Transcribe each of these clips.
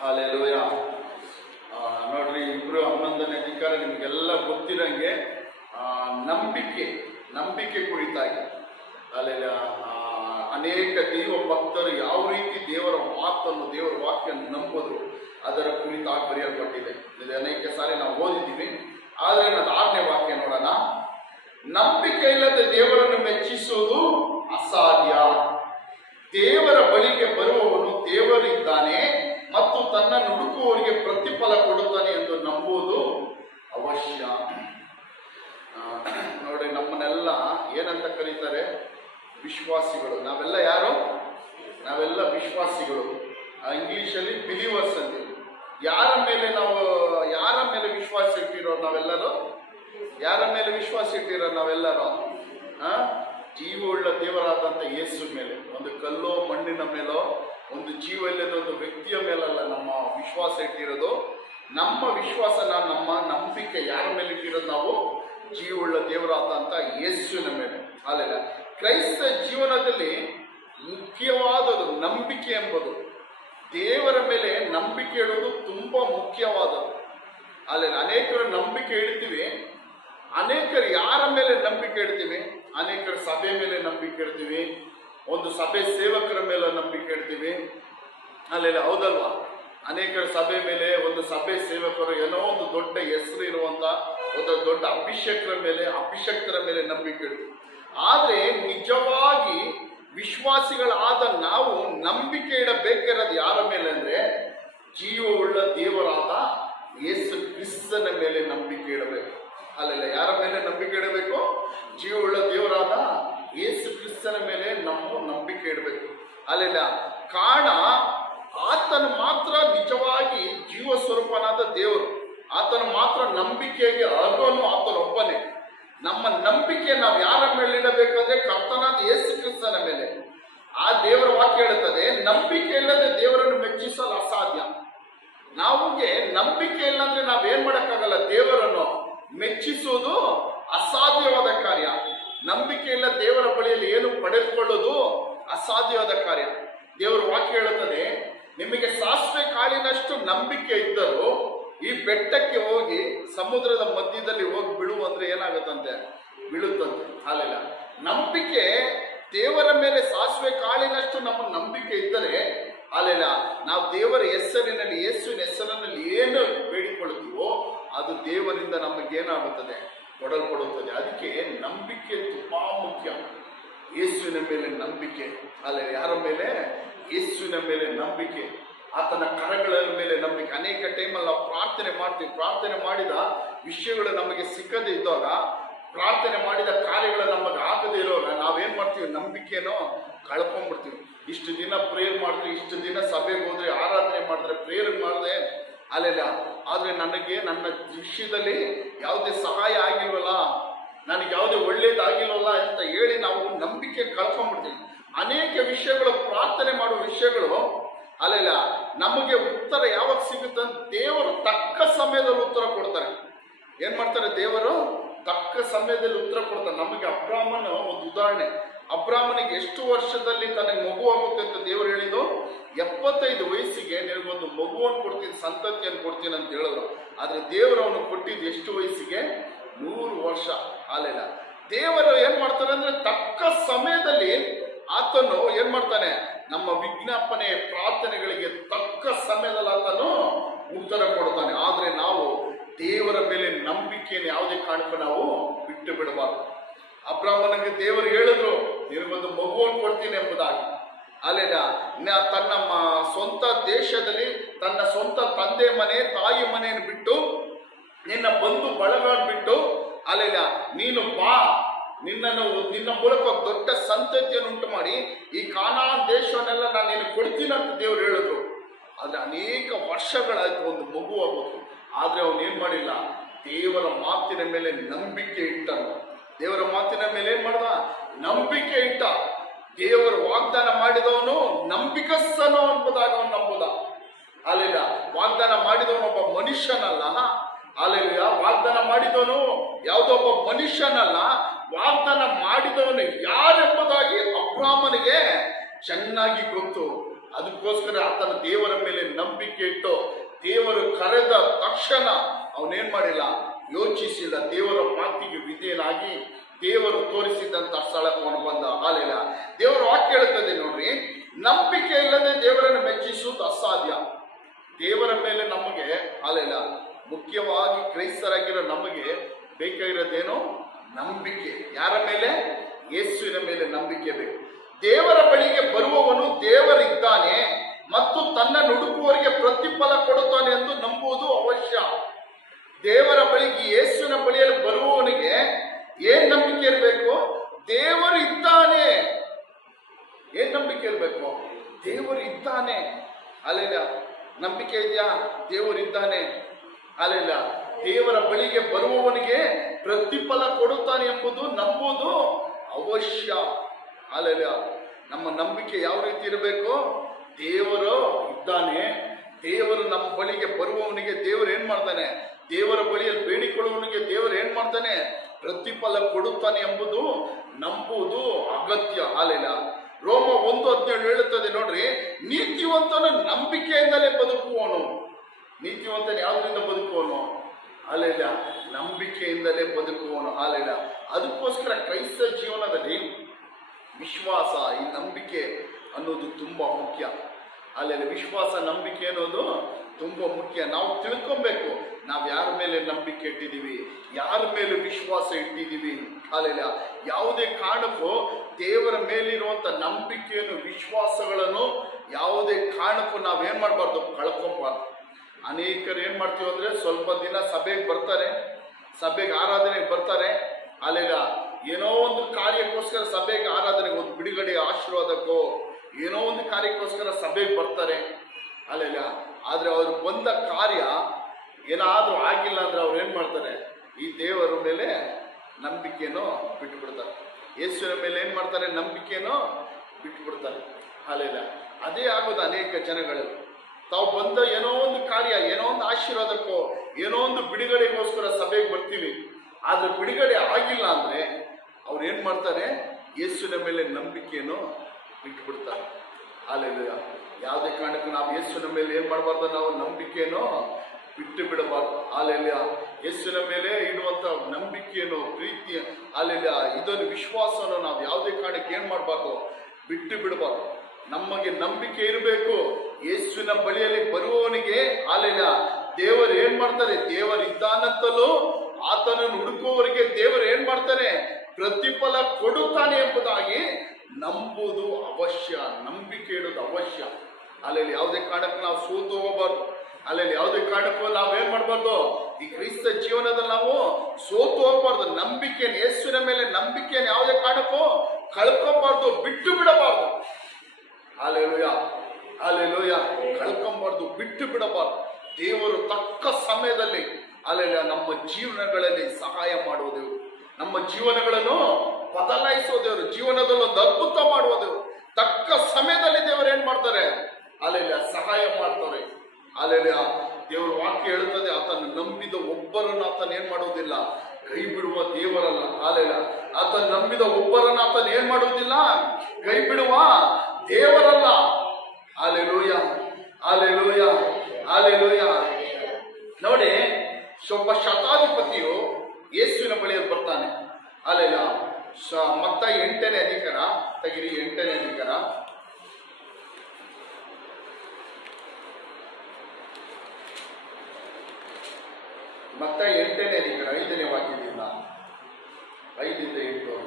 Hallelujah. ನೋಡ್ರಿ, ಇಬ್ರು 11ನೇ ಅಧಿಕಾರ ನಿಮಗೆಲ್ಲ ಗೊತ್ತಿರಂಗೆ ನಂಬಿಕೆ ಕುರಿತಾಗಿ ಅಲ್ಲೆಲ್ಲ ಅನೇಕ ದೈವ ಭಕ್ತರು ಯಾವ ರೀತಿ ದೇವರ ಮಾತನ್ನು, ದೇವರ ವಾಕ್ಯ ನಂಬೋದ್ರು ಅದರ ಕುರಿತಾಗಿ ಬರೆಯಲ್ಪಟ್ಟಿದೆ. ಇದು ಅನೇಕ ಸಾರಿ ನಾವು ಓದಿದ್ದೀವಿ. ಆದರೆ ನಾನು 6ನೇ ವಾಕ್ಯ ನೋಡೋಣ. ನಂಬಿಕೆ ಇಲ್ಲದೆ ದೇವರನ್ನು ಮೆಚ್ಚಿಸುವುದು ಅಸಾಧ್ಯ. ದೇವರ ಬಳಿಗೆ ಬರುವವನು ದೇವರಿದ್ದಾನೆ ಮತ್ತು ತನ್ನನ್ನು ಹುಡುಕುವವರಿಗೆ ಪ್ರತಿಫಲ ಕೊಡುತ್ತಾನೆ ಎಂದು ನಂಬುವುದು ಅವಶ್ಯ. ನೋಡಿ, ನಮ್ಮನ್ನೆಲ್ಲ ಏನಂತ ಕರೀತಾರೆ? ವಿಶ್ವಾಸಿಗಳು. ನಾವೆಲ್ಲ ಯಾರು? ನಾವೆಲ್ಲ ವಿಶ್ವಾಸಿಗಳು. ಇಂಗ್ಲಿಷಲ್ಲಿ ಬಿಲೀವರ್ಸ್ ಅಂತೀವಿ. ಯಾರ ಮೇಲೆ ವಿಶ್ವಾಸ ಇಟ್ಟಿರೋರು ನಾವೆಲ್ಲರೂ? ಯಾರ ಮೇಲೆ ವಿಶ್ವಾಸ ಇಟ್ಟಿರೋರು ನಾವೆಲ್ಲರೂ? ಜೀವವುಳ್ಳ ದೇವರಾದಂಥ ಯೇಸು ಮೇಲೆ. ಒಂದು ಕಲ್ಲೋ ಮಣ್ಣಿನ ಮೇಲೋ ಒಂದು ಜೀವ ಇಲ್ಲದ ಒಂದು ವ್ಯಕ್ತಿಯ ಮೇಲಲ್ಲ ನಮ್ಮ ವಿಶ್ವಾಸ ಇಟ್ಟಿರೋದು. ನಮ್ಮ ವಿಶ್ವಾಸ, ನಮ್ಮ ನಂಬಿಕೆ ಯಾರ ಮೇಲೆ ಇಟ್ಟಿರೋದು? ನಾವು ಜೀವವುಳ್ಳ ದೇವರಾದಂಥ ಯೇಸುವಿನ ಮೇಲೆ. ಅಲ್ಲೆಲ್ಲ ಕ್ರೈಸ್ತ ಜೀವನದಲ್ಲಿ ಮುಖ್ಯವಾದದ್ದು ನಂಬಿಕೆ ಎಂಬುದು. ದೇವರ ಮೇಲೆ ನಂಬಿಕೆ ಇಡುವುದು ತುಂಬಾ ಮುಖ್ಯವಾದದ್ದು. ಅಲ್ಲೆಲ್ಲ ಅನೇಕರು ನಂಬಿಕೆ ಇಡ್ತೀವಿ. ಅನೇಕರು ಯಾರ ಮೇಲೆ ನಂಬಿಕೆ ಇಡ್ತೀವಿ? ಅನೇಕರು ಸಭೆ ಮೇಲೆ ನಂಬಿಕೆ ಇಡ್ತೀವಿ, ಒಂದು ಸಭೆ ಸೇವಕರ ಮೇಲೆ ನಂಬಿಕೆ ಇಡ್ತೀವಿ. ಅಲ್ಲೆಲ್ಲ ಹೌದಲ್ವಾ? ಅನೇಕರ ಸಭೆ ಮೇಲೆ, ಒಂದು ಸಭೆ ಸೇವಕರು ಏನೋ ಒಂದು ದೊಡ್ಡ ಹೆಸರು ಇರುವಂತ ಒಂದು ದೊಡ್ಡ ಅಭಿಷಕ್ತರ ಮೇಲೆ ನಂಬಿಕೆ ಇಡ್ತೀವಿ. ಆದ್ರೆ ನಿಜವಾಗಿ ವಿಶ್ವಾಸಿಗಳಾದ ನಾವು ನಂಬಿಕೆ ಇಡಬೇಕಿರೋದು ಯಾರ ಮೇಲೆ ಅಂದ್ರೆ, ಜೀವವುಳ್ಳ ದೇವರಾದ ಯೇಸು ಕ್ರಿಸ್ತನ ಮೇಲೆ ನಂಬಿಕೆ ಇಡಬೇಕು. ಅಲ್ಲೆಲ್ಲ ಯಾರ ಮೇಲೆ ನಂಬಿಕೆ ಇಡಬೇಕು? ಜೀವವುಳ್ಳ ದೇವರಾದ ಯೇಸು ಕ್ರಿಸ್ತನ ಮೇಲೆ ನಮ್ಮ ನಂಬಿಕೆ ಇಡಬೇಕು. ಅಲ್ಲೆಲ್ಲ ಕಾರಣ ಆತನ ಮಾತ್ರ ನಿಜವಾಗಿ ಜೀವ ಸ್ವರೂಪನಾದ ದೇವರು. ಆತನ ಮಾತ್ರ ನಂಬಿಕೆಗೆ ಅರ್ಹನು ಆತನೊಬ್ಬನೇ. ನಮ್ಮ ನಂಬಿಕೆ ನಾವು ಯಾರ ಮೇಲೆ ಇಡಬೇಕಂದ್ರೆ ಕರ್ತನಾದ ಯೇಸು ಕ್ರಿಸ್ತನ ಮೇಲೆ. ಆ ದೇವರ ವಾಕ್ಯ ಹೇಳುತ್ತದೆ, ನಂಬಿಕೆ ಇಲ್ಲದೆ ದೇವರನ್ನು ಮೆಚ್ಚಿಸಲು ಅಸಾಧ್ಯ. ನಮಗೆ ನಂಬಿಕೆ ಇಲ್ಲ ಅಂದ್ರೆ ನಾವೇನ್ ಮಾಡಕ್ಕಾಗಲ್ಲ. ದೇವರನ್ನು ಮೆಚ್ಚಿಸುವುದು ಅಸಾಧ್ಯವಾದ ಕಾರ್ಯ. ನಂಬಿಕೆ ಇಲ್ಲ ದೇವರ ಬಳಿಯಲ್ಲಿ ಏನು ಪಡೆದುಕೊಳ್ಳೋದು ಅಸಾಧ್ಯವಾದ ಕಾರ್ಯ. ದೇವರ ವಾಕ್ಯ ಹೇಳುತ್ತದೆ, ನಿಮಗೆ ಸಾಸಿವೆ ಕಾಳಿನಷ್ಟು ನಂಬಿಕೆ ಇದ್ದರೂ ಈ ಬೆಟ್ಟಕ್ಕೆ ಹೋಗಿ ಸಮುದ್ರದ ಮಧ್ಯದಲ್ಲಿ ಹೋಗಿ ಬಿಡು ಅಂದ್ರೆ ಏನಾಗುತ್ತಂತೆ? ಬೀಳುತ್ತಂತೆ. ಅಲ್ಲೆಲ್ಲ ನಂಬಿಕೆ ದೇವರ ಮೇಲೆ ಸಾಸಿವೆ ಕಾಳಿನಷ್ಟು ನಮ್ಮ ನಂಬಿಕೆ ಇದ್ದರೆ, ಅಲ್ಲೆಲ್ಲ ನಾವು ದೇವರ ಹೆಸರಿನಲ್ಲಿ, ಯೇಸುವಿನ ಹೆಸರಿನಲ್ಲಿ ಏನು ಬೇಡಿಕೊಳ್ಳುತ್ತೀವೋ ಅದು ದೇವರಿಂದ ನಮಗೇನಾಗುತ್ತದೆ? ಕೊಡಲ್ಪಡುತ್ತದೆ. ಅದಕ್ಕೆ ನಂಬಿಕೆ ತುಂಬಾ ಮುಖ್ಯ. ಯೇಸುವಿನ ಮೇಲೆ ನಂಬಿಕೆ. ಅಲ್ಲ, ಯಾರ ಮೇಲೆ? ಯೇಸುವಿನ ಮೇಲೆ ನಂಬಿಕೆ, ಆತನ ಕರಗಳ ಮೇಲೆ ನಂಬಿಕೆ. ಅನೇಕ ಟೈಮಲ್ಲಿ ನಾವು ಪ್ರಾರ್ಥನೆ ಮಾಡ್ತೀವಿ. ಪ್ರಾರ್ಥನೆ ಮಾಡಿದ ವಿಷಯಗಳು ನಮಗೆ ಸಿಕ್ಕದೇ ಇದ್ದಾಗ, ಪ್ರಾರ್ಥನೆ ಮಾಡಿದ ಕಾರ್ಯಗಳು ನಮಗೆ ಆಗದೇ ಇರೋವಾಗ ನಾವೇನ್ ಮಾಡ್ತೀವಿ? ನಂಬಿಕೆನೋ ಕಳ್ಕೊಂಡ್ಬಿಡ್ತೀವಿ. ಇಷ್ಟು ದಿನ ಪ್ರೇಯರ್ ಮಾಡಿದ್ರೆ, ಇಷ್ಟು ದಿನ ಸಭೆಗೆ ಹೋದ್ರೆ, ಆರಾಧನೆ ಮಾಡಿದ್ರೆ, ಪ್ರೇಯರ್ ಮಾಡಿದೆ, ಅಲ್ಲೆಲ್ಲ ಆದ್ರೆ ನನಗೆ ನನ್ನ ವಿಷಯದಲ್ಲಿ ಯಾವುದೇ ಸಹಾಯ ಆಗಿಲ್ವಲ್ಲ, ನನಗೆ ಯಾವುದೇ ಒಳ್ಳೇದಾಗಿಲ್ವಲ್ಲ ಅಂತ ಹೇಳಿ ನಾವು ನಂಬಿಕೆ ಕಳ್ಕೊಂಡ್ಬಿಡ್ತೀವಿ. ಅನೇಕ ವಿಷಯಗಳು, ಪ್ರಾರ್ಥನೆ ಮಾಡುವ ವಿಷಯಗಳು, ಅಲ್ಲೆಲ್ಲ ನಮಗೆ ಉತ್ತರ ಯಾವಾಗ ಸಿಗುತ್ತೆ? ದೇವರು ತಕ್ಕ ಸಮಯದಲ್ಲಿ ಉತ್ತರ ಕೊಡ್ತಾರೆ. ಏನ್ ಮಾಡ್ತಾರೆ? ದೇವರು ತಕ್ಕ ಸಮಯದಲ್ಲಿ ಉತ್ತರ ಕೊಡ್ತಾರೆ. ನಮಗೆ ಅಬ್ರಾಹ್ಮನ ಒಂದು ಉದಾಹರಣೆ. ಅಬ್ರಾಹ್ಮನಿಗೆ ಎಷ್ಟು ವರ್ಷದಲ್ಲಿ ತನಗೆ ಮಗು ಆಗುತ್ತೆ ಅಂತ ದೇವರು ಹೇಳಿದ್ದು? 75 ವಯಸ್ಸಿಗೆ ನಿನಗೊಂದು ಮಗುವನ್ನು ಕೊಡ್ತೀನಿ, ಸಂತತಿಯನ್ನು ಕೊಡ್ತೀನಿ ಅಂತ ಹೇಳಿದ್ರು. ಆದ್ರೆ ದೇವರು ಅವನು ಕೊಟ್ಟಿದ್ದು ಎಷ್ಟು ವಯಸ್ಸಿಗೆ? 100 ವರ್ಷ. ಅಲ್ಲೆಲ್ಲ ದೇವರು ಏನ್ ಮಾಡ್ತಾರೆ ಅಂದ್ರೆ ತಕ್ಕ ಸಮಯದಲ್ಲಿ ಆತನು ಏನ್ ಮಾಡ್ತಾನೆ? ನಮ್ಮ ವಿಜ್ಞಾಪನೆ, ಪ್ರಾರ್ಥನೆಗಳಿಗೆ ತಕ್ಕ ಸಮಯದಲ್ಲಿ ಆತನು ಉತ್ತರ ಕೊಡ್ತಾನೆ. ಆದ್ರೆ ನಾವು ದೇವರ ಮೇಲೆ ನಂಬಿಕೆಯನ್ನು ಯಾವುದೇ ಕಾರಣಕ್ಕೂ ನಾವು ಬಿಟ್ಟು ಬಿಡಬಾರ್ದು. ಅಬ್ರಾಹ್ಮನಿಗೆ ದೇವರು ಹೇಳಿದ್ರು, ನಿನಗೊಂದು ಮಗುವನ್ನು ಕೊಡ್ತೀನಿ ಎಂಬುದಾಗಿ. ಅಲ್ಲೆಲ್ಲ ತನ್ನ ಸ್ವಂತ ದೇಶದಲ್ಲಿ, ತನ್ನ ಸ್ವಂತ ತಂದೆ ಮನೆ, ತಾಯಿ ಮನೆಯನ್ನು ಬಿಟ್ಟು, ನಿನ್ನ ಬಂಧು ಬಳಗವನ್ನು ಬಿಟ್ಟು, ಅಲ್ಲೆಲ್ಲ ನೀನು ಬಾ, ನಿನ್ನ ಮೂಲಕ ದೊಡ್ಡ ಸಂತತಿಯನ್ನು ಉಂಟು ಮಾಡಿ ಈ ಕಾನಾನ್ ದೇಶವನ್ನೆಲ್ಲ ನಾನು ನೀನು ಕೊಡ್ತೀನಿ ಅಂತ ದೇವರು ಹೇಳಿದ್ರು. ಆದ್ರೆ ಅನೇಕ ವರ್ಷಗಳಾಯ್ತು, ಒಂದು ಮಗು ಆಗೋದು. ಆದ್ರೆ ಅವನು ಏನ್ ಮಾಡಿಲ್ಲ? ದೇವರ ಮಾತಿನ ಮೇಲೆ ನಂಬಿಕೆ ಇಟ್ಟನು. ದೇವರ ಮಾತಿನ ಮೇಲೆ ಏನ್ ಮಾಡ್ದ? ನಂಬಿಕೆ ಇಟ್ಟ. ದೇವರು ವಾಗ್ದಾನ ಮಾಡಿದವನು ನಂಬಿಕಸ್ಥನು ಎಂಬುದಾಗಿ ಅವನು ನಂಬುದ. ಅಲ್ಲೆಲ್ಲ ವಾಗ್ದಾನ ಮಾಡಿದವನೊಬ್ಬ ಮನುಷ್ಯನಲ್ಲ. ಅಲ್ಲೆಲ್ಲ ವಾಗ್ದಾನ ಮಾಡಿದವನು ಯಾವುದೊಬ್ಬ ಮನುಷ್ಯನಲ್ಲ. ವಾಗ್ದಾನ ಮಾಡಿದವನು ಯಾರೆಂಬುದಾಗಿ ಅಬ್ರಾಹ್ಮನಿಗೆ ಚೆನ್ನಾಗಿ ಗೊತ್ತು. ಅದಕ್ಕೋಸ್ಕರ ಆತನ ದೇವರ ಮೇಲೆ ನಂಬಿಕೆ ಇಟ್ಟು ದೇವರು ಕರೆದ ತಕ್ಷಣ ಅವನೇನ್ ಮಾಡಿಲ್ಲ, ಯೋಚಿಸಿಲ್ಲ, ದೇವರ ಮಾತಿಗೆ ವಿಧೇಯನಾಗಿ ದೇವರು ತೋರಿಸಿದಂತ ಸ್ಥಳಕ್ಕೆ ಅವನು ಬಂದ. ಹಾಲೆಲ್ಲ ದೇವರ ವಾಕ್ಯ ಹೇಳುತ್ತದೆ ನೋಡ್ರಿ, ನಂಬಿಕೆ ಇಲ್ಲದೆ ದೇವರನ್ನು ಮೆಚ್ಚಿಸುವುದು ಅಸಾಧ್ಯ. ದೇವರ ಮೇಲೆ ನಮಗೆ ಹಾಲೆಲ್ಲ ಮುಖ್ಯವಾಗಿ ಕ್ರೈಸ್ತರಾಗಿರೋ ನಮಗೆ ಬೇಕಾಗಿರೋದೇನು? ನಂಬಿಕೆ. ಯಾರ ಮೇಲೆ? ಯೇಸುವಿನ ಮೇಲೆ ನಂಬಿಕೆ ಬೇಕು. ದೇವರ ಬಳಿಗೆ ಬರುವವನು ದೇವರಿದ್ದಾನೆ ಮತ್ತು ತನ್ನ ಹುಡುಕುವವರಿಗೆ ಪ್ರತಿಫಲ ಕೊಡುತ್ತಾನೆ ಎಂದು ನಂಬುವುದು ಅವಶ್ಯ. ದೇವರ ಬಳಿಗೆ, ಯೇಸುವಿನ ಬಳಿಯಲ್ಲಿ ಬರುವವನಿಗೆ ಏನ್ ನಂಬಿಕೆ ಇರಬೇಕು? ದೇವರು ಇದ್ದಾನೆ. ಏನ್ ನಂಬಿಕೆ ಇರಬೇಕು? ದೇವರು ಇದ್ದಾನೆ. ಅಲ್ಲೆಲ್ಲ ನಂಬಿಕೆ ಇದೆಯಾ? ದೇವರು ಇದ್ದಾನೆ. ಅಲ್ಲೆಲ್ಲ ದೇವರ ಬಳಿಗೆ ಬರುವವನಿಗೆ ಪ್ರತಿಫಲ ಕೊಡುತ್ತಾನೆ ಎಂಬುದು ನಂಬುವುದು ಅವಶ್ಯ. ಅಲ್ಲೆಲ್ಲ ನಮ್ಮ ನಂಬಿಕೆ ಯಾವ ರೀತಿ ಇರಬೇಕು? ದೇವರು ಇದ್ದಾನೆ, ದೇವರು ನಮ್ಮ ಬಳಿಗೆ ಬರುವವನಿಗೆ ದೇವರು ಏನ್ ಮಾಡ್ತಾನೆ? ದೇವರ ಬಳಿಯಲ್ಲಿ ಬೇಡಿಕೊಳ್ಳುವವನಿಗೆ ದೇವರು ಏನ್ ಮಾಡ್ತಾನೆ? ಪ್ರತಿಫಲ ಕೊಡುತ್ತಾನೆ ಎಂಬುದು ನಂಬುವುದು ಅಗತ್ಯ. ಹಾಲೆಲ್ಲ ರೋಮ 1:17 ಹೇಳುತ್ತದೆ ನೋಡ್ರಿ, ನೀತಿವಂತನು ನಂಬಿಕೆಯಿಂದಲೇ ಬದುಕುವವನು. ನೀತಿವಂತನು ಯಾವುದರಿಂದ ಬದುಕುವವನು? ಹಾಲೆಲ್ಲ ನಂಬಿಕೆಯಿಂದಲೇ ಬದುಕುವವನು. ಹಾಲೆಲ್ಲ ಅದಕ್ಕೋಸ್ಕರ ಕ್ರೈಸ್ತ ಜೀವನದಲ್ಲಿ ವಿಶ್ವಾಸ, ಈ ನಂಬಿಕೆ ಅನ್ನೋದು ತುಂಬಾ ಮುಖ್ಯ. ಅಲ್ಲೆಲ್ಲ ವಿಶ್ವಾಸ, ನಂಬಿಕೆ ಅನ್ನೋದು ತುಂಬಾ ಮುಖ್ಯ. ನಾವು ತಿಳ್ಕೊಬೇಕು, ನಾವು ಯಾರ ಮೇಲೆ ನಂಬಿಕೆ ಇಟ್ಟಿದ್ದೀವಿ, ಯಾರ ಮೇಲೆ ವಿಶ್ವಾಸ ಇಟ್ಟಿದ್ದೀವಿ. ಅಲ್ಲೆಲ್ಲ ಯಾವುದೇ ಕಾರಣಕ್ಕೂ ದೇವರ ಮೇಲಿರುವಂತ ನಂಬಿಕೆಯನ್ನು, ವಿಶ್ವಾಸಗಳನ್ನು ಯಾವುದೇ ಕಾರಣಕ್ಕೂ ನಾವೇನ್ ಮಾಡಬಾರ್ದು? ಕಳ್ಕೊಬಾರ್ದು. ಅನೇಕರು ಏನ್ ಮಾಡ್ತೀವಿ ಅಂದ್ರೆ, ಸ್ವಲ್ಪ ದಿನ ಸಭೆಗೆ ಬರ್ತಾರೆ, ಸಭೆಗೆ ಆರಾಧನೆಗೆ ಬರ್ತಾರೆ, ಅಲ್ಲೆಲ್ಲ ಏನೋ ಒಂದು ಕಾರ್ಯಕ್ಕೋಸ್ಕರ ಸಭೆಗೆ, ಆರಾಧನೆಗೆ, ಒಂದು ಬಿಡುಗಡೆ ಆಶೀರ್ವಾದಕ್ಕೋ ಏನೋ ಒಂದು ಕಾರ್ಯಕ್ಕೋಸ್ಕರ ಸಭೆಗೆ ಬರ್ತಾರೆ. ಅಲ್ಲೆಲ್ಲ ಆದ್ರೆ ಅವ್ರು ಬಂದ ಕಾರ್ಯ ಏನಾದ್ರೂ ಆಗಿಲ್ಲ ಅಂದ್ರೆ ಅವ್ರು ಏನ್ ಮಾಡ್ತಾರೆ? ಈ ದೇವರ ಮೇಲೆ ನಂಬಿಕೆನೋ ಬಿಟ್ಟು ಬಿಡ್ತಾರೆ. ಯೇಸುವಿನ ಮೇಲೆ ಏನ್ ಮಾಡ್ತಾರೆ? ನಂಬಿಕೆನೋ ಬಿಟ್ಟು ಬಿಡ್ತಾರೆ. ಅಲ್ಲೆಲ್ಲ ಅದೇ ಆಗೋದು ಅನೇಕ ಜನಗಳಲ್ಲಿ. ತಾವು ಬಂದ ಏನೋ ಒಂದು ಕಾರ್ಯ, ಏನೋ ಒಂದು ಆಶೀರ್ವಾದಕ್ಕೋ ಏನೋ ಒಂದು ಬಿಡುಗಡೆಗೋಸ್ಕರ ಸಭೆಗೆ ಬರ್ತೀವಿ, ಆದ್ರೆ ಬಿಡುಗಡೆ ಆಗಿಲ್ಲ ಅಂದ್ರೆ ಅವ್ರು ಏನ್ ಮಾಡ್ತಾರೆ? ಯೇಸುವಿನ ಮೇಲೆ ನಂಬಿಕೆಯನ್ನು ಬಿಟ್ಟು ಬಿಡ್ತಾರೆ. ಅಲ್ಲೆಲ್ಲ ಯಾವುದೇ ಕಾರಣಕ್ಕೂ ನಾವು ಯೇಸುವಿನ ಮೇಲೆ ಏನ್ ಮಾಡಬಾರ್ದು? ನಾವು ನಂಬಿಕೆಯನ್ನು ಬಿಟ್ಟು ಬಿಡಬಾರ್ದು. ಅಲ್ಲೆಲ್ಲ ಯೇಸುವಿನ ಮೇಲೆ ಇಡುವಂತ ನಂಬಿಕೆಯನ್ನು, ಪ್ರೀತಿ, ಅಲ್ಲೆಲ್ಲ ಇದನ್ನು ವಿಶ್ವಾಸವನ್ನು ನಾವು ಯಾವುದೇ ಕಾರಣಕ್ಕೆ ಏನ್ ಮಾಡಬಾರ್ದು? ಬಿಟ್ಟು ಬಿಡಬಾರ್ದು. ನಮಗೆ ನಂಬಿಕೆ ಇರಬೇಕು. ಯೇಸುವಿನ ಬಳಿಯಲ್ಲಿ ಬರುವವನಿಗೆ ಅಲ್ಲೆಲ್ಲ ದೇವರು ಏನ್ ಮಾಡ್ತಾರೆ? ದೇವರಿದ್ದಾನಂತಲೂ ಆತನನ್ನು ಹುಡುಕುವವರಿಗೆ ದೇವರು ಏನ್ ಮಾಡ್ತಾನೆ? ಪ್ರತಿಫಲ ಕೊಡುತ್ತಾನೆ ಎಂಬುದಾಗಿ ನಂಬುವುದು ಅವಶ್ಯ. ನಂಬಿಕೆ ಇಡೋದು ಅವಶ್ಯ. ಅಲ್ಲೆಲ್ಲಿ ಯಾವುದೇ ಕಾರಣಕ್ಕೂ ನಾವು ಸೋತು ಹೋಗಬಾರ್ದು. ಅಲ್ಲೆಲ್ಲಿ ಯಾವುದೇ ಕಾರಣಕ್ಕೂ ನಾವೇನ್ ಮಾಡಬಾರ್ದು? ಈ ಕ್ರೈಸ್ತ ಜೀವನದಲ್ಲಿ ನಾವು ಸೋತು ಹೋಗಬಾರ್ದು. ನಂಬಿಕೆಯನ್ನು, ಯೇಸುವಿನ ಮೇಲೆ ನಂಬಿಕೆಯನ್ನು ಯಾವುದೇ ಕಾರಣಕ್ಕೂ ಕಳ್ಕೊಬಾರ್ದು, ಬಿಟ್ಟು ಬಿಡಬಾರ್ದು. ಅಲ್ಲೆಲೂಯ, ಅಲ್ಲೆಲೂಯ, ಕಳ್ಕೊಬಾರ್ದು, ಬಿಟ್ಟು ಬಿಡಬಾರ್ದು. ದೇವರು ತಕ್ಕ ಸಮಯದಲ್ಲಿ ಅಲ್ಲೆಲ್ಲ ನಮ್ಮ ಜೀವನಗಳಲ್ಲಿ ಸಹಾಯ ಮಾಡುವ ದೇವರು, ನಮ್ಮ ಜೀವನಗಳನ್ನು ಬದಲಾಯಿಸುವ ದೇವರು, ಜೀವನದಲ್ಲಿ ಒಂದು ಅದ್ಭುತ ಮಾಡುವ ದೇವರು. ತಕ್ಕ ಸಮಯದಲ್ಲಿ ದೇವರು ಏನ್ ಮಾಡ್ತಾರೆ? ಅಲ್ಲೆಲ್ಲ ಸಹಾಯ ಮಾಡ್ತಾರೆ. ಅಲ್ಲೆಲ್ಲ ದೇವರ ವಾಕ್ಯ ಹೇಳುತ್ತದೆ, ಆತನ ನಂಬಿದ ಒಬ್ಬರನ್ನು ಆತನ ಏನ್ ಮಾಡುವುದಿಲ್ಲ? ಕೈ ಬಿಡುವ ದೇವರಲ್ಲ. ಅಲ್ಲೆಲ್ಲ ಆತನ ನಂಬಿದ ಒಬ್ಬರನ್ನು ಆತನ ಏನ್ ಮಾಡುವುದಿಲ್ಲ? ಕೈ ಬಿಡುವ ದೇವರಲ್ಲ. Alleluia, alleluia, alleluia. ನೋಡಿ, ಒಬ್ಬ ಶತಾಧಿಪತಿಯು ಯೇಸುವಿನ ಬಳಿಯಲ್ಲಿ ಬರ್ತಾನೆ. ಅಲ್ಲೆಲ್ಲ ಮತ್ತ 8ನೇ ಅಧಿಕಾರ ತೆಗಿರಿ, 8ನೇ ಅಧಿಕಾರ. ಮತ್ತ 8ನೇ ಅಧಿಕಾರ 5ನೇ ವಾಕ್ಯದಿಂದ 5ರಿಂದ 8.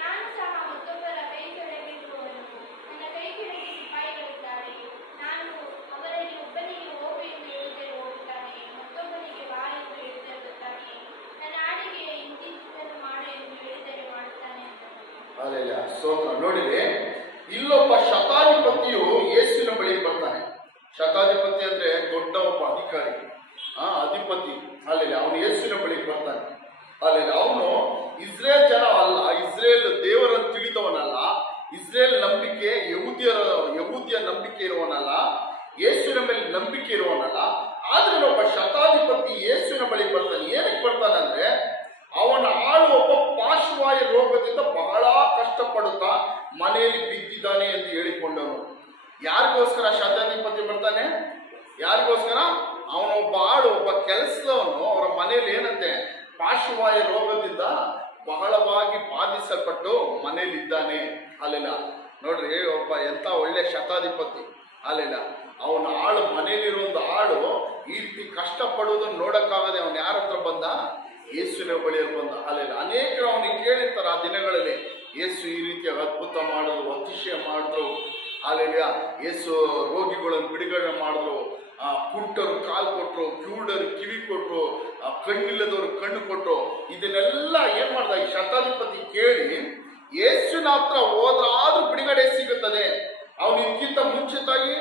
ನಾನು ಸಹ ಮತ್ತೊಬ್ಬರ ಕೈ ಕೆಳಗಿರುವವನು, ನನ್ನ ಕೈ ಕೆಳಗೆ ಸಿಪಾಯಿಗಳಿದ್ದಾರೆ. ನಾನು ಅವರಲ್ಲಿ ಒಬ್ಬನಿಗೆ ಹೋಗು ಎಂದು ಹೇಳಿದರೆ ಹೋಗುತ್ತಾನೆ, ಮತ್ತೊಬ್ಬನಿಗೆ ಬಾ ಎಂದು ಹೇಳಿದರೆ ಬರ್ತಾನೆ, ನನ್ನ ಆಡಿಗೆ ಇಂತಿಂತನ್ನು ಮಾಡು ಎಂದು ಹೇಳಿದರೆ ಮಾಡುತ್ತಾನೆ ಅಂತ. ನೋಡಿದೆ, ಇಲ್ಲೊಬ್ಬ ಶತಾಧಿಪತಿಯು ಯೇಸುವಿನ ಶತಾಧಿಪತಿ ಅಂದ್ರೆ ದೊಡ್ಡ ಒಬ್ಬ ಅಧಿಕಾರಿ, ಅಧಿಪತಿ. ಅಲ್ಲಿ ಅವನು ಯೇಸುವಿನ ಬಳಿಗೆ ಬರ್ತಾನೆ. ಅಲ್ಲಿ ಅವನು ಇಸ್ರೇಲ್ ಜನ ಅಲ್ಲ, ಇಸ್ರೇಲ್ ದೇವರನ್ನು ತಿಳಿದವನಲ್ಲ, ಇಸ್ರೇಲ್ ನಂಬಿಕೆ ಯಹೂದಿಯ ನಂಬಿಕೆ ಇರುವವನಲ್ಲ, ಯೇಸುವಿನ ಮೇಲೆ ನಂಬಿಕೆ ಇರುವವನಲ್ಲ. ಆದ್ರೆ ಒಬ್ಬ ಶತಾಧಿಪತಿ ಯೇಸುವಿನ ಬಳಿ ಬರ್ತಾನೆ. ಏನಕ್ಕೆ ಬರ್ತಾನಂದ್ರೆ ಅವನ ಆಳು ಒಬ್ಬ ಪಾರ್ಶ್ವವಾಯು ರೋಗದಿಂದ ಬಹಳ ಕಷ್ಟಪಡುತ್ತಾ ಮನೆಯಲ್ಲಿ ಬಿದ್ದಿದ್ದಾನೆ ಎಂದು ಹೇಳಿಕೊಂಡವನು. ಯಾರಿಗೋಸ್ಕರ ಶತಾಧಿಪತಿ ಬರ್ತಾನೆ? ಯಾರಿಗೋಸ್ಕರ? ಅವನೊಬ್ಬ ಆಳು, ಒಬ್ಬ ಕೆಲಸದವನು ಅವರ ಮನೆಯಲ್ಲಿ ಏನಂತೆ ಪಾರ್ಶ್ವವಾಯು ರೋಗದಿಂದ ಬಹಳವಾಗಿ ಬಾಧಿಸಲ್ಪಟ್ಟು ಮನೆಯಲ್ಲಿದ್ದಾನೆ. ಅಲ್ಲೆಲ್ಲ ನೋಡ್ರಿ, ಒಬ್ಬ ಎಂತ ಒಳ್ಳೆ ಶತಾಧಿಪತಿ. ಅಲ್ಲೆಲ್ಲ ಅವನ ಆಳು, ಮನೆಯಲ್ಲಿರೋ ಒಂದು ಆಳು ಈ ರೀತಿ ಕಷ್ಟಪಡುವುದನ್ನು ನೋಡಕ್ಕಾಗದೆ ಅವನು ಯಾರ ಹತ್ರ ಬಂದ? ಯೇಸುವಿನ ಬಳಿಯಲ್ಲಿ ಬಂದ. ಅಲ್ಲೆಲ್ಲ ಅನೇಕರು ಅವನಿಗೆ ಕೇಳಿರ್ತಾರೆ ಆ ದಿನಗಳಲ್ಲಿ, ಯೇಸು ಈ ರೀತಿಯ ಅದ್ಭುತ ಮಾಡಿದ್ರು, ಅತಿಶಯ ಮಾಡಿದ್ರು. ಅಲ್ಲೆಲ್ಲ ಯೇಸು ರೋಗಿಗಳನ್ನು ಬಿಡುಗಡೆ ಮಾಡಿದ್ರು, ಕುಂಟರು ಕಾಲು ಕೊಟ್ಟರು, ಕಿವುಡರು ಕಿವಿ ಕೊಟ್ಟರು, ಕಣ್ಣಿಲ್ಲದವರು ಕಣ್ಣು ಕೊಟ್ಟರು. ಇದನ್ನೆಲ್ಲ ಏನ್ ಮಾಡ್ದ ಈ ಶತಾಧಿಪತಿ ಕೇಳಿ ಯೇಸುವಿನ ಹತ್ರ ಹೋದ್ರಾದ್ರೂ ಬಿಡುಗಡೆ ಸಿಗುತ್ತದೆ. ಅವನು ಇದಕ್ಕಿಂತ ಮುಂಚಿತವಾಗಿ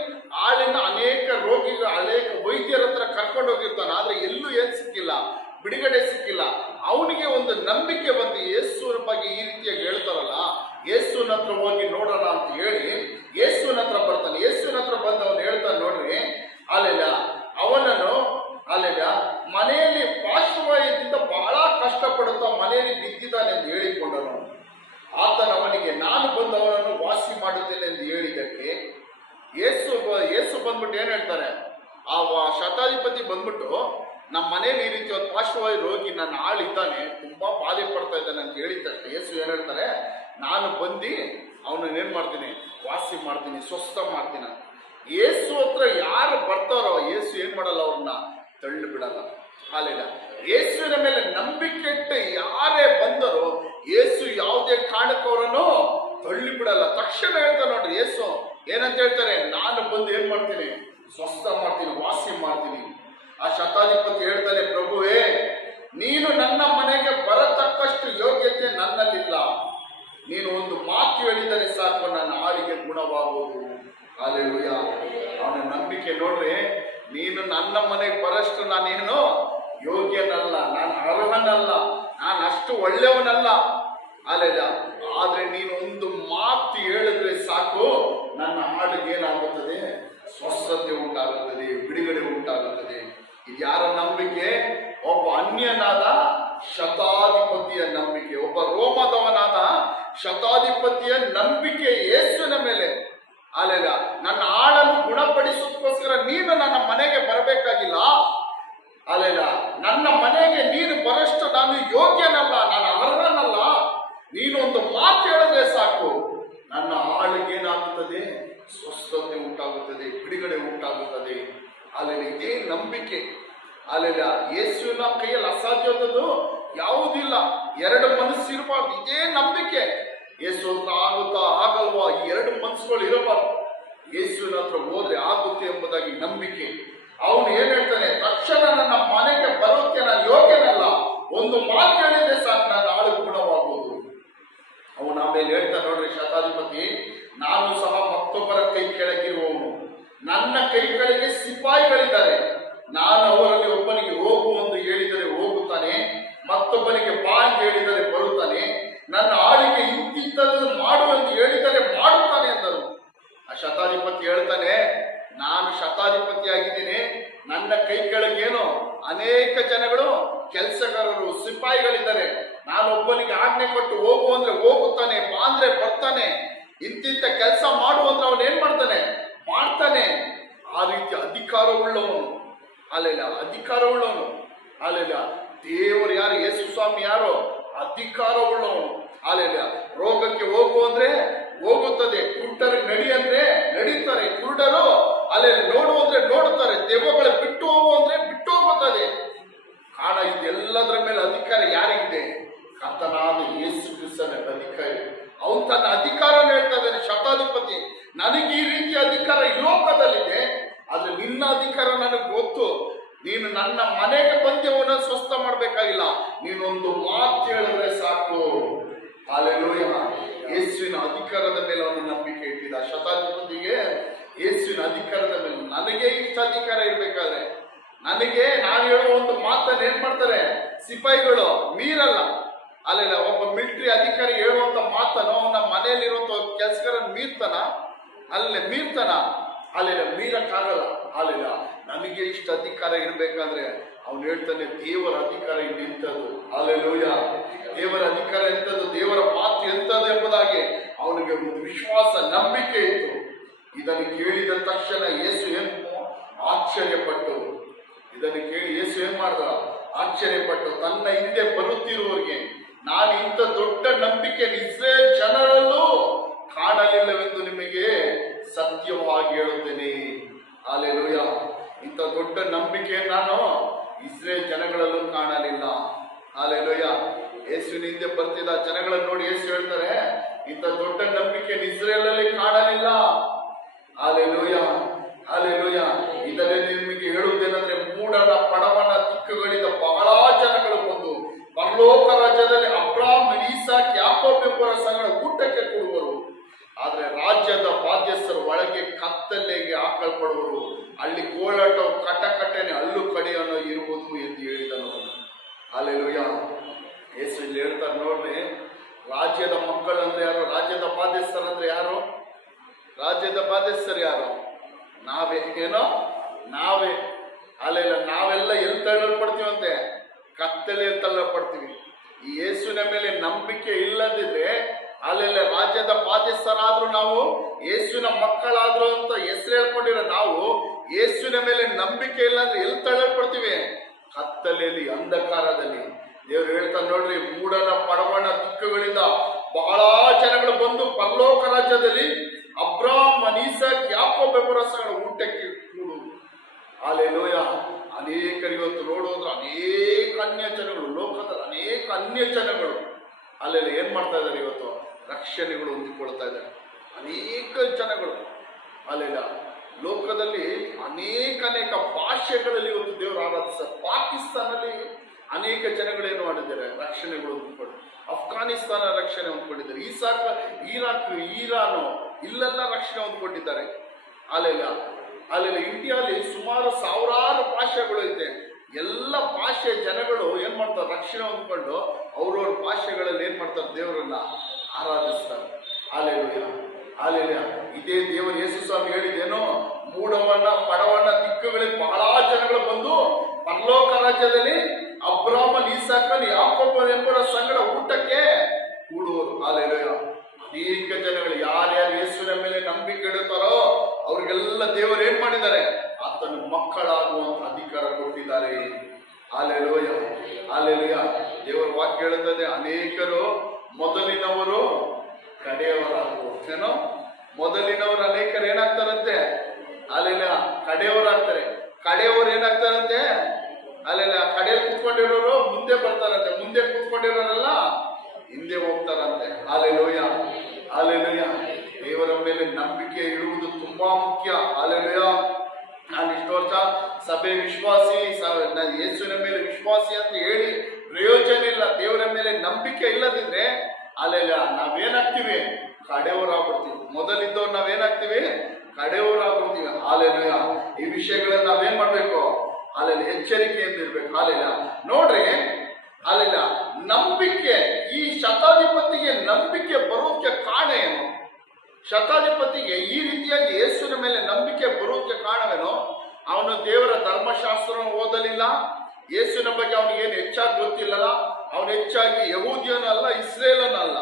ಆಳಿನ ಅನೇಕ ರೋಗಿಗಳು, ಅನೇಕ ವೈದ್ಯರ ಹತ್ರ ಕರ್ಕೊಂಡು ಹೋಗಿರ್ತಾನೆ. ಆದ್ರೆ ಎಲ್ಲೂ ಏನ್ ಸಿಕ್ಕಿಲ್ಲ, ಬಿಡುಗಡೆ ಸಿಕ್ಕಿಲ್ಲ. ಅವನಿಗೆ ಒಂದು ನಂಬಿಕೆ ಬಂದು ಯೇಸುವಿನ ಬಗ್ಗೆ ಈ ರೀತಿಯಾಗಿ ಹೇಳ್ತಾರಲ್ಲ, ಯೇಸುವಿನ ಹತ್ರ ಹೋಗಿ ನೋಡೋಣ ಅಂತ ಹೇಳಿ ಯೇಸುವಿನ ಹತ್ರ ಬರ್ತಾನೆ. ಯೇಸುವಿನ ಹತ್ರ ಬಂದು ಅವನು ಹೇಳ್ತಾನೆ, ನೋಡ್ರಿ ಅಲ್ಲೆಲ್ಲ ಅವನನ್ನು ಅಲ್ಲೆಲ್ಲ ಮನೆಯಲ್ಲಿ ಪಾರ್ಶ್ವವಾಯುದಿಂದ ಬಹಳ ಕಷ್ಟಪಡುತ್ತಾ ಮನೆಯಲ್ಲಿ ಬಿದ್ದಿದ್ದಾನೆ ಎಂದು ಹೇಳಿಕೊಂಡನು. ಆತನ ಅವನಿಗೆ ನಾನು ಬಂದು ಅವನನ್ನು ವಾಸಿ ಮಾಡುತ್ತೇನೆ ಎಂದು ಹೇಳಿದ್ದಕ್ಕೆ ಯೇಸು ಬಂದ್ಬಿಟ್ಟು ಏನ್ ಹೇಳ್ತಾರೆ, ಆ ಶತಾಧಿಪತಿ ಬಂದ್ಬಿಟ್ಟು ನಮ್ಮ ಮನೇಲಿ ಈ ರೀತಿ ಒಂದು ಪಾರ್ಶ್ವವಾಯು ರೋಗಿ ನನ್ನ ಆಳಿದ್ದಾನೆ, ತುಂಬಾ ಬಾಧೆ ಪಡ್ತಾ ಇದ್ದಾನೆ ಅಂತ ಹೇಳಿದ್ದಕ್ಕೆ ಯೇಸು ಏನ್ ಹೇಳ್ತಾರೆ, ನಾನು ಬಂದು ಅವನನ್ನ ಏನ್ ಮಾಡ್ತೀನಿ, ವಾಸಿ ಮಾಡ್ತೀನಿ, ಸ್ವಸ್ಥ ಮಾಡ್ತೀನಿ. ಯೇಸು ಹತ್ರ ಯಾರು ಬರ್ತಾರೋ ಯೇಸು ಏನ್ ಮಾಡಲ್ಲ, ಅವ್ರನ್ನ ತಳ್ಳಿ ಬಿಡಲ್ಲ. ಹಾಲಿಲ್ಲ, ಯೇಸುವಿನ ಮೇಲೆ ನಂಬಿಕೆ ಇಟ್ಟು ಯಾರೇ ಬಂದರೋ ಯೇಸು ಯಾವುದೇ ಕಾರಣಕ್ಕವರನ್ನು ತಳ್ಳಿ ಬಿಡಲ್ಲ. ತಕ್ಷಣ ಹೇಳ್ತಾರೆ ನೋಡ್ರಿ, ಯೇಸು ಏನಂತ ಹೇಳ್ತಾರೆ, ನಾನು ಬಂದು ಏನ್ ಮಾಡ್ತೀನಿ, ಸ್ವಸ್ಥ ಮಾಡ್ತೀನಿ, ವಾಸಿ ಮಾಡ್ತೀನಿ. ಆ ಶತಾಧಿಪತಿ ಹೇಳ್ತಾನೆ, ಪ್ರಭುವೇ ನೀನು ನನ್ನ ಮನೆಗೆ ಬರತಕ್ಕಷ್ಟು ಯೋಗ್ಯತೆ ನನ್ನಲ್ಲಿಲ್ಲ, ನೀನು ಒಂದು ಮಾತು ಹೇಳಿದರೆ ಸಾಕು ನನ್ನ ಆಳಿಗೆ ಗುಣವಾಗುವುದು. ಹಲ್ಲೆಲೂಯಾ. ಅವನ ನಂಬಿಕೆ ನೋಡ್ರಿ, ನೀನು ನನ್ನ ಮನೆಗೆ ಬರಷ್ಟು ನಾನೇನು ಯೋಗ್ಯನಲ್ಲ, ನಾನು ಅರ್ಹನಲ್ಲ, ನಾನು ಅಷ್ಟು ಒಳ್ಳೆಯವನಲ್ಲ. ಅಲ್ಲೆಲ್ಲ ಆದ್ರೆ ನೀನು ಒಂದು ಮಾತು ಹೇಳಿದ್ರೆ ಸಾಕು ನನ್ನ ಆಳಿಗೆ ಏನಾಗುತ್ತದೆ, ಸ್ವಸ್ಥತೆ ಉಂಟಾಗುತ್ತದೆ, ಬಿಡುಗಡೆ ಉಂಟಾಗುತ್ತದೆ. ಇದು ಯಾರ ನಂಬಿಕೆ? ಒಬ್ಬ ಅನ್ಯನಾದ ಶತಾಧಿಪತಿಯ ನಂಬಿಕೆ, ಒಬ್ಬ ರೋಮದವನಾದ ಶತಾಧಿಪತಿಯ ನಂಬಿಕೆ ಯೇಸುವಿನ ಮೇಲೆ. ಅಲ್ಲೆಲ್ಲ ನನ್ನ ಆಳನ್ನು ಗುಣಪಡಿಸೋದಕ್ಕೋಸ್ಕರ ನೀನು ನನ್ನ ಮನೆಗೆ ಬರಬೇಕಾಗಿಲ್ಲ. ಅಲ್ಲೆಲ್ಲ ನನ್ನ ಮನೆಗೆ ನೀನು ಬರಷ್ಟು ನಾನು ಯೋಗ್ಯನಲ್ಲ, ನಾನು ಅರ್ಹನಲ್ಲ. ನೀನು ಒಂದು ಮಾತು ಹೇಳಿದ್ರೆ ಸಾಕು ನನ್ನ ಆಳಿಗೆ ಏನಾಗುತ್ತದೆ, ಸ್ವಸ್ಥತೆ ಉಂಟಾಗುತ್ತದೆ, ಬಿಡುಗಡೆ ಉಂಟಾಗುತ್ತದೆ. ಅಲ್ಲೆಲ್ಲ ಇದೇ ನಂಬಿಕೆ. ಅಲ್ಲೆಲ್ಲ ಯೇಸುವಿನ ಕೈಯಲ್ಲಿ ಅಸಾಧ್ಯವಾದದ್ದು ಯಾವುದಿಲ್ಲ. ಎರಡು ಮನಸ್ಸು ಇರಬಾರ್ದು, ಇದೇ ನಂಬಿಕೆ. ಯೇಸು ಹತ್ರ ಆಗುತ್ತಾ ಆಗಲ್ವಾ, ಈ ಎರಡು ಮನಸ್ಸುಗಳು ಇರಬಾರ್ದು. ಯೇಸುವಿನ ಹತ್ರ ಹೋದ್ರೆ ಆಗುತ್ತೆ ಎಂಬುದಾಗಿ ನಂಬಿಕೆ. ಅವನು ಏನ್ ಹೇಳ್ತಾನೆ, ತಕ್ಷಣ ನನ್ನ ಮನೆಗೆ ಬರೋಕೆ ನಾನು ಯೋಗ್ಯನಲ್ಲ, ಒಂದು ಮಾತು ಹೇಳಿದ್ರೆ ಸಾಕು ನನ್ನ ಆಳು ಗುಣವಾಗುವುದು. ಅವನು ಆಮೇಲೆ ಹೇಳ್ತಾನೆ ನೋಡ್ರಿ ಶತಾಧಿಪತಿ, ನಾನು ಸಹ ಮತ್ತೊಬ್ಬರ ಕೈ ಕೆಳಗಿರುವವನು, ನನ್ನ ಕೈ ಕೆಳಗೆ ಸಿಪಾಯಿಗಳಿದ್ದಾರೆ. ನಾನು ಅವರಲ್ಲಿ ಒಬ್ಬನಿಗೆ ಹೋಗು ಎಂದು ಹೇಳಿದರೆ ಹೋಗುತ್ತಾನೆ, ಮತ್ತೊಬ್ಬನಿಗೆ ಬಾ ಎಂದು ಹೇಳಿದರೆ ಬರುತ್ತಾನೆ, ನನ್ನ ಆಳಿಗೆ ಇಂತಿಂತದ್ದು ಮಾಡು ಎಂದು ಹೇಳಿದರೆ ಮಾಡುತ್ತಾನೆ ಎಂದರು. ಆ ಶತಾಧಿಪತಿ ಹೇಳ್ತಾನೆ, ನಾನು ಶತಾಧಿಪತಿ ಆಗಿದ್ದೀನಿ, ನನ್ನ ಕೈ ಕೆಳಗೇನು ಅನೇಕ ಜನಗಳು ಕೆಲಸಗಾರರು ಸಿಪಾಯಿಗಳಿದ್ದಾರೆ. ನಾನು ಒಬ್ಬನಿಗೆ ಆಜ್ಞೆ ಕೊಟ್ಟು ಹೋಗು ಅಂದ್ರೆ ಹೋಗುತ್ತಾನೆ, ಬಾ ಅಂದ್ರೆ ಬರ್ತಾನೆ, ಇಂತಿಂತ ಕೆಲಸ ಮಾಡು ಅಂದ್ರೆ ಅವನು ಏನ್ ಮಾಡ್ತಾನೆ, ಮಾಡ್ತಾನೆ. ಆ ರೀತಿ ಅಧಿಕಾರವುಳ್ಳವನು. ಅಲ್ಲೆಲ್ಲ ಅಧಿಕಾರವುಳ್ಳವನು. ಅಲ್ಲೆಲ್ಲ ದೇವರು ಯಾರು, ಯೇಸು ಸ್ವಾಮಿ ಯಾರು, ಅಧಿಕಾರವುಳ್ಳವನು. ಅಲ್ಲೆಲ್ಲ ರೋಗಕ್ಕೆ ಹೋಗು ಅಂದ್ರೆ ಹೋಗುತ್ತದೆ, ಕುಂಟರಿಗೆ ನಡಿ ಅಂದ್ರೆ ನಡೀತಾರೆ, ಕುರುಡರು ಅಲ್ಲೆಲ್ಲ ನೋಡು ಅಂದ್ರೆ ನೋಡುತ್ತಾರೆ, ದೆವ್ವಗಳು ಬಿಟ್ಟು ಹೋಗು ಅಂದ್ರೆ ಬಿಟ್ಟು ಹೋಗುತ್ತದೆ. ಕಾರಣ ಇದೆಲ್ಲದರ ಮೇಲೆ ಅಧಿಕಾರ ಯಾರಿಗಿದೆ? ಕರ್ತನಾದ ಯೇಸು ಕ್ರಿಸ್ತನ ಅಧಿಕಾರಿ. ಅವನು ತನ್ನ ಅಧಿಕಾರ ಹೇಳ್ತಾ ಇದ್ದಾನೆ, ಶತಾಧಿಪತಿ ನನಗೆ ಈ ರೀತಿಯ ಅಧಿಕಾರ ಈ ಲೋಕದಲ್ಲಿದೆ, ಆದ್ರೆ ನಿನ್ನ ಅಧಿಕಾರ ನನಗೆ ಗೊತ್ತು. ನೀನು ನನ್ನ ಮನೆಗೆ ಬಂದವನ್ನ ಸ್ವಸ್ಥ ಮಾಡ್ಬೇಕಾಗಿಲ್ಲ, ನೀನೊಂದು ಮಾತು ಹೇಳಿದ್ರೆ ಸಾಕು. ಹಲ್ಲೆಲೂಯಾ. ಯೇಸುವಿನ ಅಧಿಕಾರದ ಮೇಲೆ ಅವನು ನಂಬಿಕೆ ಇಟ್ಟಿದ್ದ. ಶತಾಧಿಪತಿಗೆ ಯೇಸುವಿನ ಅಧಿಕಾರದ ಮೇಲೆ ನನಗೆ ನನಗೆ ಇಷ್ಟು ಅಧಿಕಾರ ಇರ್ಬೇಕಾದ್ರೆ, ನನಗೆ ನಾನು ಹೇಳುವ ಒಂದು ಮಾತನ್ನು ಏನ್ ಮಾಡ್ತಾರೆ ಸಿಪಾಯಿಗಳು ಮೀರಲ್ಲ. ಅಲ್ಲೆಲ್ಲ ಒಬ್ಬ ಮಿಲಿಟರಿ ಅಧಿಕಾರಿ ಹೇಳುವಂತ ಮಾತನ್ನು ನಮ್ಮ ಮನೆಯಲ್ಲಿರುವಂತ ಕೆಲಸಗಾರನ್ ಮೀರ್ತಾನ ಅಲ್ಲೆಲ್ಲ ಮೀರಕ್ಕಾಗಲ್ಲ. ಅಲ್ಲೆಲ್ಲ ನನಗೆ ಇಷ್ಟು ಅಧಿಕಾರ ಇರ್ಬೇಕಾದ್ರೆ ಅವನು ಹೇಳ್ತಾನೆ ದೇವರ ಅಧಿಕಾರ ಇಂಥದ್ದು. ಅಲ್ಲೆಲೂಯ, ದೇವರ ಅಧಿಕಾರ ಎಂಥದ್ದು, ದೇವರ ಮಾತು ಎಂಥದ್ದು ಎಂಬುದಾಗಿ ಅವನಿಗೆ ಒಂದು ವಿಶ್ವಾಸ ನಂಬಿಕೆ ಇತ್ತು. ಇದನ್ನು ಕೇಳಿದ ತಕ್ಷಣ ಯೇಸು ಏನು ಆಶ್ಚರ್ಯಪಟ್ಟು, ಇದನ್ನು ಕೇಳಿ ಯೇಸು ಏನ್ ಮಾಡ್ದ ಆಶ್ಚರ್ಯಪಟ್ಟು ತನ್ನ ಹಿಂದೆ ಬರುತ್ತಿರುವವರಿಗೆ ನಾನು ಇಂಥ ದೊಡ್ಡ ನಂಬಿಕೆ ಇಸ್ರೇಲ್ ಜನರಲ್ಲೂ ಕಾಣಲಿಲ್ಲವೆಂದು ನಿಮಗೆ ಸತ್ಯವಾಗಿ ಹೇಳುತ್ತೇನೆ. ಹಲ್ಲೆಲೂಯ, ಇಂಥ ದೊಡ್ಡ ನಂಬಿಕೆ ನಾನು ಇಸ್ರೇಲ್ ಜನಗಳಲ್ಲೂ ಕಾಣಲಿಲ್ಲ. ಹಲ್ಲೆಲೂಯ, ಯೇಸುವಿನ ಹಿಂದೆ ಬರ್ತಿದ್ದ ಜನಗಳನ್ನು ನೋಡಿ ಯೇಸು ಹೇಳ್ತಾರೆ ಇಂಥ ದೊಡ್ಡ ನಂಬಿಕೆ ಇಸ್ರೇಲಲ್ಲಿ ಕಾಣಲಿಲ್ಲ. Hallelujah, hallelujah. ಇದರಲ್ಲಿ ನಿಮಗೆ ಹೇಳುವುದೇನೆಂದ್ರೆ ಮೂಡನ ಪಡವನ ದಿಕ್ಕುಗಳಿಂದ ಬಹಳ ಜನಗಳು ಬಂದು ಪರಲೋಕ ರಾಜ್ಯದಲ್ಲಿ ಅಬ್ರಾಮ್, ಈಸಾಕ್, ಯಾಕೋಬ್ ಎಂಬುವರ ಸಂಗಡ ಊಟಕ್ಕೆ ಕೊಡುವರು. ಆದ್ರೆ ರಾಜ್ಯದ ಬಾಧ್ಯಸ್ಥರು ಒಳಗೆ ಕತ್ತಲೆಗೆ ಹಾಕಲ್ಪಡುವರು. ಅಲ್ಲಿ ಗೋಳಾಟವು ಕಟಕಟನೆ ಹಲ್ಲು ಕಡಿಯನ್ನು ಇರುವುದು ಎಂದು ಹೇಳಿದನು. ಹಲ್ಲೆಲೂಯ. ಯೇಸು ಇಲ್ಲಿ ಹೇಳ್ತಾರೆ ನೋಡ್ರಿ, ರಾಜ್ಯದ ಮಕ್ಕಳಂದ್ರೆ ಯಾರು? ರಾಜ್ಯದ ಬಾಧ್ಯಸ್ಥರಂದ್ರೆ ಯಾರು? ರಾಜ್ಯದ ಬಾಧ್ಯಸ್ಥರು ಯಾರು? ನಾವೇ. ಏನೋ ನಾವೇ. ಅಲ್ಲೆಲ್ಲ ನಾವೆಲ್ಲ ಎಲ್ಲಿ ತಳ್ಳಲ್ಪಡ್ತೀವಂತೆ? ಕತ್ತಲೆಯಲ್ಲಿ ತಳ್ಳಲ್ಪಡ್ತೀವಿ. ಈ ಯೇಸುವಿನ ಮೇಲೆ ನಂಬಿಕೆ ಇಲ್ಲದಿದ್ರೆ ಅಲ್ಲೆಲ್ಲ ರಾಜ್ಯದ ಬಾಧ್ಯಸ್ಥರಾದ್ರೂ ನಾವು ಯೇಸುವಿನ ಮಕ್ಕಳಾದ್ರು ಅಂತ ಹೆಸರು ಹೇಳ್ಕೊಂಡಿರೋ ನಾವು ಯೇಸುವಿನ ಮೇಲೆ ನಂಬಿಕೆ ಇಲ್ಲ ಅಂದ್ರೆ ಎಲ್ಲಿ ತಳ್ಳಲ್ಪಡ್ತೀವಿ? ಕತ್ತಲೆಯಲ್ಲಿ, ಅಂಧಕಾರದಲ್ಲಿ. ದೇವರು ಹೇಳ್ತಾರೆ ನೋಡ್ರಿ, ಮೂಡನ ಪಡವಣ ದಿಕ್ಕುಗಳಿಂದ ಬಹಳ ಜನಗಳು ಬಂದು ಪರಲೋಕ ರಾಜ್ಯದಲ್ಲಿ ಅಬ್ರಾಮ್, ಈಸಾಕ್, ಯಾಕೋಬ್ ಎಂಬುವರ ಸಂಗಡ ಊಟಕ್ಕೆ ಕೂಡು. ಹಲ್ಲೆಲೂಯ. ಅನೇಕರು ಇವತ್ತು ನೋಡೋದ್ರೆ ಅನೇಕ ಅನ್ಯ ಜನಗಳು, ಲೋಕದಲ್ಲಿ ಅನೇಕ ಅನ್ಯ ಜನಗಳು ಅಲ್ಲೆಲ್ಲ ಏನ್ ಮಾಡ್ತಾ ಇದ್ದಾರೆ? ಇವತ್ತು ರಕ್ಷಣೆಗಳು ಹೊಂದಿಕೊಳ್ತಾ ಇದ್ದಾರೆ ಅನೇಕ ಜನಗಳು. ಅಲ್ಲೆಲ್ಲ ಲೋಕದಲ್ಲಿ ಅನೇಕ ಭಾಷೆಗಳಲ್ಲಿ ಇವತ್ತು ದೇವರು ಆರಾಧಿಸ್ತಾರೆ. ಪಾಕಿಸ್ತಾನಲ್ಲಿ ಅನೇಕ ಜನಗಳೇನು ಮಾಡಿದ್ದಾರೆ? ರಕ್ಷಣೆಗಳು ಹೊಂದಿಕೊಂಡು. ಅಫ್ಘಾನಿಸ್ತಾನ ರಕ್ಷಣೆ ಹೊಂದ್ಕೊಂಡಿದ್ದಾರೆ. ಇರಾಕ್, ಇರಾನು ಇಲ್ಲೆಲ್ಲ ರಕ್ಷಣೆ ಹೊಂದ್ಕೊಂಡಿದ್ದಾರೆ. ಅಲ್ಲೆಲ್ಲ ಇಂಡಿಯಾದಲ್ಲಿ ಸುಮಾರು ಸಾವಿರಾರು ಭಾಷೆಗಳು ಇದೆ. ಎಲ್ಲ ಭಾಷೆಯ ಜನಗಳು ಏನ್ ಮಾಡ್ತಾರೆ? ರಕ್ಷಣೆ ಹೊಂದ್ಕೊಂಡು ಅವ್ರವ್ರ ಭಾಷೆಗಳಲ್ಲಿ ಏನ್ ಮಾಡ್ತಾರೆ? ದೇವರನ್ನ ಆರಾಧಿಸ್ತಾರೆ. Hallelujah, hallelujah. ಇದೇ ದೇವರು ಯೇಸು ಸ್ವಾಮಿ ಹೇಳಿದೇನೋ, ಮೂಡವನ್ನ ಪಡವನ್ನ ದಿಕ್ಕುಗಳಿಗೆ ಬಹಳ ಜನಗಳು ಬಂದು ಪರಲೋಕ ರಾಜ್ಯದಲ್ಲಿ ಅಬ್ರಾಮನ್, ಈಸಾಕನ್, ಯಾಕೋಬನ್ ಎಂಬುವರ ಸಂಗಡ ಊಟಕ್ಕೆ ಕೂಡುವರು. ಹಲ್ಲೆಲೂಯ. ಅನೇಕ ಜನಗಳು ಯಾರ್ಯಾರು ಯೇಸುವಿನ ಮೇಲೆ ನಂಬಿಕೆ ಇಡುತ್ತಾರೋ ಅವ್ರಿಗೆಲ್ಲ ದೇವರು ಏನ್ ಮಾಡಿದ್ದಾರೆ? ಆತನ ಮಕ್ಕಳಾಗುವಂತ ಅಧಿಕಾರ ಕೊಟ್ಟಿದ್ದಾರೆ. Hallelujah, hallelujah. ದೇವರ ವಾಕ್ಯ ಹೇಳುತ್ತದೆ, ಅನೇಕರು ಮೊದಲಿನವರು ಕಡೆಯವರಾಗುವರು. ಏನೋ ಮೊದಲಿನವರು ಅನೇಕರು ಏನಾಗ್ತಾರಂತೆ? ಅಲ್ಲೆಲ್ಲ ಕಡೆಯವರಾಗ್ತಾರೆ. ಕಡೆಯವರು ಏನಾಗ್ತಾರಂತೆ? ಅಲ್ಲೆಲ್ಲ ಕಡೆಯಲ್ಲಿ ಕೂತ್ಕೊಂಡಿರೋರು ಮುಂದೆ ಬರ್ತಾರಂತೆ, ಮುಂದೆ ಕೂತ್ಕೊಂಡಿರೋರೆಲ್ಲ ಹಿಂದೆ ಹೋಗ್ತಾರಂತೆ. Hallelujah, hallelujah. ದೇವರ ಮೇಲೆ ನಂಬಿಕೆ ಇಡುವುದು ತುಂಬಾ ಮುಖ್ಯ. ಹಲ್ಲೆಲೂಯ. ನಾನು ಇಷ್ಟು ವರ್ಷ ಸಭೆ ವಿಶ್ವಾಸಿ, ಯೇಸುವಿನ ಮೇಲೆ ವಿಶ್ವಾಸಿ ಅಂತ ಹೇಳಿ ಪ್ರಯೋಜನ ಇಲ್ಲ. ದೇವರ ಮೇಲೆ ನಂಬಿಕೆ ಇಲ್ಲದಿದ್ರೆ ಅಲ್ಲೆಲ್ಲ ನಾವೇನಾಗ್ತೀವಿ? ಕಡೆಯವರಾಗ್ಬಿಡ್ತೀವಿ. ಮೊದಲಿದ್ದವ್ರು ನಾವೇನಾಗ್ತೀವಿ? ಕಡೆಯವರಾಗ್ಬಿಡ್ತೀವಿ. ಹಲ್ಲೆಲೂಯ. ಈ ವಿಷಯಗಳನ್ನ ನಾವೇನ್ ಮಾಡ್ಬೇಕು? ಅಲ್ಲೆಲ್ಲ ಎಚ್ಚರಿಕೆಯಿಂದ ಇರ್ಬೇಕು. ಹಲ್ಲೆಲೂಯ. ನೋಡ್ರಿ, ಅಲ್ಲೆಲ್ಲ ನಂಬಿಕೆ, ಈ ಶತಾಧಿಪತಿಗೆ ನಂಬಿಕೆ ಬರೋಕೆ ಕಾರಣ ಏನು? ಶತಾಧಿಪತಿಗೆ ಈ ರೀತಿಯಾಗಿ ಯೇಸುವಿನ ಮೇಲೆ ನಂಬಿಕೆ ಬರೋಕೆ ಕಾರಣವೇನು? ಅವನು ದೇವರ ಧರ್ಮಶಾಸ್ತ್ರವನ್ನು ಓದಲಿಲ್ಲ. ಯೇಸುವಿನ ಬಗ್ಗೆ ಅವನಿಗೇನು ಹೆಚ್ಚಾಗಿ ಗೊತ್ತಿಲ್ಲಲ್ಲ. ಅವನು ಹೆಚ್ಚಾಗಿ ಯಹೂದಿಯನಲ್ಲ, ಇಸ್ರೇಲನಲ್ಲ.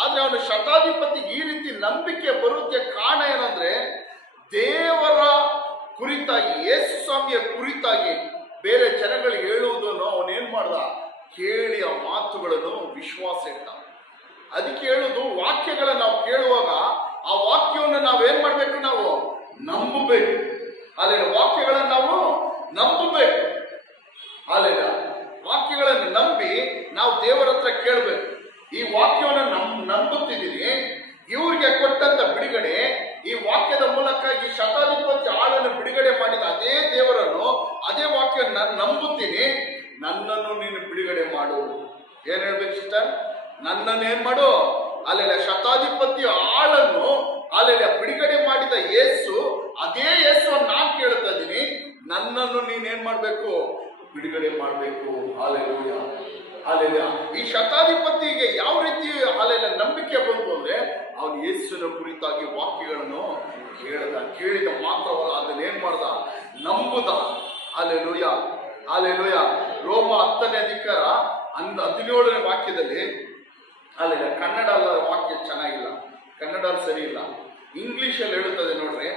ಆದ್ರೆ ಅವನು ಶತಾಧಿಪತಿಗೆ ಈ ರೀತಿ ನಂಬಿಕೆ ಬರೋಕೆ ಕಾರಣ ಏನಂದ್ರೆ, ದೇವರ ಕುರಿತಾಗಿ, ಯೇಸು ಸ್ವಾಮಿಯ ಕುರಿತಾಗಿ ಬೇರೆ ಜನಗಳಿಗೆ ಹೇಳುವುದನ್ನು ಅವನೇನ್ ಮಾಡ್ದ? ಕೇಳಿ ಆ ಮಾತುಗಳನ್ನು ವಿಶ್ವಾಸ ಇಟ್ಟ. ಅದಕ್ಕೆ ಹೇಳುದು, ವಾಕ್ಯಗಳನ್ನ ನಾವು ಕೇಳುವಾಗ ಆ ವಾಕ್ಯವನ್ನು ನಾವೇನ್ ಮಾಡ್ಬೇಕು? ನಾವು ನಂಬಬೇಕು. ಅಲ್ಲೆಲ್ಲ ವಾಕ್ಯಗಳನ್ನು ನಾವು ನಂಬಬೇಕು. ಅಲ್ಲೆಲ್ಲ ವಾಕ್ಯಗಳನ್ನು ನಂಬಿ ನಾವು ದೇವರ ಹತ್ರ ಕೇಳಬೇಕು. ಈ ವಾಕ್ಯವನ್ನು ನಂಬುತ್ತಿದ್ದೀರಿ, ಇವ್ರಿಗೆ ಕೊಟ್ಟಂತ ಬಿಡುಗಡೆ, ಈ ವಾಕ್ಯದ ಮೂಲಕ ಈ ಶತಾಧಿಪತಿ ಆಳನ್ನು ಬಿಡುಗಡೆ ಮಾಡಿದ ಅದೇ ದೇವರನ್ನು, ಅದೇ ವಾಕ್ಯವನ್ನು ನಾನು ನಂಬುತ್ತೀನಿ, ನನ್ನನ್ನು ನೀನು ಬಿಡುಗಡೆ ಮಾಡು. ಏನ್ ಹೇಳ್ಬೇಕು ಸಿಸ್ಟರ್? ನನ್ನನ್ನು ಏನ್ ಮಾಡು? ಅಲ್ಲೆಲ್ಲ ಶತಾಧಿಪತಿ ಆಳನ್ನು ಅಲ್ಲೆಲ್ಲ ಬಿಡುಗಡೆ ಮಾಡಿದ ಯೇಸು, ಅದೇ ಯೇಸುವನ್ನು ನಾನು ಕೇಳ್ತಾ ಇದ್ದೀನಿ. ಏನ್ ಮಾಡ್ಬೇಕು? ಬಿಡುಗಡೆ ಮಾಡ್ಬೇಕು. Hallelujah, hallelujah. ಈ ಶತಾಧಿಪತಿಗೆ ಯಾವ ರೀತಿ ನಂಬಿಕೆ ಬಂತು ಅಂದ್ರೆ, ಅವನು ಯೇಸುವಿನ ಕುರಿತಾಗಿ ವಾಕ್ಯಗಳನ್ನು ಕೇಳಿದ ಮಾತ್ರವಲ್ಲ, ಅದನ್ನೇನ್ ಮಾಡ್ದ? ನಂಬುದ. Hallelujah, hallelujah. ರೋಮ 10ನೇ ಅಧಿಕಾರ 17ನೇ ವಾಕ್ಯದಲ್ಲಿ, ಹಾಲೆಲೂಯ. ಕನ್ನಡ ವಾಕ್ಯ ಚೆನ್ನಾಗಿಲ್ಲ, ಕನ್ನಡ ಸರಿ ಇಲ್ಲ, ಇಂಗ್ಲಿಷ್ ಅಲ್ಲಿ ಹೇಳುತ್ತದೆ ನೋಡ್ರಿ.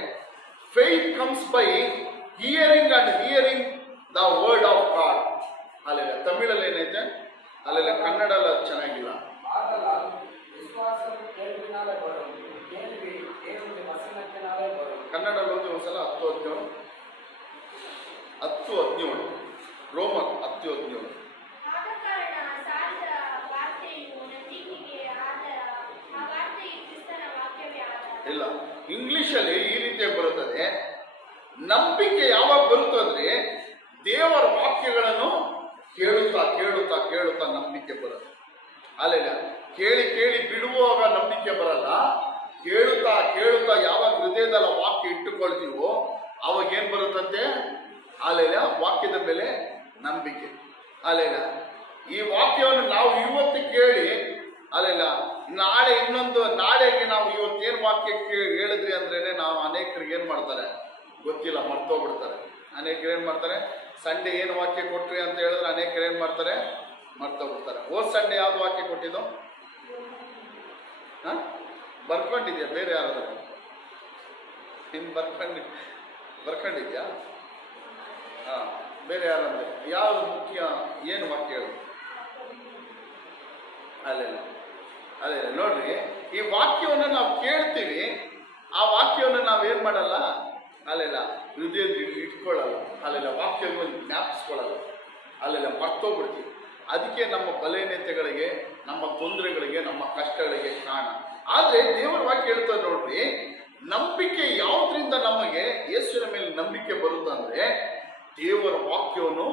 Faith comes by hearing and hearing the word of God. Hallelujah. ತಮಿಳಲ್ಲಿ ಏನೈತೆ? ಹಾಲೆಲೂಯ. ಕನ್ನಡ ಚೆನ್ನಾಗಿಲ್ಲ. ಕನ್ನಡ ಒಂದ್ಸಲ 10:17 ರೋಮ 10:17. ಆದ ಕಾರಣ ಸಾರಿದ ವಾರ್ತೆಯು ನಂಬಿಕೆಗೆ ಆಧಾರ, ಆ ವಾರ್ತೆಯು ಕ್ರಿಸ್ತನ ವಾಕ್ಯವೇ ಆಧಾರ. ಇಲ್ಲ, ಇಂಗ್ಲಿಷ್ ಅಲ್ಲಿ ಈ ರೀತಿಯಾಗಿ ಬರುತ್ತದೆ. ನಂಬಿಕೆ ಯಾವಾಗ ಬರುತ್ತಂದ್ರೆ, ದೇವರ ವಾಕ್ಯಗಳನ್ನು ಕೇಳುತ್ತಾ ಕೇಳುತ್ತಾ ಕೇಳುತ್ತಾ ನಂಬಿಕೆ ಬರುತ್ತೆ. ಅಲ್ಲೆಲ್ಲ ಕೇಳಿ ಕೇಳಿ ಬಿಡುವಾಗ ನಂಬಿಕೆ ಬರಲ್ಲ. ಕೇಳುತ್ತಾ ಕೇಳುತ್ತಾ ಯಾವಾಗ ಹೃದಯದಲ್ಲ ವಾಕ್ಯ ಇಟ್ಟುಕೊಳ್ತೀವೋ ಅವಾಗ ಏನ್ ಬರುತ್ತಂತೆ? ಅಲ್ಲೆಲ್ಲ ವಾಕ್ಯದ ಮೇಲೆ ನಂಬಿಕೆ. ಅಲ್ಲೆಲ್ಲ ಈ ವಾಕ್ಯವನ್ನು ನಾವು ಇವತ್ತು ಕೇಳಿ, ಅಲ್ಲೆಲ್ಲ ನಾಳೆ ನಾಳೆಗೆ ನಾವು ಇವತ್ತೇನು ವಾಕ್ಯ ಹೇಳಿದ್ರಿ ಅಂದ್ರೇನೆ ನಾವು ಅನೇಕರಿಗೆ ಏನ್ ಮಾಡ್ತಾರೆ ಗೊತ್ತಿಲ್ಲ, ಮರ್ತೋಗ್ಬಿಡ್ತಾರೆ. ಅನೇಕರು ಏನ್ ಮಾಡ್ತಾರೆ, ಸಂಡೇ ಏನು ವಾಕ್ಯ ಕೊಟ್ರಿ ಅಂತ ಹೇಳಿದ್ರೆ ಅನೇಕರು ಏನ್ ಮಾಡ್ತಾರೆ, ಮರ್ತೋಗ್ಬಿಡ್ತಾರೆ. ಸಂಡೇ ಯಾವ್ದು ವಾಕ್ಯ ಕೊಟ್ಟಿದ್ದು? ಬರ್ಕೊಂಡಿದ್ಯಾ? ಬೇರೆ ಯಾರಾದ್ರು ಬರ್ಕೊಂಡಿದ್ಯಾ? ಬೇರೆ ಯಾರಂದ್ರೆ ಯಾವ ಮುಖ್ಯ ಏನು ವಾಕ್ಯ ಹೇಳು? ಅದೇ ನೋಡ್ರಿ, ಈ ವಾಕ್ಯವನ್ನು ನಾವು ಕೇಳ್ತೀವಿ, ಆ ವಾಕ್ಯವನ್ನು ನಾವೇನ್ ಮಾಡಲ್ಲ, ಹೃದಯದಲ್ಲಿ ಇಟ್ಕೊಳ್ಳಲ್ಲ, ವಾಕ್ಯವನ್ನು ಜ್ಞಾಪಿಸ್ಕೊಳ್ಳಲ್ಲ, ಮರ್ತೋಗ್ಬಿಡ್ತೀವಿ. ಅದಕ್ಕೆ ನಮ್ಮ ಬಲಹೀನತೆಗಳಿಗೆ, ನಮ್ಮ ತೊಂದರೆಗಳಿಗೆ, ನಮ್ಮ ಕಷ್ಟಗಳಿಗೆ ಕಾರಣ. ಆದ್ರೆ ದೇವರ ವಾಕ್ಯ ಹೇಳ್ತಾರೆ ನೋಡ್ರಿ, ನಂಬಿಕೆ ಯಾವುದರಿಂದ ನಮಗೆ ಯೇಸುವಿನ ಮೇಲೆ ನಂಬಿಕೆ ಬರುತ್ತಂದ್ರೆ, ದೇವರ ವಾಕ್ಯವನ್ನು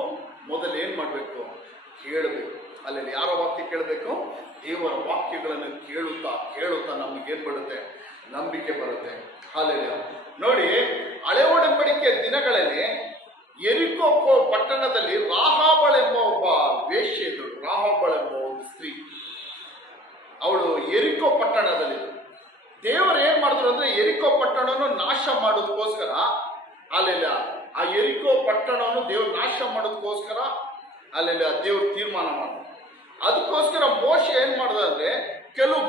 ಮೊದಲು ಏನ್ ಮಾಡ್ಬೇಕು? ಕೇಳಬೇಕು. ಯಾರ ವಾಕ್ಯ ಕೇಳಬೇಕು? ದೇವರ ವಾಕ್ಯಗಳನ್ನು ಕೇಳುತ್ತಾ ಕೇಳುತ್ತಾ ನಮಗೇನ್ ಬರುತ್ತೆ? ನಂಬಿಕೆ ಬರುತ್ತೆ. ನೋಡಿ, ಹಳೆ ಒಡಂಬಡಿಕೆ ದಿನಗಳಲ್ಲಿ ಯೆರಿಕೋ ಪಟ್ಟಣದಲ್ಲಿ ರಾಹಾಬಳೆಂಬ ಒಬ್ಬ ವೇಶ್ಯೆ ಇದ್ದಳು. ರಾಹಾಬಳೆಂಬ ಒಂದು ಸ್ತ್ರೀ, ಅವಳು ಯೆರಿಕೋ ಪಟ್ಟಣದಲ್ಲಿ. ದೇವರು ಏನ್ ಮಾಡಿದ್ರು ಅಂದ್ರೆ, ಯೆರಿಕೋ ಪಟ್ಟಣವನ್ನು ನಾಶ ಮಾಡೋದಕ್ಕೋಸ್ಕರ, ಆ ಯೆರಿಕೋ ಪಟ್ಟಣವನ್ನು ದೇವ್ರು ನಾಶ ಮಾಡೋದಕ್ಕೋಸ್ಕರ ದೇವ್ರು ತೀರ್ಮಾನ ಮಾಡಿದ್ರು. ಅದಕ್ಕೋಸ್ಕರ ಮೋಶೆ ಏನ್ ಮಾಡ್ದ ಅಂದ್ರೆ, ಕೆಲವು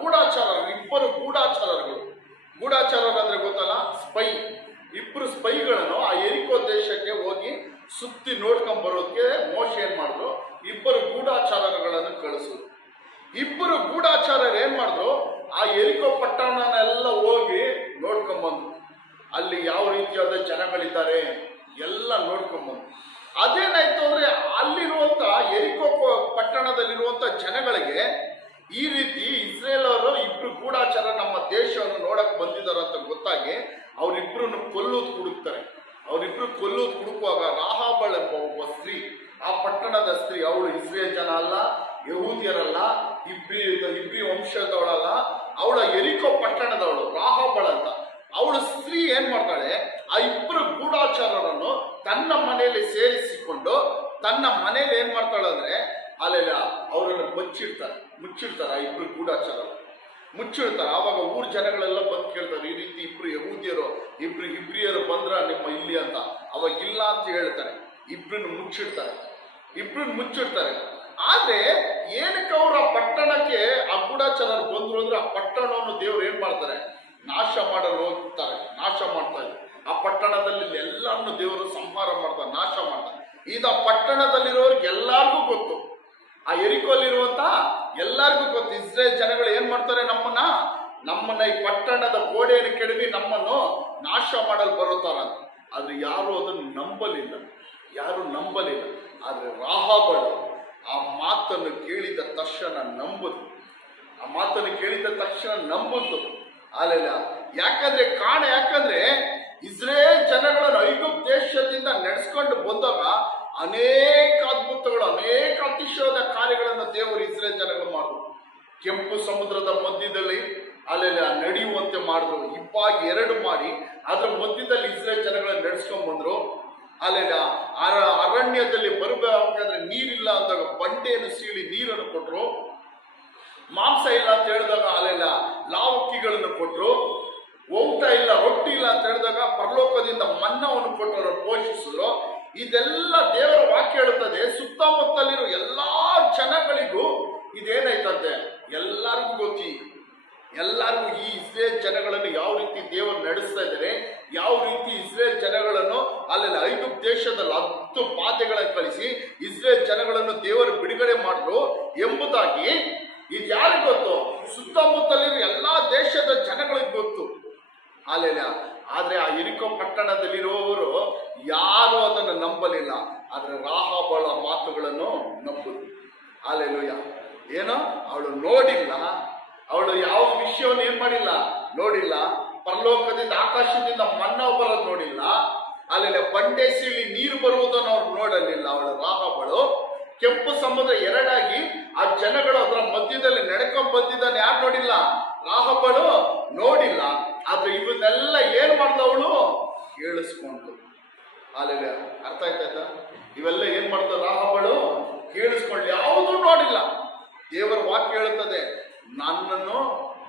ಗೂಢಾಚಾರರು, ಇಬ್ಬರು ಗೂಢಾಚಾರರು ಅಂದ್ರೆ ಗೊತ್ತಲ್ಲ, ಇಬ್ಬರು ಸ್ಪೈಗಳನ್ನು ಆ ಯೆರಿಕೋ ದೇಶಕ್ಕೆ ಹೋಗಿ ಸುತ್ತಿ ನೋಡ್ಕೊಂಡ್ ಬರೋದಕ್ಕೆ ಮೋಶೆ ಏನ್ ಮಾಡಿದ್ರು, ಇಬ್ಬರು ಗೂಢಾಚಾರಗಳನ್ನು ಕಳಿಸಿದ್ರು. ಇಬ್ಬರು ಗೂಢಾಚಾರರು ಏನ್ ಮಾಡಿದ್ರು, ಆ ಯೆರಿಕೋ ಪಟ್ಟಣನೆಲ್ಲ ಹೋಗಿ ನೋಡ್ಕೊಂಡ್ಬಂದ್ರು. ಅಲ್ಲಿ ಯಾವ ರೀತಿಯಾದ ಜನಗಳಿದ್ದಾರೆ ಎಲ್ಲ ನೋಡ್ಕೊಂಡ್ಬಂದ್ರು. ಅದೇನಾಯ್ತು ಅಂದ್ರೆ, ಅಲ್ಲಿರುವಂತ ಯೆರಿಕೋ ಪಟ್ಟಣದಲ್ಲಿರುವಂತ ಜನಗಳಿಗೆ ಈ ರೀತಿ ಇಸ್ರೇಲ್ ಅವರು ಇಬ್ರು ಗೂಢಾಚಾರ ನಮ್ಮ ದೇಶವನ್ನು ನೋಡಕ್ ಬಂದಿದ್ದಾರೆ ಅಂತ ಗೊತ್ತಾಗಿ ಅವರಿಬ್ರನ್ನು ಕೊಲ್ಲೋದು ಹುಡುಕ್ತಾರೆ. ಅವರಿಬ್ರು ಕೊಲ್ಲೋದು ಹುಡುಕುವಾಗ ರಾಹಾಬಳ ಎಂಬ ಒಬ್ಬ ಸ್ತ್ರೀ, ಆ ಪಟ್ಟಣದ ಸ್ತ್ರೀ, ಅವಳು ಇಸ್ರೇಲ್ ಜನ ಅಲ್ಲ, ಯಹೂದ್ಯರಲ್ಲ, ಇಬ್ರಿ ವಂಶದವಳಲ್ಲ, ಅವಳ ಯೆರಿಕೋ ಪಟ್ಟಣದವಳು ರಾಹಾಬಳ ಅಂತ. ಅವಳು ಸ್ತ್ರೀ ಏನ್ ಮಾಡ್ತಾಳೆ, ಆ ಇಬ್ಬರು ಗೂಢಾಚಾರರನ್ನು ತನ್ನ ಮನೆಯಲ್ಲಿ ಸೇರಿಸಿಕೊಂಡು ತನ್ನ ಮನೇಲಿ ಏನ್ ಮಾಡ್ತಾಳೆ ಅಂದ್ರೆ, ಅವರನ್ನು ಮುಚ್ಚಿಡ್ತಾರೆ. ಆ ಇಬ್ರು ಗೂಢಾಚಾರ ಮುಚ್ಚಿಡ್ತಾರೆ. ಆವಾಗ ಊರ್ ಜನಗಳೆಲ್ಲ ಬಂದು ಕೇಳ್ತಾರೆ, ಈ ರೀತಿ ಇಬ್ರು ಯಹೂದ್ಯರು ಇಬ್ರಿಯರು ಬಂದ್ರ ನಿಮ್ಮ ಇಲ್ಲಿ ಅಂತ. ಅವಾಗ ಇಲ್ಲ ಅಂತ ಹೇಳ್ತಾರೆ. ಇಬ್ರನ್ನು ಮುಚ್ಚಿಡ್ತಾರೆ. ಆದ್ರೆ ಏನಕ್ಕೆ ಅವ್ರ ಪಟ್ಟಣಕ್ಕೆ ಆ ಗೂಢಾಚಾರರು ಬಂದ್ರು ಅಂದ್ರೆ, ಆ ಪಟ್ಟಣವನ್ನು ದೇವ್ರು ಏನ್ ಮಾಡ್ತಾರೆ, ನಾಶ ಮಾಡಲು ಹೋಗ್ತಾರೆ, ನಾಶ ಮಾಡ್ತಾರೆ. ಆ ಪಟ್ಟಣದಲ್ಲಿ ಎಲ್ಲರನ್ನು ದೇವರು ಸಂಹಾರ ಮಾಡ್ತಾರೆ, ನಾಶ ಮಾಡ್ತಾರೆ. ಈಗ ಪಟ್ಟಣದಲ್ಲಿರೋರ್ಗೆ ಎಲ್ಲಾರ್ಗೂ ಗೊತ್ತು, ಆ ಯೆರಿಕೋಲಿರುವಂತ ಎಲ್ಲಾರ್ಗೂ ಗೊತ್ತು, ಇಸ್ರೇಲ್ ಜನಗಳು ಏನ್ ಮಾಡ್ತಾರೆ, ನಮ್ಮನ್ನ ಈ ಪಟ್ಟಣದ ಗೋಡೆಯನ್ನು ಕೆಡವಿ ನಮ್ಮನ್ನು ನಾಶ ಮಾಡಲು ಬರುತ್ತಾರಂತ. ಆದ್ರೆ ಯಾರು ಅದನ್ನು ನಂಬಲಿಲ್ಲ. ಆದ್ರೆ ರಾಹಾಬಳು ಆ ಮಾತನ್ನು ಕೇಳಿದ ತಕ್ಷಣ ನಂಬುದು. ಯಾಕಂದ್ರೆ ಇಸ್ರೇಲ್ ಜನಗಳನ್ನು ಐಗುಪ್ತ ದೇಶದಿಂದ ನಡೆಸ್ಕೊಂಡು ಬಂದಾಗ ಅನೇಕ ಅದ್ಭುತಗಳು, ಅನೇಕ ಅತಿಶಯದ ಕಾರ್ಯಗಳನ್ನು ದೇವರು ಇಸ್ರೇಲ್ ಜನಗಳು ಮಾಡಿದ್ರು. ಕೆಂಪು ಸಮುದ್ರದ ಮಧ್ಯದಲ್ಲಿ ನಡೆಯುವಂತೆ ಮಾಡಿದ್ರು. ಇಬ್ಬಾಗಿ 2 ಮಾಡಿ ಅದ್ರ ಮಧ್ಯದಲ್ಲಿ ಇಸ್ರೇಲ್ ಜನಗಳನ್ನು ನಡೆಸ್ಕೊಂಡ್ ಬಂದ್ರು. ಅಲ್ಲೆಲ್ಲ ಅರಣ್ಯದಲ್ಲಿ ಬರಬೇಕಾದ್ರೆ ನೀರಿಲ್ಲ ಅಂದಾಗ ಬಂಡೆಯನ್ನು ಸೀಳಿ ನೀರನ್ನು ಕೊಟ್ಟರು. ಮಾಂಸ ಇಲ್ಲ ಅಂತ ಹೇಳಿದಾಗ ಅಲ್ಲೆಲ್ಲ ಲಾವಕ್ಕಿಗಳನ್ನು ಕೊಟ್ಟರು. ಊಟ ಇಲ್ಲ, ರೊಟ್ಟಿ ಇಲ್ಲ ಅಂತ ಹೇಳಿದಾಗ ಪರಲೋಕದಿಂದ ಮನ್ನವನ್ನು ಕೊಟ್ಟರು, ಪೋಷಿಸಿದ್ರು. ಇದೆಲ್ಲ ದೇವರ ವಾಕ್ಯ ಹೇಳುತ್ತದೆ. ಸುತ್ತಮುತ್ತಲಿರೋ ಎಲ್ಲಾ ಜನಗಳಿಗೂ ಇದೇನಾಯ್ತಂತೆ, ಎಲ್ಲರಿಗೂ ಗೊತ್ತಿ, ಎಲ್ಲರಿಗೂ ಈ ಇಸ್ರೇಲ್ ಜನಗಳನ್ನು ಯಾವ ರೀತಿ ದೇವರು ನಡೆಸ್ತಾ ಇದ್ದಾರೆ, ಯಾವ ರೀತಿ ಇಸ್ರೇಲ್ ಜನಗಳನ್ನು ಅಲ್ಲೆಲ್ಲ ಐಗುಪ್ತ ದೇಶದಲ್ಲಿ 10 ಬಾಧೆಗಳನ್ನು ಕಳಿಸಿ ಇಸ್ರೇಲ್ ಜನಗಳನ್ನು ದೇವರು ಬಿಡುಗಡೆ ಮಾಡಿದ್ರು ಎಂಬುದಾಗಿ ಇದು ಯಾರಿಗೆ ಗೊತ್ತು? ಸುತ್ತಮುತ್ತಲಿರೋ ಎಲ್ಲಾ ದೇಶದ ಜನಗಳಿಗೆ ಗೊತ್ತು. ಅಲ್ಲೆಲ್ಲ ಆದ್ರೆ ಆ ಯೆರಿಕೋ ಪಟ್ಟಣದಲ್ಲಿರುವವರು ಯಾರು ಅದನ್ನು ನಂಬಲಿಲ್ಲ. ಆದ್ರೆ ರಾಹಾಬಳ ಮಾತುಗಳನ್ನು ನಂಬುದು. ಅಲ್ಲೆಲ್ಲೂಯ. ಏನೋ ಅವಳು ನೋಡಿಲ್ಲ, ಅವಳು ಯಾವ ವಿಷಯವನ್ನು ಏನ್ ಮಾಡಿಲ್ಲ, ನೋಡಿಲ್ಲ. ಪರಲೋಕದಿಂದ ಆಕಾಶದಿಂದ ಮನ್ನಾ ಬರೋದು ನೋಡಿಲ್ಲ. ಅಲ್ಲೆಲ್ಲ ಬಂಡೆ ಸೀಳಿ ನೀರು ಬರುವುದನ್ನು ಅವ್ರು ನೋಡಲಿಲ್ಲ. ಅವಳು ರಾಹಾಬಳು ಕೆಂಪು ಸಮುದ್ರ ಎರಡಾಗಿ ಆ ಜನಗಳು ಅದರ ಮಧ್ಯದಲ್ಲಿ ನಡ್ಕೊಂಡ್ ಬಂದಿದ್ದಾನೆ ಯಾರು ನೋಡಿಲ್ಲ, ರಾಹಾಬಳು ನೋಡಿಲ್ಲ. ಆದ್ರೆ ಇವನ್ನೆಲ್ಲ ಏನ್ ಮಾಡ್ದವಳು ಕೇಳಿಸ್ಕೊಂಡು. ಅಲ್ಲೆಲ್ಲ ಅರ್ಥ ಆಯ್ತಾಯ್ತಾ? ಇವೆಲ್ಲ ಏನ್ ಮಾಡ್ದ ರಾಹಾಬಳು ಕೇಳಿಸ್ಕೊಂಡು, ಯಾವುದೂ ನೋಡಿಲ್ಲ. ದೇವರ ವಾಕ್ಯ ಹೇಳುತ್ತದೆ, ನನ್ನನ್ನು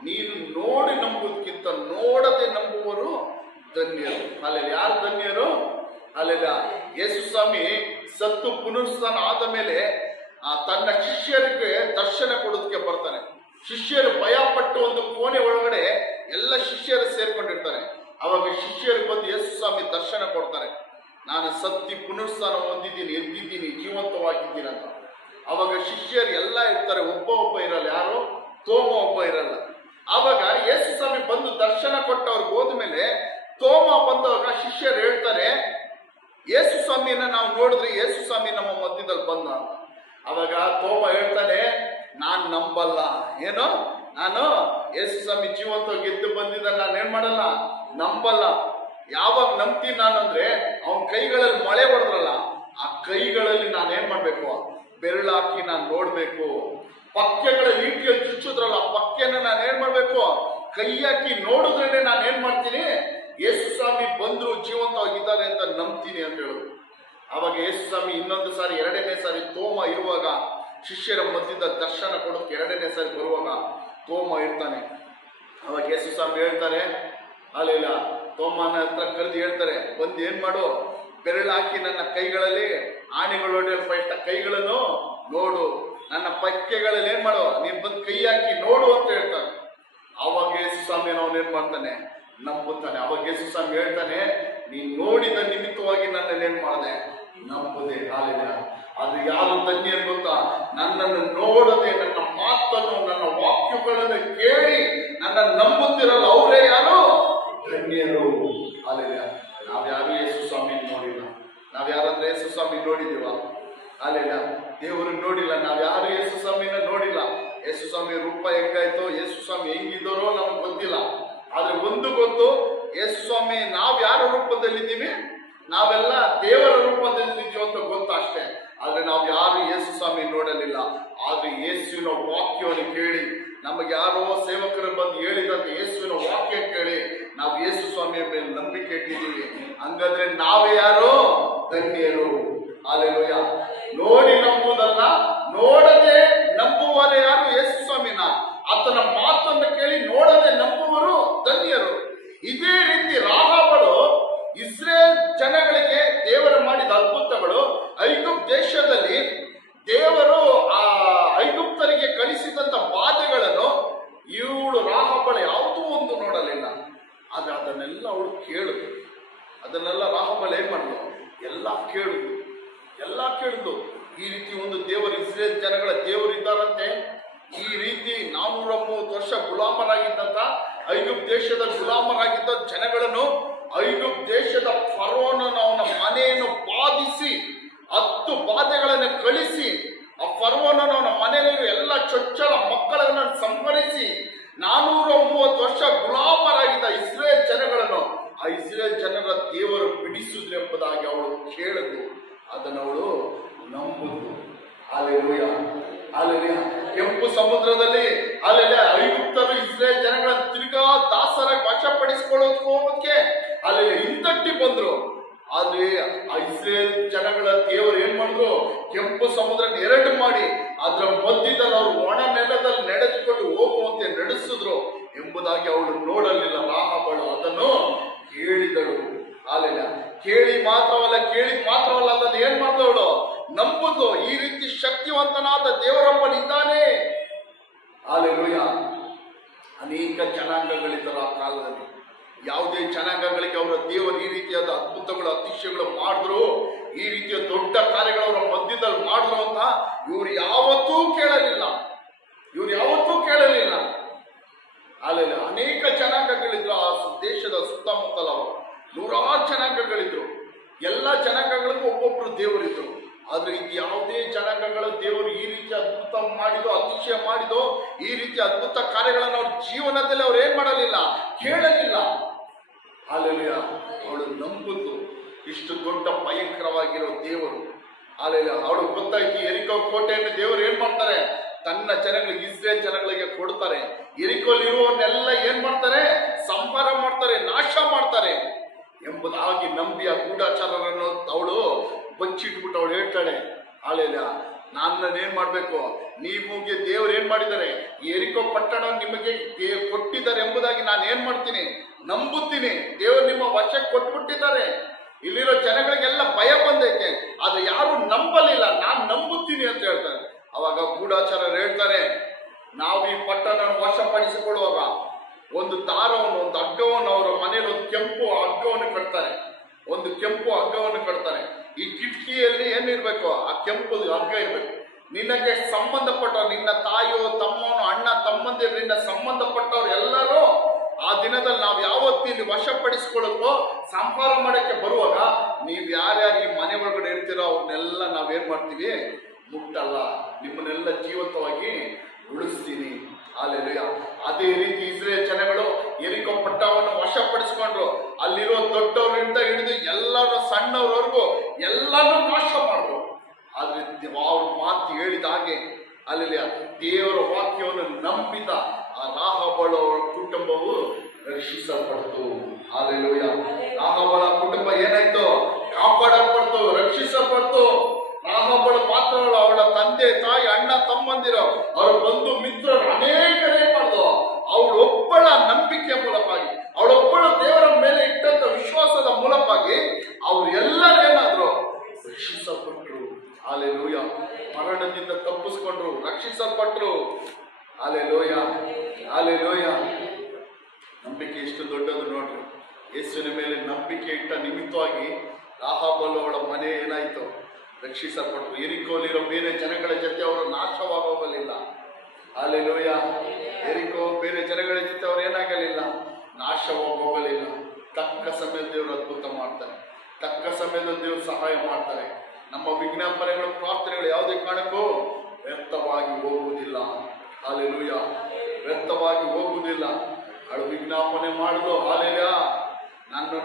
ನೀನು ನೋಡಿ ನಂಬುದಕ್ಕಿಂತ ನೋಡದೆ ನಂಬುವರು ಧನ್ಯರು. ಅಲ್ಲೆಲ್ಲ ಯಾರು ಧನ್ಯರು? ಅಲ್ಲೆಲ್ಲ ಯೇಸು ಸ್ವಾಮಿ ಸತ್ತು ಪುನರುತ್ಥಾನ ಆದ ಮೇಲೆ ತನ್ನ ಶಿಷ್ಯರಿಗೆ ದರ್ಶನ ಕೊಡೋದಕ್ಕೆ ಬರ್ತಾನೆ. ಶಿಷ್ಯರು ಭಯ ಪಟ್ಟು ಒಂದು ಕೋಣೆ ಒಳಗಡೆ ಎಲ್ಲ ಶಿಷ್ಯರು ಸೇರ್ಕೊಂಡಿರ್ತಾರೆ. ಅವಾಗ ಶಿಷ್ಯರು ಬಂದು ಯೇಸು ಸ್ವಾಮಿ ದರ್ಶನ ಕೊಡ್ತಾರೆ. ನಾನು ಸತ್ತಿ ಪುನರುತ್ಥಾನ ಹೊಂದಿದ್ದೀನಿ, ಎದ್ದಿದ್ದೀನಿ, ಜೀವಂತವಾಗಿದ್ದೀನಿ ಅಂತ. ಅವಾಗ ಶಿಷ್ಯರು ಎಲ್ಲ ಇರ್ತಾರೆ, ಒಬ್ಬ ಇರಲ್ಲ. ಯಾರು? ತೋಮ ಒಬ್ಬ ಇರಲ್ಲ. ಆವಾಗ ಯೇಸು ಸ್ವಾಮಿ ಬಂದು ದರ್ಶನ ಕೊಟ್ಟವ್ರಿಗೆ ಹೋದ್ಮೇಲೆ ತೋಮ ಬಂದವಾಗ ಶಿಷ್ಯರು ಹೇಳ್ತಾರೆ, ಯೇಸು ಸ್ವಾಮಿಯನ್ನ ನಾವು ನೋಡಿದ್ರೆ ಯೇಸು ಸ್ವಾಮಿ ನಮ್ಮ ಮಧ್ಯದಲ್ಲಿ ಬಂದ. ಅವಾಗ ತೋಮ ಹೇಳ್ತಾನೆ, ನಾನ್ ನಂಬಲ್ಲ. ಏನು? ನಾನು ಯೇಸು ಸ್ವಾಮಿ ಜೀವಂತವಾಗಿ ಎದ್ದು ಬಂದಿದ್ದ ನಾನೇನ್ ಮಾಡಲ್ಲ, ನಂಬಲ್ಲ. ಯಾವಾಗ ನಂಬ್ತೀನಿ ನಾನಂದ್ರೆ ಅವನ ಕೈಗಳಲ್ಲಿ ಮಳೆ ಹೊಡೆದ್ರಲ್ಲ, ಆ ಕೈಗಳಲ್ಲಿ ನಾನೇನ್ ಮಾಡ್ಬೇಕು, ಬೆರಳಾಕಿ ನಾನು ನೋಡ್ಬೇಕು. ಪಕ್ಕೆಗಳ ಈಟಿಯಲ್ಲಿ ಚುಚ್ಚಿದ್ರಲ್ಲ, ಆ ಪಕ್ಕೆನ ನಾನೇನ್ ಮಾಡ್ಬೇಕು, ಕೈ ಹಾಕಿ ನೋಡಿದ್ರೆ ನಾನೇನ್ ಮಾಡ್ತೀನಿ, ಯೇಸು ಸ್ವಾಮಿ ಬಂದ್ರು ಜೀವಂತವಾಗಿದ್ದಾರೆ ಅಂತ ನಂಬ್ತೀನಿ ಅಂತ ಹೇಳುದು. ಅವಾಗ ಯೇಸು ಸ್ವಾಮಿ ಇನ್ನೊಂದು ಸಾರಿ, 2ನೇ ಸಾರಿ ತೋಮ ಇರುವಾಗ, ಶಿಷ್ಯರ ಮಧ್ಯದ ದರ್ಶನ ಕೊಡೋಕೆ 2ನೇ ಸಾರಿ ಬರುವಾಗ ತೋಮ ಇರ್ತಾನೆ. ಅವಾಗ ಯೇಸು ಸ್ವಾಮಿ ಹೇಳ್ತಾರೆ, ಅಲ್ಲಿಲ್ಲ ತೋಮನ ಹತ್ರ ಕರೆದು ಹೇಳ್ತಾರೆ, ಬಂದು ಏನ್ ಮಾಡು, ಬೆರಳು ಹಾಕಿ ನನ್ನ ಕೈಗಳಲ್ಲಿ ಆನೆಗಳು ಹೊಡೆಯಲ್ಪಟ್ಟ ಕೈಗಳನ್ನು ನೋಡು, ನನ್ನ ಪಕ್ಕೆಗಳಲ್ಲಿ ಏನ್ ಮಾಡು, ನೀನ್ ಬಂದು ಕೈ ಹಾಕಿ ನೋಡು ಅಂತ ಹೇಳ್ತಾನೆ. ಅವಾಗ ಯೇಸು ಸ್ವಾಮಿ ಅವನೇನ್ ಮಾಡ್ತಾನೆ, ನಂಬುತ್ತಾನೆ. ಅವಾಗ ಯೇಸು ಸ್ವಾಮಿ ಹೇಳ್ತಾನೆ, ನೀನ್ ನೋಡಿದ ನಿಮಿತ್ತವಾಗಿ ನನ್ನೇನ್ ಮಾಡಿದೆ, ನಂಬುದೆ. ಹಾಲಿಲ್ಲ. ಅದು ಯಾರು ಧನ್ಯರು ಗೊತ್ತಾ? ನನ್ನನ್ನು ನೋಡದೆ, ನನ್ನ ಮಾತನ್ನು, ನನ್ನ ವಾಕ್ಯಗಳನ್ನು ಕೇಳಿ ನನ್ನ ನಂಬುತ್ತಿರಲ್ಲ, ಅವರೇ ಯಾರು ಧನ್ಯರು. ಹಾಲಿಲ್ಲ. ನಾವ್ಯಾರು ಯೇಸು ಸ್ವಾಮಿ ನೋಡಿಲ್ಲ. ನಾವ್ಯಾರಂದ್ರೆ ಯೇಸು ಸ್ವಾಮಿ ನೋಡಿದೀವ? ಹಾಲಿಲ್ಲ. ದೇವರು ನೋಡಿಲ್ಲ. ನಾವ್ಯಾರು ಯೇಸು ಸ್ವಾಮಿನ ನೋಡಿಲ್ಲ. ಯೇಸು ಸ್ವಾಮಿ ರೂಪ ಹೆಂಗಾಯ್ತೋ, ಯೇಸು ಸ್ವಾಮಿ ಹೆಂಗಿದ್ದರೋ ನಮ್ಗೆ ಗೊತ್ತಿಲ್ಲ. ಆದ್ರೆ ಒಂದು ಗೊತ್ತು, ಯೇಸು ಸ್ವಾಮಿ ನಾವ್ ಯಾರ ರೂಪದಲ್ಲಿದ್ದೀವಿ, ನಾವೆಲ್ಲ ದೇವರ ರೂಪದಲ್ಲಿದ್ದೀವಿ ಅಂತ ಗೊತ್ತು ಅಷ್ಟೇ. ಆದ್ರೆ ನಾವು ಯಾರು ಯೇಸು ಸ್ವಾಮಿ ನೋಡಲಿಲ್ಲ. ಆದ್ರೆ ಯೇಸುವಿನ ವಾಕ್ಯವನ್ನು ಕೇಳಿ, ನಮಗೆ ಯಾರೋ ಸೇವಕರು ಬಂದು ಹೇಳಿದಂತೆ ಯೇಸುವಿನ ವಾಕ್ಯ ಕೇಳಿ ನಾವು ಯೇಸು ಸ್ವಾಮಿಯ ಮೇಲೆ ನಂಬಿಕೆ ಇಟ್ಟಿದ್ದೀವಿ. ಹಂಗಾದ್ರೆ ನಾವೇ ಯಾರು ಧನ್ಯರು. ಹಾಲೆಲೂಯ. ನೋಡಿ ನಂಬುವುದಲ್ಲ, ನೋಡದೆ ನಂಬುವರೇ ಯಾರು? ಯೇಸು ಸ್ವಾಮಿನ. ಆತನ ಮಾತನ್ನು ಕೇಳಿ ನೋಡದೆ ನಂಬುವರು ಧನ್ಯರು. ಇದೇ ರೀತಿ ರಾಹಾಬಳು ಇಸ್ರೇಲ್ ಜನಗಳಿಗೆ ದೇವರು ಮಾಡಿದ ಅದ್ಭುತಗಳು, ಐಗುಪ್ತ ದೇಶದಲ್ಲಿ ದೇವರು ಆ ಐಗುಪ್ತರಿಗೆ ಕಳಿಸಿದಂತ ಬಾಧೆಗಳನ್ನು ಇವಳು ರಾಹಾಬಳು ಯಾವುದೂ ಒಂದು ನೋಡಲಿಲ್ಲ. ಆದ್ರೆ ಅದನ್ನೆಲ್ಲ ಅವಳು ಕೇಳುದು. ಅದನ್ನೆಲ್ಲ ರಾಹಾಬಳು ಏನ್ ಮಾಡಿದ್ಲು? ಎಲ್ಲ ಕೇಳುದು. ಈ ರೀತಿ ಒಂದು ದೇವರು, ಇಸ್ರೇಲ್ ಜನಗಳ ದೇವರು ಇದ್ದಾರಂತೆ. ಈ ರೀತಿ 430 ವರ್ಷ ಗುಲಾಮರಾಗಿದ್ದಂತ ಐಗುಪ್ತ ದೇಶದ ಗುಲಾಮರಾಗಿದ್ದ ಜನಗಳನ್ನು ಐಗುಪ್ತ ದೇಶದ ಫರೋನನು ಅವನ ಮನೆಯನ್ನು ಬಾಧಿಸಿ 10 ಬಾಧೆಗಳನ್ನು ಕಳಿಸಿ, ಆ ಫರೋನನು ಅವನ ಮನೆಯಲ್ಲಿರುವ ಎಲ್ಲ ಚೊಚ್ಚಲ ಮಕ್ಕಳನ್ನು ಸಂಹರಿಸಿ 430 ವರ್ಷ ಗುಲಾಮರಾಗಿದ್ದ ಇಸ್ರೇಲ್ ಜನಗಳನ್ನು ಆ ಇಸ್ರೇಲ್ ಜನರ ದೇವರು ಬಿಡಿಸುವುದು ಎಂಬುದಾಗಿ ಅವಳು ಕೇಳಿದ್ಲು. ಅದನ್ನು ಅವಳು ನಂಬುದು. ಹಾಲೆಲೂಯ. ಹಾಲೆಲೂಯ. ಕೆಂಪು ಸಮುದ್ರದಲ್ಲಿ ಅಲ್ಲೆಲ್ಲ ಐಗುಪ್ತರು ಇಸ್ರೇಲ್ ಜನಗಳ ತಿರ್ಗಾ ದಾಸರ ವಶಪಡಿಸಿಕೊಳ್ಳೋದಕ್ಕೆ ಹೋಗೋದಕ್ಕೆ ಅಲ್ಲೆಲ್ಲ ಹಿಂದಟ್ಟಿ ಬಂದ್ರು. ಆದ್ರೆ ಆ ಇಸ್ರೇಲ್ ಇಸ್ರೇಲ್ ಜನಗಳ ದೇವರು ಏನ್ ಮಾಡಿದ್ರು, ಕೆಂಪು ಸಮುದ್ರ ಎರಡು ಮಾಡಿ ಅದರ ಮಧ್ಯದಲ್ಲಿ ಅವರು ಒಣ ನೆಲದಲ್ಲಿ ನಡೆದುಕೊಂಡು ಹೋಗುವಂತೆ ನಡೆಸಿದ್ರು ಎಂಬುದಾಗಿ ಅವಳು ನೋಡಲಿಲ್ಲ. ರಾಹಾಬಳು ಅದನ್ನು ಕೇಳಿದಳು. ಅಲ್ಲೆಲ್ಲ ಕೇಳಿದ್ ಮಾತ್ರವಲ್ಲ ಅದನ್ನು ಏನ್ ಮಾಡಿದವಳು, ನಂಬುದು. ಈ ರೀತಿ ಶಕ್ತಿವಂತನಾದ ದೇವರೊಬ್ಬನಿದ್ದಾನೆ. ಹಲ್ಲೆಲೂಯಾ. ಅನೇಕ ಜನಾಂಗಗಳಿದ್ದರು ಆ ಕಾಲದಲ್ಲಿ. ಯಾವುದೇ ಜನಾಂಗಗಳಿಗೆ ಅವರ ದೇವರು ಈ ರೀತಿಯಾದ ಅದ್ಭುತಗಳು ಅತಿಶಯಗಳು ಮಾಡಿದ್ರು, ಈ ರೀತಿಯ ದೊಡ್ಡ ಕಾರ್ಯಗಳು ಅವರ ಮಧ್ಯದಲ್ಲಿ ಮಾಡಿದ್ರು ಅಂತ ಇವರು ಯಾವತ್ತೂ ಕೇಳಲಿಲ್ಲ. ಅಲ್ಲೆಲ್ಲ ಅನೇಕ ಜನಾಂಗಗಳಿದ್ರು ಆ ದೇಶದ ಸುತ್ತಮುತ್ತಲ. ನೂರಾರು ಜನಾಂಗಗಳಿದ್ರು. ಎಲ್ಲ ಜನಾಂಗಗಳಿಗೂ ಒಬ್ಬೊಬ್ರು ದೇವರಿದ್ರು. ಆದ್ರೆ ಇದು ಯಾವುದೇ ಜನಾಂಗಗಳ ದೇವರು ಈ ರೀತಿ ಅದ್ಭುತ ಮಾಡಿದೋ, ಅತಿಶಯ ಮಾಡಿದೋ, ಈ ರೀತಿ ಅದ್ಭುತ ಕಾರ್ಯಗಳನ್ನು ಅವ್ರ ಜೀವನದಲ್ಲಿ ಅವ್ರು ಏನ್ ಮಾಡಲಿಲ್ಲ, ಕೇಳಲಿಲ್ಲ. ಹಾಲೆಲೂಯಾ. ಅವಳು ನಂಬುದು ಇಷ್ಟು ದೊಡ್ಡ ಭಯಂಕರವಾಗಿರೋ ದೇವರು. ಹಾಲೆಲೂಯಾ. ಅವಳು ಗೊತ್ತಾಯ್ತು, ಎರಿಕೋ ಕೋಟೆಯನ್ನು ದೇವರು ಏನ್ ಮಾಡ್ತಾರೆ, ತನ್ನ ಜನಗಳಿಗೆ, ಇಸ್ರೇಲ್ ಜನಗಳಿಗೆ ಕೊಡ್ತಾರೆ. ಎರಿಕೋಲಿರುವವನ್ನೆಲ್ಲ ಏನ್ ಮಾಡ್ತಾರೆ, ಸಂಹಾರ ಮಾಡ್ತಾರೆ, ನಾಶ ಮಾಡ್ತಾರೆ ಎಂಬುದಾಗಿ ನಂಬಿ ಆ ಗೂಢಚಾರರನ್ನು ಅವಳು ಬಚ್ಚಿಟ್ಬಿಟ್ಟು ಅವಳು ಹೇಳ್ತಾಳೆ, ಹಾಲೆಲೂಯಾ, ನಾನೇನ್ ಮಾಡ್ಬೇಕು, ನಿಮಗೆ ದೇವ್ರು ಏನ್ ಮಾಡಿದ್ದಾರೆ, ಎರಿಕೋ ಪಟ್ಟಣ ನಿಮಗೆ ಕೊಟ್ಟಿದ್ದಾರೆ ಎಂಬುದಾಗಿ ನಾನು ಏನ್ ಮಾಡ್ತೀನಿ, ನಂಬುತ್ತೀನಿ. ದೇವರು ನಿಮ್ಮ ವಶಕ್ಕೆ ಕೊಟ್ಬಿಟ್ಟಿದ್ದಾರೆ. ಇಲ್ಲಿರೋ ಜನಗಳಿಗೆಲ್ಲ ಭಯ ಬಂದೈತೆ, ಆದ್ರೆ ಯಾರು ನಂಬಲಿಲ್ಲ. ನಾನು ನಂಬುತ್ತೀನಿ ಅಂತ ಹೇಳ್ತಾರೆ. ಅವಾಗ ಗೂಢಾಚಾರರು ಹೇಳ್ತಾರೆ, ನಾವು ಈ ಪಟ್ಟಣ ವಶಪಡಿಸಿಕೊಳ್ಳುವಾಗ ಒಂದು ದಾರವನ್ನು, ಒಂದು ಹಗ್ಗವನ್ನು, ಅವರ ಮನೆಯಲ್ಲಿ ಒಂದು ಕೆಂಪು ಹಗ್ಗವನ್ನು ಕಟ್ತಾರೆ. ಈ ಕಿಟಕಿಯಲ್ಲಿ ಏನಿರ್ಬೇಕು, ಆ ಕೆಂಪು ಹಗ್ಗ ಇರ್ಬೇಕು. ನಿನಗೆ ಸಂಬಂಧಪಟ್ಟ ನಿನ್ನ ತಾಯಿಯೋ, ತಮ್ಮನೋ, ಅಣ್ಣ ತಮ್ಮಂದಿರಿಂದ ಸಂಬಂಧಪಟ್ಟವ್ರು ಎಲ್ಲರೂ ಆ ದಿನದಲ್ಲಿ ನಾವು ಯಾವತ್ತು ಇಲ್ಲಿ ವಶಪಡಿಸಿಕೊಳ್ಳುತ್ತೋ, ಸಂಹಾರ ಮಾಡಕ್ಕೆ ಬರುವಾಗ ನೀವು ಯಾರ್ಯಾರು ಈ ಮನೆ ಒಳಗಡೆ ಇರ್ತೀರೋ ಅವ್ರನ್ನೆಲ್ಲ ನಾವೇನ್ ಮಾಡ್ತೀವಿ, ಮುಟ್ಟಲ್ಲ, ನಿಮ್ಮನ್ನೆಲ್ಲ ಜೀವಂತವಾಗಿ ಉಳಿಸ್ತೀನಿ. ಹಲ್ಲೆಲೂಯಾ. ಅದೇ ರೀತಿ ಇಸ್ರೇಲ್ ಜನಗಳು ಎರಿಕೋ ಪಟ್ಟಣವನ್ನು ವಶಪಡಿಸಿಕೊಂಡ್ರು. ಅಲ್ಲಿರೋ ದೊಡ್ಡವರಿಂದ ಹಿಡಿದು ಎಲ್ಲರೂ ಸಣ್ಣವರವರೆಗೂ ಎಲ್ಲರೂ ನಾಶ ಮಾಡಿದ್ರು. ಆದ್ರೆ ಅವ್ರ ಮಾತು ಹೇಳಿದ ಹಾಗೆ ಅಲ್ಲೆಲ್ಲ ದೇವರ ವಾಕ್ಯವನ್ನು ನಂಬಿದ ಆ ರಾಹಾಬಳು ಅವರ ಕುಟುಂಬವು ರಕ್ಷಿಸಲ್ಪಡ್ತು. ಹಲ್ಲೆಲೂಯಾ. ರಾಹಾಬಳ ಕುಟುಂಬ ಏನಾಯ್ತು, ಕಾಪಾಡಲ್ಪಡ್ತು, ರಕ್ಷಿಸಲ್ಪಡ್ತು. ರಾಹಾಬಳು ಮಾತ್ರವಲ್ಲ, ಅವಳ ತಂದೆ ತಾಯಿ, ಅಣ್ಣ ತಮ್ಮಂದಿರು, ಅವರ ಬಂಧು ಮಿತ್ರರು ಅನೇಕರೇ ಮಾಡಿದ್ರು. ಅವಳೊಬ್ಬಳ ನಂಬಿಕೆಯ ಮೂಲಕವಾಗಿ, ಅವಳೊಬ್ಬಳ ದೇವರ ಮೇಲೆ ಇಟ್ಟಂತ ವಿಶ್ವಾಸದ ಮೂಲಕವಾಗಿ ಅವರೆಲ್ಲರೇನಾದ್ರು ರಕ್ಷಿಸಲ್ಪಟ್ರು. ಹಲ್ಲೆಲೂಯಾ. ಮರಣದಿಂದ ತಪ್ಪಿಸ್ಕೊಂಡ್ರು, ರಕ್ಷಿಸಲ್ಪಟ್ರು. ಹಲ್ಲೆಲೂಯಾ. ನಂಬಿಕೆ ಎಷ್ಟು ದೊಡ್ಡದು ನೋಡ್ರಿ. ಯೇಸುವಿನ ಮೇಲೆ ನಂಬಿಕೆ ಇಟ್ಟ ನಿಮಿತ್ತವಾಗಿ ರಾಹಾಬಳು ಅವಳ ಮನೆ ಏನಾಯ್ತು, ರಕ್ಷಿಸಲ್ಪಟ್ರು. ಎರಿಕೋಲಿರೋ ಬೇರೆ ಜನಗಳ ಜೊತೆ ಅವರು ನಾಶವಾಗೋಗಲಿಲ್ಲ. ಹಲ್ಲೆಲೂಯಾ. ಎರಿಕೋ ಬೇರೆ ಜನಗಳ ಜೊತೆ ಅವ್ರು ಏನಾಗಲಿಲ್ಲ, ನಾಶವಾಗೋಗಲಿಲ್ಲ. ತಕ್ಕ ಸಮಯದಲ್ಲಿ ದೇವರು ಅದ್ಭುತ ಮಾಡ್ತಾರೆ, ತಕ್ಕ ಸಮಯದಲ್ಲಿ ದೇವರು ಸಹಾಯ ಮಾಡ್ತಾರೆ. ನಮ್ಮ ವಿಜ್ಞಾಪನೆಗಳು, ಪ್ರಾರ್ಥನೆಗಳು ಯಾವುದೇ ಕಾರಣಕ್ಕೂ ವ್ಯರ್ಥವಾಗಿ ಹೋಗುವುದಿಲ್ಲ. ಹಲ್ಲೆಲೂಯಾ. ವ್ಯರ್ಥವಾಗಿ ಹೋಗುವುದಿಲ್ಲ. ಅವಳು ವಿಜ್ಞಾಪನೆ ಮಾಡಿದ್ರು, ಹಲ್ಲೆಲೂಯಾ,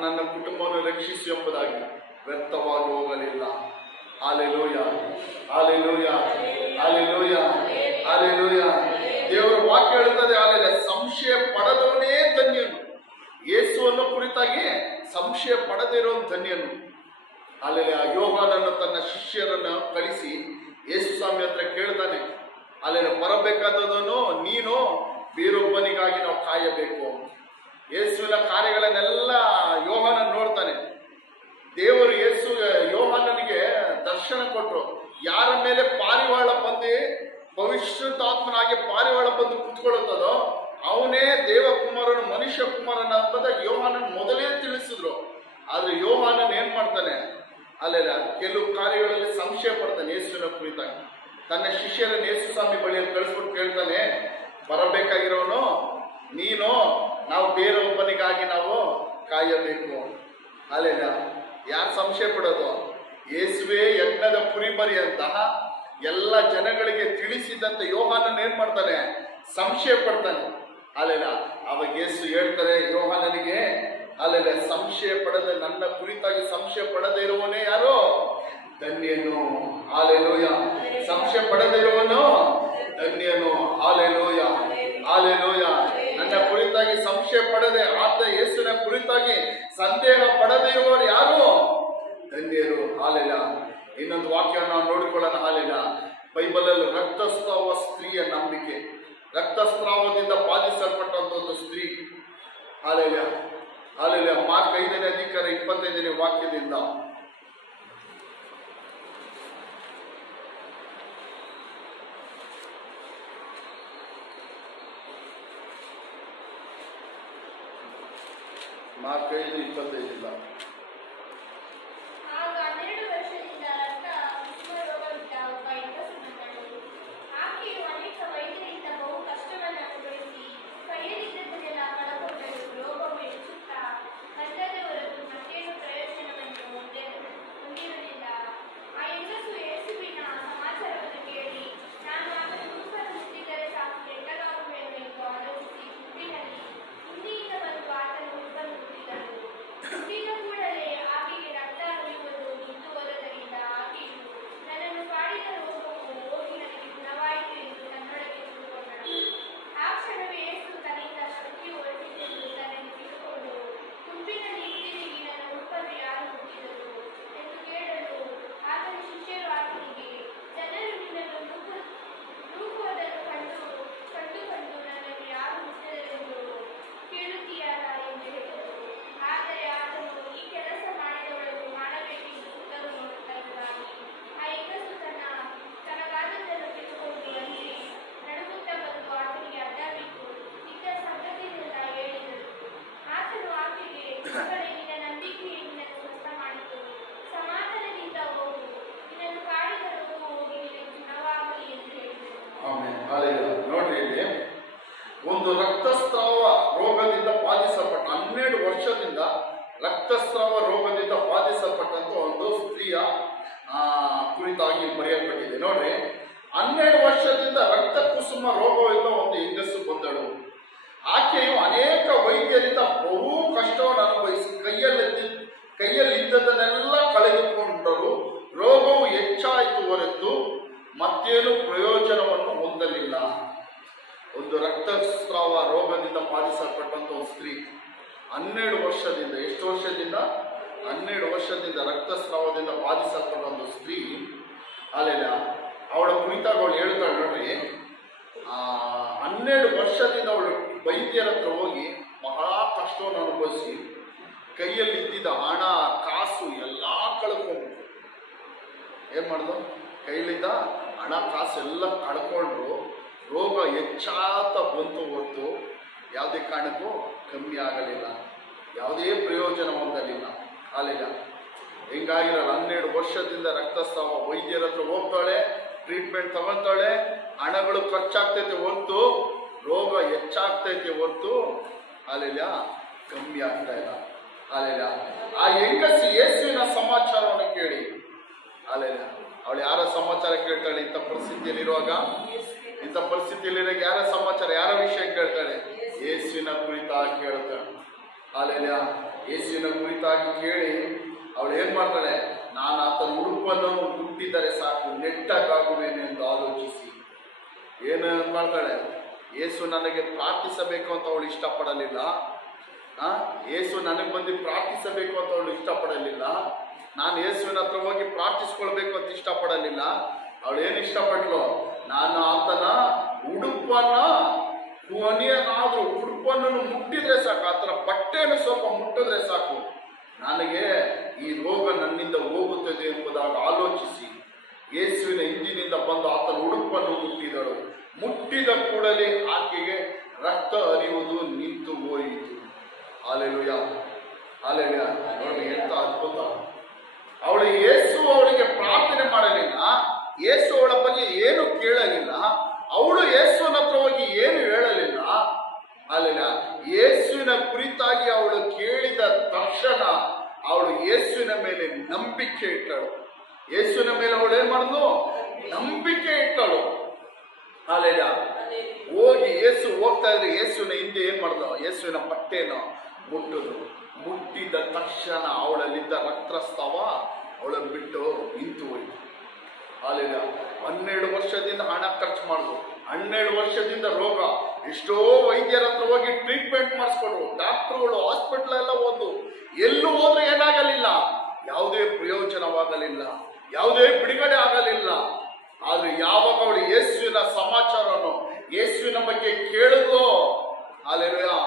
ನನ್ನ ಕುಟುಂಬವನ್ನು ರಕ್ಷಿಸಿ ಎಂಬುದಾಗಿ, ವ್ಯರ್ಥವಾಗಿ ಹೋಗಲಿಲ್ಲ. ಹಲ್ಲೆಲೂಯಾ. ದೇವರ ವಾಕ್ಯ ಹೇಳುತ್ತದೆ, ಹಲ್ಲೆಲೂಯಾ, ಸಂಶಯ ಪಡೆದವನೇ ಧನ್ಯನು. ಯೇಸುವನ್ನು ಕುರಿತಾಗಿ ಸಂಶಯ ಪಡೆದಿರೋ ಧನ್ಯನು. ಹಲ್ಲೆಲೂಯಾ. ಯೋಹಾನನ್ನು ತನ್ನ ಶಿಷ್ಯರನ್ನು ಕಳಿಸಿ ಯೇಸು ಸ್ವಾಮಿ ಹತ್ರ ಕೇಳ್ತಾನೆ, ಹಲ್ಲೆಲೂಯಾ, ಬರಬೇಕಾದದನ್ನು ನೀನು, ಬೇರೊಬ್ಬನಿಗಾಗಿ ನಾವು ಕಾಯಬೇಕು. ಯೇಸುವಿನ ಕಾರ್ಯಗಳನ್ನೆಲ್ಲ ಯೋಹಾನ ನೋಡ್ತಾನೆ. ದೇವರು ಯೋಹಾನನಿಗೆ ದರ್ಶನ ಕೊಟ್ಟರು. ಯಾರ ಮೇಲೆ ಪಾರಿವಾಳ ಬಂದು, ಪವಿತ್ರಾತ್ಮನಾಗಿ ಪಾರಿವಾಳ ಬಂದು ಕುತ್ಕೊಳ್ಳುತ್ತದೋ ಅವನೇ ದೇವಕುಮಾರನು, ಮನುಷ್ಯ ಕುಮಾರನ ಅಂಬುದಾಗಿ ಯೋಹಾನನ್ ಮೊದಲೇ ತಿಳಿಸಿದ್ರು. ಆದ್ರೆ ಯೋಹಾನನ್ ಏನ್ ಮಾಡ್ತಾನೆ, ಅಲ್ಲೆಲ್ಲ ಕೆಲವು ಕಾರ್ಯಗಳಲ್ಲಿ ಸಂಶಯ ಪಡ್ತಾನೆ. ಯೇಸುವಿನ ಕುರಿತಾಗಿ ತನ್ನ ಶಿಷ್ಯರನ್ನು ಯೇಸು ಸ್ವಾಮಿ ಬಳಿಯಲ್ಲಿ ಕಳಿಸ್ಬಿಟ್ಟು ಕೇಳ್ತಾನೆ, ಬರಬೇಕಾಗಿರೋನು ನೀನು, ನಾವು ಬೇರೊಬ್ಬನಿಗಾಗಿ ನಾವು ಕಾಯಬೇಕು. ಅಲ್ಲೆಲ್ಲ ಯಾರು ಸಂಶಯ ಪಡೋದು, ಯೇಸುವೆ ಯಜ್ಞದ ಕುರಿಮರಿ ಅಂತಹ ಎಲ್ಲ ಜನಗಳಿಗೆ ತಿಳಿಸಿದಂತ ಯೋಹಾನನ್ ಏನ್ ಮಾಡ್ತಾನೆ, ಸಂಶಯ ಪಡ್ತಾನೆ. ಅಲ್ಲೆಲ್ಲ ಅವಾಗ ಯೇಸು ಹೇಳ್ತಾರೆ ಯೋಹಾನನಿಗೆ, ಅಲ್ಲೆಲ್ಲ ಸಂಶಯ ಪಡದೆ, ನನ್ನ ಕುರಿತಾಗಿ ಸಂಶಯ ಪಡದೆ ಇರುವವನೇ ಯಾರು, ಧನ್ಯನು. ಹಲ್ಲೆಲೂಯಾ. ಸಂಶಯ ಪಡದೆ ಇರುವನು ಧನ್ಯನು. ಹಲ್ಲೆಲೂಯಾ. ನನ್ನ ಕುರಿತಾಗಿ ಸಂಶಯ ಪಡದೆ, ಆತ ಯೇಸುವಿನ ಕುರಿತಾಗಿ ಸಂದೇಹ ಪಡದೆ ಇರುವವರು ಯಾರು, ಧನ್ಯರು. ಹಾಲೆಲ್ಲ. ಇನ್ನೊಂದು ವಾಕ್ಯ ನಾವು ನೋಡಿಕೊಳ್ಳೋಣ. ಹಾಲೆಲ್ಲ. ಬೈಬಲಲ್ಲಿ ರಕ್ತಸ್ರಾವ ಸ್ತ್ರೀಯ ನಂಬಿಕೆ, ರಕ್ತಸ್ರಾವದಿಂದ ಬಾಧಿಸಲ್ಪಟ್ಟಂತ ಒಂದು ಸ್ತ್ರೀ. ಹಾಲೆಲ್ಲ. ಹಾಲೆಲ್ಲ. ಮಾರ್ಕ್ 5ನೇ ಅಧಿಕಾರ 25ನೇ ವಾಕ್ಯದಿಂದ ಮಾರ್ಕ್ 5:25 ಆಗ 12 ವರ್ಷದಿಂದ ರಕ್ತ ಕುಸುಮ ರೋಗವಿದ್ದ ಒಬ್ಬ ಹೆಂಗಸು ಬಂದಳು. ಆಕೆಯು ಅನೇಕ ವೈದ್ಯರಿಂದ ಬಹು ಕಷ್ಟವನ್ನು ಅನುಭವಿಸಿ ಕೈಯಲ್ಲಿದ್ದದ್ದನ್ನೆಲ್ಲ ಕಳಕೊಂಡಳು. ರೋಗವು ಹೆಚ್ಚುತ್ತಾ ಬಂದದೇ ಹೊರತು ಮತ್ತೇನು ಪ್ರಯೋಜನವನ್ನು ಹೊಂದಿರಲಿಲ್ಲ. ಆ ಹೆಂಗಸು ಯೇಸುವಿನ ಸಮಾಚಾರವನ್ನು ಕೇಳಿ, ನಾನು ಆತನ ಉಡುಪನ್ನು ಮುಟ್ಟಿದರೆ ಸಾಕು ಕೆಟ್ಟದಾಗುವೆನು ಎಂದು ಆಲೋಚಿಸಿ ಗುಂಪಿನಲ್ಲಿ ಹಿಂದಿನಿಂದ ಬಂದು ಆತನ ಉಡುಪನ್ನು ಮುಟ್ಟಿದಳು. ಮುಟ್ಟಿದ ಕೂಡಲೇ ಆಕೆಗೆ ರಕ್ತ ಹರಿಯುವುದು ನಿಂತು ಹೋದದರಿಂದ ಆಕೆಯು ನನ್ನನ್ನು ಕಾಡಿದ ರೋಗವು ಹೋಗಿ ನನಗೆ ಗುಣವಾಯಿತು ಎಂದು ತನ್ನೊಳಗೆ ತಿಳಿದುಕೊಂಡಳು. ಆ ಕ್ಷಣವೇ ಯೇಸು ತನ್ನಿಂದ ಶಕ್ತಿ ಹೊರಟಿತೆಂದು ತನ್ನನ್ನು ತಿಳಿದುಕೊಂಡು ಗುಂಪಿನಲ್ಲಿ ಹಿಂದಿರುಗಿ ನನ್ನ ಉಡುಪನ್ನು ಯಾರು ಮುಟ್ಟಿದರು ಎಂದು ಕೇಳಲು ಆತನ ಶಿಷ್ಯರು ಆತನಿಗೆ, ಜನರು ನಿನ್ನನ್ನು ನೂಕುವುದನ್ನು ಕಂಡುಕೊಂಡು ನನ್ನನ್ನು ಯಾರು ಮುಟ್ಟಿದರೆಂದು ಕೇಳುತ್ತೀಯಲ್ಲ ಎಂದು ಹೇಳಿದರು. ಆದರೆ ಆತನು ಈ ಕೆಲಸ ಮಾಡಿದವಳನ್ನು ಮಾಡಬೇಕೆಂದು ಸುತ್ತಲೂ ನೋಡುತ್ತಿದ್ದಾನೆ. ಆ ಹೆಂಗಸು ತನಗಾದದ್ದನ್ನು ತಿಳಿದುಕೊಂಡು ಅಲ್ಲಿ ನಡುಗುತ್ತಾ ಬಂದು ಆತನಿಗೆ ಅಡ್ಡ ಬಿದ್ದು ಇದ್ದ ಸಂಗತಿಯನ್ನೆಲ್ಲ ಹೇಳಿದಳು. ಆತನು ಆಕೆಗೆ, ಮಗಳೇ, ನಿನ್ನ ನಂಬಿಕೆಯೇ ನಿನ್ನನ್ನು ಸ್ವಸ್ಥ ಮಾಡಿತು. ಸಮಾಧಾನದಿಂದ ಹೋಗು, ನಿನ್ನನ್ನು ಕಾಡಿದ ರೋಗವು ಹೋಗಿ ನಿನಗೆ ಗುಣವಾಗಲಿ ಎಂದು ಹೇಳಿದನು. ಆಮೆನ್. ಹಾಲೆಲೂಯಾ. ನೋಡ್ರಿ, ಇಲ್ಲಿ ಒಂದು ರಕ್ತಸ್ರಾವ ರೋಗದಿಂದ ಬಾಧಿಸಲ್ಪಟ್ಟ 12 ವರ್ಷದಿಂದ ರಕ್ತಸ್ರಾವ ರೋಗದಿಂದ ಬಾಧಿಸಲ್ಪಟ್ಟಂತ ಒಂದು ಸ್ತ್ರೀಯ ಕುರಿತಾಗಿ ಬರೆಯಲ್ಪಟ್ಟಿದೆ. ನೋಡ್ರಿ, 12 ವರ್ಷದಿಂದ ರಕ್ತ ಕುಸುಮ ರೋಗವಿದ್ದ ಒಂದು ಹೆಂಗಸು ಬಂದಳು. ಆಕೆಯು ಅನೇಕ ವೈದ್ಯರಿಂದ ಬಹು ಕಷ್ಟವನ್ನು ಅನುಭವಿಸಿ ಕೈಯಲ್ಲಿದ್ದದನ್ನೆಲ್ಲ ಕಳೆದುಕೊಂಡರು. ರೋಗವು ಹೆಚ್ಚಾಯಿತು ಹೊರತು ಮತ್ತೇನು ಪ್ರಯೋಜನವನ್ನು ಹೊಂದಲಿಲ್ಲ. ಒಂದು ರಕ್ತಸ್ರಾವ ರೋಗದಿಂದ ಬಾಧಿಸಲ್ಪಟ್ಟಂತ ಒಂದು ಸ್ತ್ರೀ 12 ವರ್ಷದಿಂದ, ಎಷ್ಟು ವರ್ಷದಿಂದ? 12 ವರ್ಷದಿಂದ ರಕ್ತಸ್ರಾವದಿಂದ ಬಾಧಿಸಲ್ಪಟ್ಟ ಒಂದು ಸ್ತ್ರೀ. ಅಲ್ಲೆಲ್ಲ ಅವಳ ಕುರಿತಾಗ ಅವಳು ಹೇಳ್ತಾಳೆ. ನೋಡ್ರಿ, 12 ವರ್ಷದಿಂದ ಅವಳು ವೈದ್ಯರ ಹತ್ರ ಹೋಗಿ ಬಹಳ ಕಷ್ಟವನ್ನು ಅನುಭವಿಸಿ ಕೈಯಲ್ಲಿ ಇದ್ದಿದ್ದ ಹಣ ಕಾಸು ಎಲ್ಲ ಕಳ್ಕೊಂಡು ಏನ್ ಮಾಡ್ದು? ಕೈಲಿದ್ದ ಹಣ ಕಾಸು ಎಲ್ಲ ಕಳ್ಕೊಂಡ್ರು. ರೋಗ ಹೆಚ್ಚಾತ ಬಂತು ಹೊರತು ಯಾವುದೇ ಕಾರಣಕ್ಕೂ ಕಮ್ಮಿ ಆಗಲಿಲ್ಲ, ಯಾವುದೇ ಪ್ರಯೋಜನ ಹೊಂದಲಿಲ್ಲ. ಅಲ್ಲಿಲ್ಲ ಹಿಂಗಾಗಿರಲ್ಲ. 12 ವರ್ಷದಿಂದ ರಕ್ತಸ್ರಾವ ವೈದ್ಯರ ಹತ್ರ ಹೋಗ್ತಾಳೆ, ಟ್ರೀಟ್ಮೆಂಟ್ ತಗೊಳ್ತಾಳೆ, ಹಣಗಳು ಖರ್ಚಾಗ್ತೈತೆ ಹೊರತು ರೋಗ ಹೆಚ್ಚಾಗ್ತೈತೆ ಹೊರತು ಅಲ್ಲಿಲ್ಲ ಕಮ್ಮಿ ಆಗ್ತಾ ಇಲ್ಲ. ಅಲ್ಲಿಲ್ಲ ಆ ಹೆಂಗಸಿ ಯೇಸುವಿನ ಸಮಾಚಾರವನ್ನು ಕೇಳಿ, ಅಲ್ಲಿಲ್ಲ ಅವಳು ಯಾರ ಸಮಾಚಾರ ಕೇಳ್ತಾಳೆ? ಇಂಥ ಪರಿಸ್ಥಿತಿಯಲ್ಲಿರುವಾಗ, ಇಂಥ ಪರಿಸ್ಥಿತಿಯಲ್ಲಿರುವಾಗ ಯಾರ ಸಮಾಚಾರ, ಯಾರ ವಿಷಯ ಕೇಳ್ತಾಳೆ? ಯೇಸುವಿನ ಕುರಿತಾಗಿ ಕೇಳ್ತಾಳೆ. ಅಲ್ಲೆಲ್ಲ ಯೇಸುವಿನ ಕುರಿತಾಗಿ ಕೇಳಿ ಅವಳು ಏನ್ ಮಾಡ್ತಾಳೆ? ನಾನು ಆತನ ಉಡುಪನ್ನು ಮುಟ್ಟಿದರೆ ಸಾಕು ನೆಟ್ಟಗಾಗುವೇನೆ ಎಂದು ಆಲೋಚಿಸಿ ಏನು ಮಾಡ್ತಾಳೆ? ಯೇಸು ನನಗೆ ಪ್ರಾರ್ಥಿಸಬೇಕು ಅಂತ ಅವಳು ಇಷ್ಟಪಡಲಿಲ್ಲ. ಯೇಸು ನನಗೆ ಬಂದು ಪ್ರಾರ್ಥಿಸಬೇಕು ಅಂತ ಅವಳು ಇಷ್ಟಪಡಲಿಲ್ಲ. ನಾನು ಯೇಸುವಿನ ಹತ್ರ ಹೋಗಿ ಪ್ರಾರ್ಥಿಸ್ಕೊಳ್ಬೇಕು ಅಂತ ಇಷ್ಟಪಡಲಿಲ್ಲ. ಅವಳು ಏನು ಇಷ್ಟಪಟ್ಲು? ನಾನು ಆತನ ಉಡುಪನ್ನ ಕೊನೆಯನಾದ್ರೂ ಉಡುಪನ್ನು ಮುಟ್ಟಿದ್ರೆ ಸಾಕು, ಆತನ ಬಟ್ಟೆಯನ್ನು ಸ್ವಲ್ಪ ಮುಟ್ಟಿದ್ರೆ ಸಾಕು, ನನಗೆ ಈ ರೋಗ ನನ್ನಿಂದ ಹೋಗುತ್ತದೆ ಎಂಬುದಾಗಿ ಆಲೋಚಿಸಿ ಯೇಸುವಿನ ಹಿಂದಿನಿಂದ ಬಂದು ಆತನ ಉಡುಪನ್ನು ಮುಟ್ಟಿದಳು. ಮುಟ್ಟಿದ ಕೂಡಲೇ ಆಕೆಗೆ ರಕ್ತ ಹರಿಯುವುದು ನಿಂತು ಹೋಯಿತು. Hallelujah, hallelujah. ನೋಡಿ ಎಂತ ಅದ್ಭುತ. ಅವಳು ಯೇಸು ಅವಳಿಗೆ ಪ್ರಾರ್ಥನೆ ಮಾಡಲಿಲ್ಲ, ಯೇಸು ಅವಳ ಬಗ್ಗೆ ಏನು ಕೇಳಲಿಲ್ಲ, ಅವಳು ಯೇಸುವಿನ ಹತ್ರ ಹೋಗಿ ಏನು ಹೇಳಲಿಲ್ಲ. ಅಲ್ಲ, ಯೇಸುವಿನ ಕುರಿತಾಗಿ ಅವಳು ಕೇಳಿದ ತಕ್ಷಣ ಅವಳು ಯೇಸುವಿನ ಮೇಲೆ ನಂಬಿಕೆ ಇಟ್ಟಳು. ಯೇಸುವಿನ ಮೇಲೆ ಅವಳು ಏನ್ ಮಾಡಿದ್ಲು? ನಂಬಿಕೆ ಇಟ್ಟಳು. ಅಲ್ಲ, ಹೋಗಿ ಯೇಸು ಹೋಗ್ತಾ ಇದ್ರೆ ಯೇಸುವಿನ ಹಿಂದೆ ಏನ್ ಮಾಡಿದ್ಲು? ಯೇಸುವಿನ ಬಟ್ಟೆನ ಮುಟ್ಟಿದ್ರು. ಮುಟ್ಟಿದ ತಕ್ಷಣ ಅವಳಲ್ಲಿದ್ದ ರಕ್ತಸ್ರಾವ ಅವಳನ್ನು ಬಿಟ್ಟು ನಿಂತು ಹೋಯ್ತು. ಅಲ್ಲಿಲ್ಲ 12 ವರ್ಷದಿಂದ ಹಣ ಖರ್ಚು ಮಾಡಿದ್ರು, 12 ವರ್ಷದಿಂದ ರೋಗ, ಎಷ್ಟೋ ವೈದ್ಯರ ಹತ್ರ ಹೋಗಿ ಟ್ರೀಟ್ಮೆಂಟ್ ಮಾಡಿಸ್ಕೊಂಡ್ರು, ಡಾಕ್ಟರ್ಗಳು ಹಾಸ್ಪಿಟಲ್ ಎಲ್ಲ ಹೋದ್ರು, ಎಲ್ಲೂ ಹೋದ್ರೆ ಏನಾಗಲಿಲ್ಲ, ಯಾವುದೇ ಪ್ರಯೋಜನ ಪ್ರಯೋಜನವಾಗಲಿಲ್ಲ, ಯಾವುದೇ ಬಿಡುಗಡೆ ಆಗಲಿಲ್ಲ. ಆದ್ರೆ ಯಾವಾಗ ಅವಳು ಯೇಸುವಿನ ಸಮಾಚಾರನು, ಯೇಸುವಿನ ಬಗ್ಗೆ ಕೇಳಿದ್ಲೋ, ಅಲ್ಲೆಲ್ಲೂಯಾ,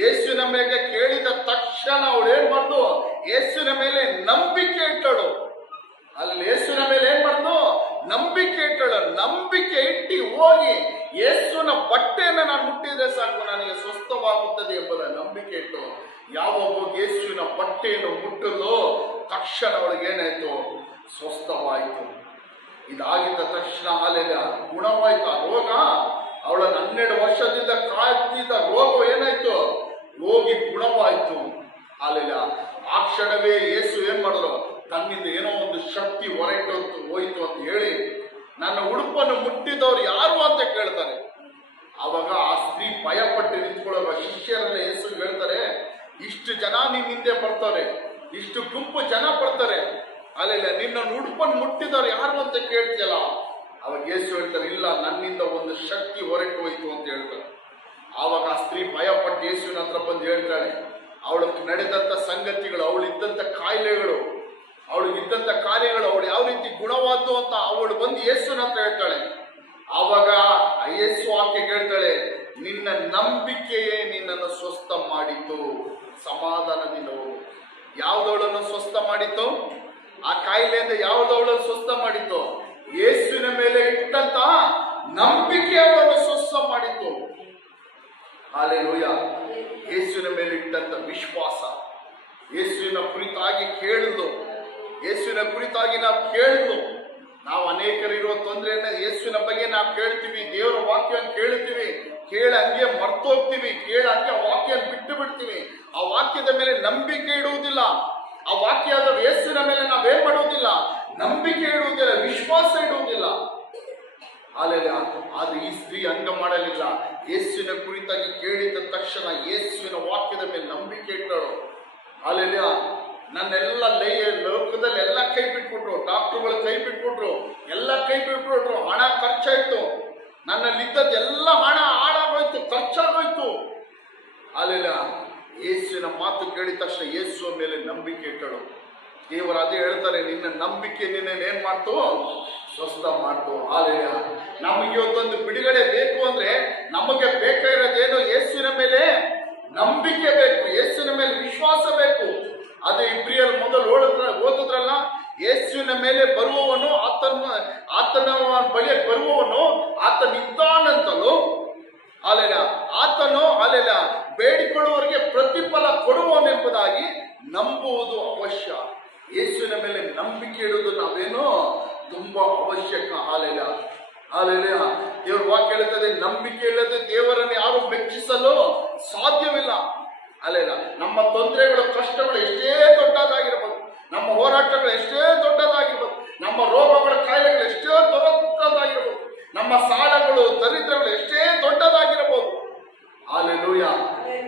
ಯೇಸುವಿನ ಮೇಲೆ ಕೇಳಿದ ತಕ್ಷಣ ಅವಳು ಏನ್ ಮಾಡ್ದು, ಯೇಸುವಿನ ಮೇಲೆ ನಂಬಿಕೆ ಇಟ್ಟಳು. ಅಲ್ಲಿ ಯೇಸುವಿನ ಮೇಲೆ ಏನ್ ಮಾಡ್ದು, ನಂಬಿಕೆ ಇಟ್ಟಳು. ನಂಬಿಕೆ ಇಟ್ಟು ಹೋಗಿ ಯೇಸುವಿನ ಬಟ್ಟೆಯನ್ನ ನಾನು ಮುಟ್ಟಿದ್ರೆ ಸಾಕು, ನನಗೆ ಸ್ವಸ್ಥವಾಗುತ್ತದೆ ಎಂಬುದ ನಂಬಿಕೆ ಇಟ್ಟು ಯಾವಾಗ ಯೇಸುವಿನ ಬಟ್ಟೆಯನ್ನು ಮುಟ್ಟಲು ತಕ್ಷಣ ಅವಳಿಗೆ ಏನಾಯ್ತು, ಸ್ವಸ್ಥವಾಯಿತು. ಇದಾಗಿದ್ದ ತಕ್ಷಣ ಅಲ್ಲೆಲ್ಲ ಗುಣವಾಯ್ತು ಆ ರೋಗ. ಅವಳ 12 ವರ್ಷದಿಂದ ಕಾಯ್ತಿದ್ದ ರೋಗ ಏನಾಯ್ತು, ಹೋಗಿ ಗುಣವಾಯ್ತು. ಅಲ್ಲೆಲ್ಲ ಆ ಕ್ಷಣವೇ ಯೇಸು ಏನ್ ಮಾಡಿದ್ರು, ತನ್ನಿಂದ ಏನೋ ಒಂದು ಶಕ್ತಿ ಹೊರಟು ಹೋಯ್ತು ಅಂತ ಹೇಳಿ, ನನ್ನ ಉಡುಪನ್ನು ಮುಟ್ಟಿದವರು ಯಾರು ಅಂತ ಕೇಳ್ತಾರೆ. ಆವಾಗ ಆ ಸ್ತ್ರೀ ಭಯಪಟ್ಟು ನಿಂತ್ಕೊಳ್ಳುವ ಶಿಷ್ಯರನ್ನ ಯೇಸು ಹೇಳ್ತಾರೆ, ಇಷ್ಟು ಜನ ನಿನ್ನ ಹಿಂದೆ ಬರ್ತಾರೆ, ಇಷ್ಟು ಗುಂಪು ಜನ ಬರ್ತಾರೆ, ಅಲ್ಲೆಲ್ಲ ನಿನ್ನ ಉಡುಪನ್ನು ಮುಟ್ಟಿದವರು ಯಾರು ಅಂತ ಕೇಳ್ತಿಯಲ್ಲ. ಅವಾಗ ಯೇಸು ಹೇಳ್ತಾರೆ, ಇಲ್ಲ, ನನ್ನಿಂದ ಒಂದು ಶಕ್ತಿ ಹೊರಟು ಹೋಯ್ತು ಅಂತ ಹೇಳ್ತಾರೆ. ಆವಾಗ ಆ ಸ್ತ್ರೀ ಭಯಪಟ್ಟು ಯೇಸುವಿನ ಹತ್ರ ಬಂದು ಹೇಳ್ತಾಳೆ, ಅವಳಿಗೆ ನಡೆದಂತ ಸಂಗತಿಗಳು, ಅವಳಿದ್ದಂತ ಕಾಯಿಲೆಗಳು, ಅವಳಿಗಿದ್ದಂತ ಕಾರ್ಯಗಳು, ಅವಳು ಯಾವ ರೀತಿ ಗುಣವಾದ್ದು ಅಂತ ಅವಳು ಬಂದು ಯೇಸುವಿನ ಹತ್ರ ಹೇಳ್ತಾಳೆ. ಆವಾಗ ಯೇಸು ಆಕೆ ಹೇಳ್ತಾಳೆ, ನಿನ್ನ ನಂಬಿಕೆಯೇ ನಿನ್ನನ್ನು ಸ್ವಸ್ಥ ಮಾಡಿತು, ಸಮಾಧಾನದಿಂದ ಹೋಗು. ಯಾವ್ದವಳನ್ನು ಸ್ವಸ್ಥ ಮಾಡಿತು? ಆ ಕಾಯಿಲೆಯಿಂದ ಯಾವ್ದವಳನ್ನು ಸ್ವಸ್ಥ ಮಾಡಿತು? ಯೇಸುವಿನ ಮೇಲೆ ಇಟ್ಟಂತ ನಂಬಿಕೆ ಅವಳನ್ನು ಸ್ವಸ್ಥ ಮಾಡಿತು. ಹಲ್ಲೆಲೂಯಾ. ಯೇಸುವಿನ ಮೇಲೆ ಇಟ್ಟಂತ ವಿಶ್ವಾಸ, ಯೇಸುವಿನ ಕುರಿತಾಗಿ ಕೇಳಿದ್ಲು, ಯೇಸುವಿನ ಕುರಿತಾಗಿ ನಾವು ಕೇಳಿದ್ಲು. ನಾವು ಅನೇಕರಿರುವ ತೊಂದರೆಯನ್ನ ಯೇಸುವಿನ ಬಗ್ಗೆ ನಾವು ಕೇಳ್ತೀವಿ, ದೇವರ ವಾಕ್ಯವನ್ನು ಕೇಳ್ತೀವಿ, ಹಂಗೆ ಮರ್ತೋಗ್ತೀವಿ, ಹಂಗೆ ವಾಕ್ಯ ಬಿಟ್ಟು ಬಿಡ್ತೀವಿ. ಆ ವಾಕ್ಯದ ಮೇಲೆ ನಂಬಿಕೆ ಇಡುವುದಿಲ್ಲ. ಆ ವಾಕ್ಯದ ಯೇಸುವಿನ ಮೇಲೆ ನಾವೇನ್ ಮಾಡುವುದಿಲ್ಲ, ನಂಬಿಕೆ ಇಡುವುದಿಲ್ಲ, ವಿಶ್ವಾಸ ಇಡುವುದಿಲ್ಲ. ಆದ್ರೆ ಈ ಸ್ತ್ರೀ ಹಂಗ ಮಾಡಲಿಲ್ಲ. ಯೇಸುವಿನ ಕುರಿತಾಗಿ ಕೇಳಿದ ತಕ್ಷಣ ಯೇಸುವಿನ ವಾಕ್ಯದ ಮೇಲೆ ನಂಬಿಕೆ ಇಟ್ಟಳು. ಅಲ್ಲೆಲ್ಲ ನನ್ನೆಲ್ಲ ಲೋಕದಲ್ಲಿ ಎಲ್ಲ ಕೈ ಬಿಟ್ಬಿಟ್ರು, ಡಾಕ್ಟರ್ಗಳು ಕೈ ಬಿಟ್ಬಿಟ್ರು, ಎಲ್ಲ ಕೈ ಬಿಟ್ಬಿಟ್ರು, ಹಣ ಖರ್ಚಾಯ್ತು, ನನ್ನಲ್ಲಿದ್ದದ್ದೆಲ್ಲ ಹಣ ಹಾಳಾಗೋಯ್ತು, ಖರ್ಚಾಗೋಯ್ತು. ಅಲ್ಲೆಲ್ಲ ಯೇಸುವಿನ ಮಾತು ಕೇಳಿದ ತಕ್ಷಣ ಯೇಸುವ ಮೇಲೆ ನಂಬಿಕೆ ಇಟ್ಟಳು. ದೇವರು ಅದೇ ಹೇಳ್ತಾರೆ, ನಿನ್ನ ನಂಬಿಕೆ ನಿನ್ನೇನ್ ಮಾಡ್ತು, ಸ್ವಸ್ಥ ಮಾಡ್ತು. ಅಲ್ಲೆಲ್ಲ ನಮಗೆ ಇವತ್ತೊಂದು ಬಿಡುಗಡೆ ಬೇಕು ಅಂದ್ರೆ ನಮಗೆ ಬೇಕಾಗಿರೋದೇನು, ಯೇಸುವಿನ ಮೇಲೆ ನಂಬಿಕೆ ಬೇಕು, ಯೇಸುವಿನ ಮೇಲೆ ವಿಶ್ವಾಸ ಬೇಕು. ಅದೇ ಇಬ್ರಿಯರು ಮೊದಲು ಓದಿದ್ರಲ್ಲ, ಯೇಸುವಿನ ಮೇಲೆ ಬರುವವನು ಆತನ ಬಳಿಯಲ್ಲಿ ಬರುವವನು ಆತನಿದ್ದಾನಂತಲೂ, ಆತನು ಬೇಡಿಕೊಳ್ಳುವವರಿಗೆ ಪ್ರತಿಫಲ ಕೊಡುವನೆಂಬುದಾಗಿ ನಂಬುವುದು ಅವಶ್ಯ. ಯೇಸುವಿನ ಮೇಲೆ ನಂಬಿಕೆ ಇಡುವುದು ನಾವೇನೋ ತುಂಬಾ ಅವಶ್ಯಕ. ದೇವರ ವಾಕ್ಯ ಹೇಳುತ್ತದೆ, ನಂಬಿಕೆ ಇಲ್ಲದೆ ದೇವರನ್ನು ಯಾರು ಮೆಚ್ಚಿಸಲು ಸಾಧ್ಯವಿಲ್ಲ. ನಮ್ಮ ತೊಂದರೆಗಳು, ಕಷ್ಟಗಳು ಎಷ್ಟೇ ದೊಡ್ಡದಾಗಿರ್ಬೋದು, ನಮ್ಮ ಹೋರಾಟಗಳು ಎಷ್ಟೇ ದೊಡ್ಡದಾಗಿರ್ಬೋದು, ನಮ್ಮ ರೋಗಗಳ ಕಾಯಿಲೆಗಳು ಎಷ್ಟೇ ದೊಡ್ಡದಾಗಿರ್ಬೋದು, ನಮ್ಮ ಸಾಲಗಳು, ದರಿದ್ರಗಳು ಎಷ್ಟೇ ದೊಡ್ಡದಾಗಿರಬಹುದು. Hallelujah,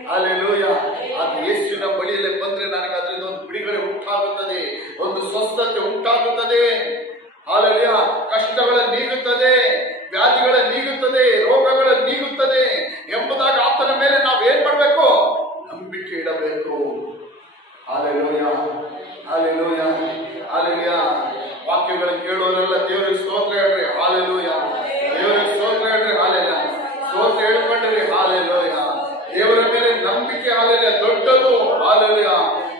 hallelujah. ಅದು ಯೇಸುವಿನ ಬಳಿಯಲ್ಲೇ ಬಂದ್ರೆ ನನಗೆ ಅದರಿಂದ ಒಂದು ಬಿಡುಗಡೆ ಉಂಟಾಗುತ್ತದೆ, ಒಂದು ಸ್ವಸ್ಥತೆ ಉಂಟಾಗುತ್ತದೆ. ಹಲ್ಲೆಲೂಯಾ. ಕಷ್ಟಗಳ ನೀಗುತ್ತದೆ, ವ್ಯಾಧಿಗಳ ನೀಗುತ್ತದೆ, ರೋಗಗಳ ನೀಗುತ್ತದೆ ಎಂಬುದಾಗ ಆತನ ಮೇಲೆ ನಾವೇನ್ ಮಾಡಬೇಕು, ನಂಬಿಕೆ ಇಡಬೇಕು. Hallelujah, hallelujah, hallelujah. ವಾಕ್ಯಗಳು ಕೇಳೋರೆಲ್ಲ ದೇವರಿಗೆ ಸ್ತೋತ್ರ ಹೇಳ್ರಿ. ಹಲ್ಲೆಲೂಯಾ. ದೇವರಿಗೆ ಸ್ತೋತ್ರ ಹೇಳ್ರಿ. ಹಲ್ಲೆಲೂಯಾ. ಸ್ತೋತ್ರ ಹೇಳ್ಕೊಂಡ್ರಿ. ಹಲ್ಲೆಲೂಯಾ. ದೇವರ ಮೇಲೆ ನಂಬಿಕೆ ಹಲ್ಲೆಲೂಯಾ ದೊಡ್ಡದು. ಹಲ್ಲೆಲೂಯಾ.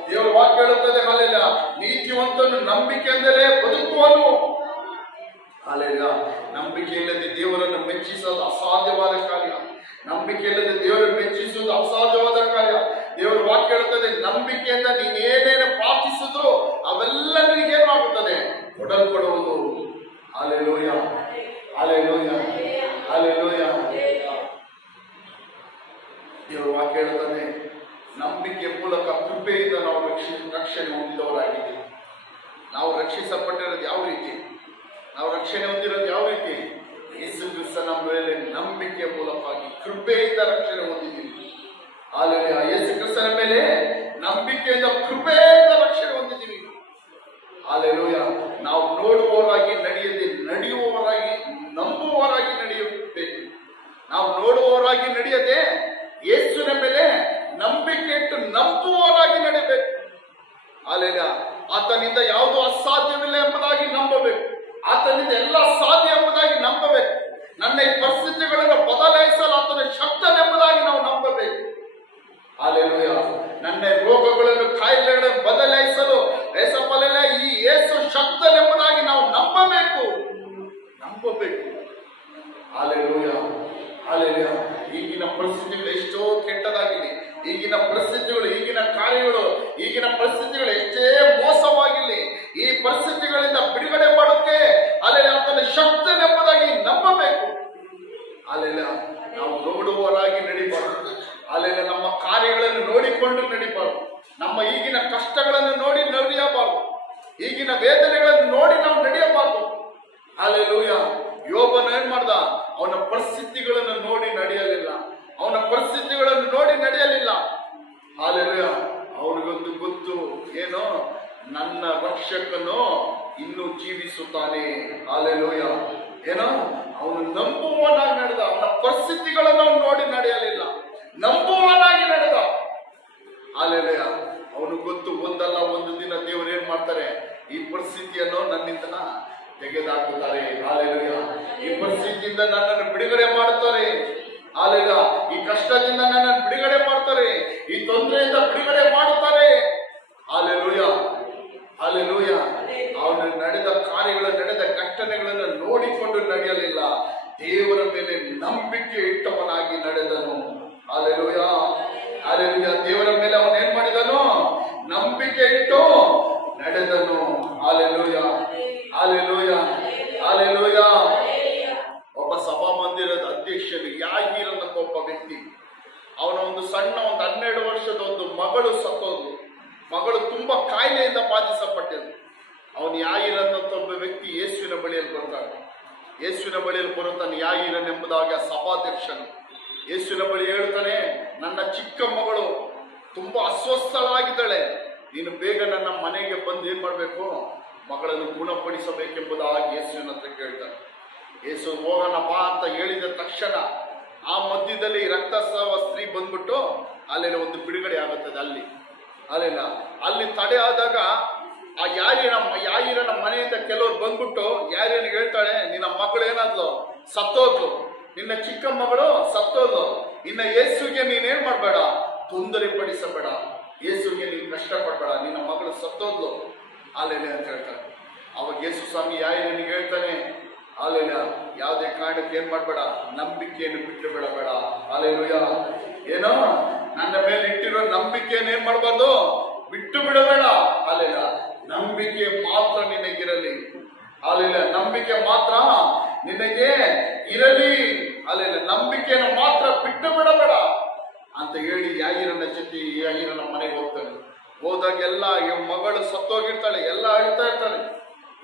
ದೇವರ ವಾಕ್ಯ ಹೇಳುತ್ತದೆ, ಹಲ್ಲೆಲೂಯಾ, ನೀತಿವಂತನು ನಂಬಿಕೆ ಅಂದರೆ ಬದುಕುವನು. ಹಲ್ಲೆಲೂಯಾ. ನಂಬಿಕೆ ಇಲ್ಲದೆ ದೇವರನ್ನು ಮೆಚ್ಚಿಸೋದು ಅಸಾಧ್ಯವಾದ ಕಾರ್ಯ. ನಂಬಿಕೆ ಇಲ್ಲದೆ ದೇವರನ್ನು ಮೆಚ್ಚಿಸುವುದು ಅಸಾಧ್ಯವಾದ ಕಾರ್ಯ. ದೇವರ ವಾಕ್ಯ ಹೇಳುತ್ತದೆ, ನಂಬಿಕೆಯಿಂದ ನೀನೇನೇನು ಪ್ರಾರ್ಥಿಸಿದ್ರು ಅವೆಲ್ಲ ನಿನಗೇನಾಗುತ್ತದೆ, ಕೊಡಲ್ಪಡುವುದು. Hallelujah, hallelujah, hallelujah. ದೇವರ ವಾಕ್ಯ ಹೇಳುತ್ತದೆ, ನಂಬಿಕೆ ಮೂಲಕ ಕೃಪೆಯಿಂದ ನಾವು ರಕ್ಷಣೆ ಹೊಂದಿದವರಾಗಿದ್ದೀವಿ. ನಾವು ರಕ್ಷಿಸಲ್ಪಟ್ಟಿರೋದು ಯಾವ ರೀತಿ, ನಾವು ರಕ್ಷಣೆ ಹೊಂದಿರೋದು ಯಾವ ರೀತಿ, ಯೇಸು ಕ್ರಿಸ್ತನ ಮೇಲೆ ನಂಬಿಕೆ ಮೂಲಕವಾಗಿ ಕೃಪೆಯಿಂದ ರಕ್ಷಣೆ ಹೊಂದಿದ್ದೀವಿ. ಹಲ್ಲೆಲೂಯಾ. ಯೇಸು ಕ್ರಿಸ್ತನ ಮೇಲೆ ನಂಬಿಕೆಯಿಂದ ಕೃಪೆಯಿಂದ ರಕ್ಷಣೆ ಹೊಂದಿದ್ದೀವಿ. ಹಲ್ಲೆಲೂಯಾ. ನಾವು ನೋಡುವವರಾಗಿ ನಡೆಯದೆ ನಡೆಯುವವರಾಗಿ ನಂಬುವವರಾಗಿ ನಡೆಯಬೇಕು. ನಾವು ನೋಡುವವರಾಗಿ ನಡೆಯದೆ ಯೇಸುವಿನ ಮೇಲೆ ನಂಬಿಕೆ ಇಟ್ಟು ನಂಬುವವರಾಗಿ ನಡೆಯಬೇಕು. ಹಲ್ಲೆಲೂಯಾ. ಆತನಿಂದ ಯಾವುದು ಅಸಾಧ್ಯವಿಲ್ಲ ಎಂಬುದಾಗಿ ನಂಬಬೇಕು. ಆತನಿಂದ ಎಲ್ಲ ಸಾಧ್ಯ ಎಂಬುದಾಗಿ ನಂಬಬೇಕು. ನನ್ನ ಈ ಪರಿಸ್ಥಿತಿಗಳನ್ನು ಬದಲಾಯಿಸಲು ಆತನ ಶಕ್ತನೆಂಬುದಾಗಿ ನಾವು ನಂಬಬೇಕು. ಹಾಲೆಲೂಯ. ನನ್ನ ರೋಗಗಳನ್ನು ಕಾಯಿಲೆಗಳನ್ನು ಬದಲಾಯಿಸಲು ಏಸಪ್ಪಲೆಲ್ಲ ಈ ಯೇಸು ಶಕ್ತನೆಂಬುದಾಗಿ ನಾವು ನಂಬಬೇಕು. Hallelujah, hallelujah. ಈಗಿನ ಪರಿಸ್ಥಿತಿಗಳು ಎಷ್ಟೋ ಕೆಟ್ಟದಾಗಿದೆ. ಈಗಿನ ಪರಿಸ್ಥಿತಿಗಳು, ಈಗಿನ ಕಾರ್ಯಗಳು, ಈಗಿನ ಪರಿಸ್ಥಿತಿಗಳು ಎಷ್ಟೇ ಮೋಸವಾಗಿರಲಿ, ಈ ಪರಿಸ್ಥಿತಿಗಳಿಂದ ಬಿಡುಗಡೆ ಮಾಡೋಕೆ ಅಲ್ಲೆಲ್ಲ ಆತನ ಶಕ್ತನೆಂಬುದಾಗಿ ನಂಬಬೇಕು. ಅಲ್ಲೆಲ್ಲ ನಾವು ನೋಡುವವರಾಗಿ ನಡಿಬಾರ್ದು. ಅಲ್ಲೆಲ್ಲ ನಮ್ಮ ಕಾರ್ಯಗಳನ್ನು ನೋಡಿಕೊಂಡು ನಡಿಬಾರ್ದು. ನಮ್ಮ ಈಗಿನ ಕಷ್ಟಗಳನ್ನು ನೋಡಿ ನಡೆಯಬಾರ್ದು. ಈಗಿನ ವೇದನೆಗಳನ್ನು ನೋಡಿ ನಾವು ನಡೆಯಬಾರ್ದು. ಹಾಲೆಲೂಯ. ಯೋಬನು ಏನ್ ಮಾಡ್ದ? ಅವನ ಪರಿಸ್ಥಿತಿಗಳನ್ನು ನೋಡಿ ನಡೆಯಲಿಲ್ಲ. ಅವನ ಪರಿಸ್ಥಿತಿಗಳನ್ನು ನೋಡಿ ನಡೆಯಲಿಲ್ಲ. ಹಾಲೆಲೂಯ. ಅವನಿಗೊಂದು ಗೊತ್ತು, ಏನೋ ನನ್ನ ರಕ್ಷಕನು ಇನ್ನೂ ಜೀವಿಸುತ್ತಾನೆ. ಹಾಲೆಲೂಯ. ಏನೋ ಅವನು ನಂಬುವನಾಗಿ ನಡೆದ. ಅವನ ಪರಿಸ್ಥಿತಿಗಳನ್ನು ಅವನು ನೋಡಿ ನಡೆಯಲಿಲ್ಲ, ನಂಬುವನಾಗಿ ನಡೆದ. ಹಾಲೆಲೂಯ. ಅವನು ಗೊತ್ತು, ಒಂದಲ್ಲ ಒಂದು ದಿನ ದೇವರು ಏನ್ ಮಾಡ್ತಾರೆ, ಈ ಪರಿಸ್ಥಿತಿಯನ್ನು ನನ್ನಿಂದ ತೆಗೆದುಹಾಕುತ್ತಾರೆ. ಹಾಲೆಲೂಯ. ಈ ಪರಿಸ್ಥಿತಿಯಿಂದ ನನ್ನನ್ನು ಬಿಡುಗಡೆ ಮಾಡುತ್ತಾರೆ. ಹಾಲೆಲೂಯ. ಈ ಕಷ್ಟದಿಂದ ನನ್ನನ್ನು ಬಿಡುಗಡೆ ಮಾಡ್ತಾರೆ. ಈ ತೊಂದರೆಯಿಂದ ಬಿಡುಗಡೆ ಮಾಡುತ್ತಾರೆ. Hallelujah, hallelujah. ಅವನು ನಡೆದ ಕಾರ್ಯಗಳು, ನಡೆದ ಘಟನೆಗಳನ್ನು ನೋಡಿಕೊಂಡು ನಡೆಯಲಿಲ್ಲ, ದೇವರ ಮೇಲೆ ನಂಬಿಕೆ ಇಟ್ಟವನಾಗಿ ನಡೆದನು. Hallelujah, hallelujah. ದೇವರ ಮೇಲೆ ಅವನು ಏನ್ ಮಾಡಿದನು? ನಂಬಿಕೆ ಇಟ್ಟು ನಡೆದನು. Hallelujah, hallelujah, hallelujah. ಒಬ್ಬ ಸಭಾ ಮಂದಿರದ ಅಧ್ಯಕ್ಷನು ಯಾಗೀರನ್ ಅಂತ ಒಬ್ಬ ವ್ಯಕ್ತಿ. ಅವನ ಒಂದು ಸಣ್ಣ 12 ವರ್ಷದ ಒಂದು ಮಗಳು ಸತ್ತೋದು. ಮಗಳು ತುಂಬಾ ಕಾಯಿಲೆಯಿಂದ ಬಾಧಿಸಲ್ಪಟ್ಟಿದ್ದು. ಅವನು ಯಾಗೀರನ್ ಅಂತ ಒಬ್ಬ ವ್ಯಕ್ತಿ ಯೇಸುವಿನ ಬಳಿಯಲ್ಲಿ ಬರ್ತಾನೆ. ಯೇಸುವಿನ ಬಳಿಯಲ್ಲಿ ಬರುತ್ತಾನೆ ಯಾಗೀರನ್ ಎಂಬುದಾಗಿ ಆ ಸಭಾಧ್ಯಕ್ಷನು ಯೇಸುವಿನ ಬಳಿ ಹೇಳ್ತಾನೆ, ನನ್ನ ಚಿಕ್ಕ ಮಗಳು ತುಂಬಾ ಅಸ್ವಸ್ಥಳಾಗಿದ್ದಾಳೆ, ನೀನು ಬೇಗ ನನ್ನ ಮನೆಗೆ ಬಂದು ಏನ್ ಮಾಡ್ಬೇಕು, ಮಗಳನ್ನು ಗುಣಪಡಿಸಬೇಕೆಂಬುದಾಗಿ ಯೇಸುವಿನ ಹತ್ರ ಕೇಳ್ತಾನೆ. ಯೇಸು ಹೋಗೋಣ ಬಾ ಅಂತ ಹೇಳಿದ ತಕ್ಷಣ ಆ ಮಧ್ಯದಲ್ಲಿ ರಕ್ತಸ್ರಾವ ಸ್ತ್ರೀ ಬಂದ್ಬಿಟ್ಟು ಅಲ್ಲೆಲ್ಲ ಒಂದು ಬಿಡುಗಡೆ ಆಗುತ್ತದೆ. ಅಲ್ಲಿ ತಡೆ ಆದಾಗ ಆ ಯಾರಿನ ಮನೆಯಿಂದ ಕೆಲವರು ಬಂದ್ಬಿಟ್ಟು ಯಾರೇನು ಹೇಳ್ತಾಳೆ, ನಿನ್ನ ಮಗಳು ಏನಾದ್ಲು, ಸತ್ತೋದ್ಲು, ನಿನ್ನ ಚಿಕ್ಕ ಮಗಳು ಸತ್ತೋದ್ಲು, ಇನ್ನ ಯೇಸುಗೆ ನೀನೇನ್ ಮಾಡ್ಬೇಡ, ತೊಂದರೆ ಪಡಿಸಬೇಡ, ಯೇಸುಗೆ ನೀನು ಕಷ್ಟ ಪಡಬೇಡ, ನಿನ್ನ ಮಗಳು ಸತ್ತೋದ್ಲು ಅಲ್ಲೆಲ್ಲ ಅಂತ ಹೇಳ್ತಾನೆ. ಅವಾಗ ಯೇಸು ಸ್ವಾಮಿ ಯಾರಿನಿಗೆ ಹೇಳ್ತಾನೆ, ಅಲ್ಲೆಲ್ಲ ಯಾವುದೇ ಕಾರಣಕ್ಕೆ ಏನ್ ಮಾಡ್ಬೇಡ, ನಂಬಿಕೆಯನ್ನು ಬಿಟ್ಟು ಬಿಡಬೇಡ. ಅಲ್ಲೆಲೂಯ. ಏನೋ ನನ್ನ ಮೇಲೆ ಇಟ್ಟಿರೋ ನಂಬಿಕೆಯನ್ನು ಏನ್ ಮಾಡ್ಬಾರ್ದು, ಬಿಟ್ಟು ಬಿಡಬೇಡ. ಅಲ್ಲೆಲ್ಲ ನಂಬಿಕೆ ಮಾತ್ರ ನಿನಗಿರಲಿ. ಅಲ್ಲೆಲ್ಲ ನಂಬಿಕೆ ಮಾತ್ರ ನಿನಗೆ ಇರಲಿ. ಅಲ್ಲೆಲ್ಲ ನಂಬಿಕೆಯನ್ನು ಮಾತ್ರ ಬಿಟ್ಟು ಬಿಡಬೇಡ ಅಂತ ಹೇಳಿ ಯಾಗಿರನ ಜೊತೆ ಯಾಗಿರನ ಮನೆಗೆ ಹೋಗ್ತಾನೆ. ಹೋದಾಗೆಲ್ಲ ಮಗಳು ಸತ್ತೋಗಿರ್ತಾಳೆ, ಎಲ್ಲ ಅಳ್ತಾ ಇರ್ತಾಳೆ.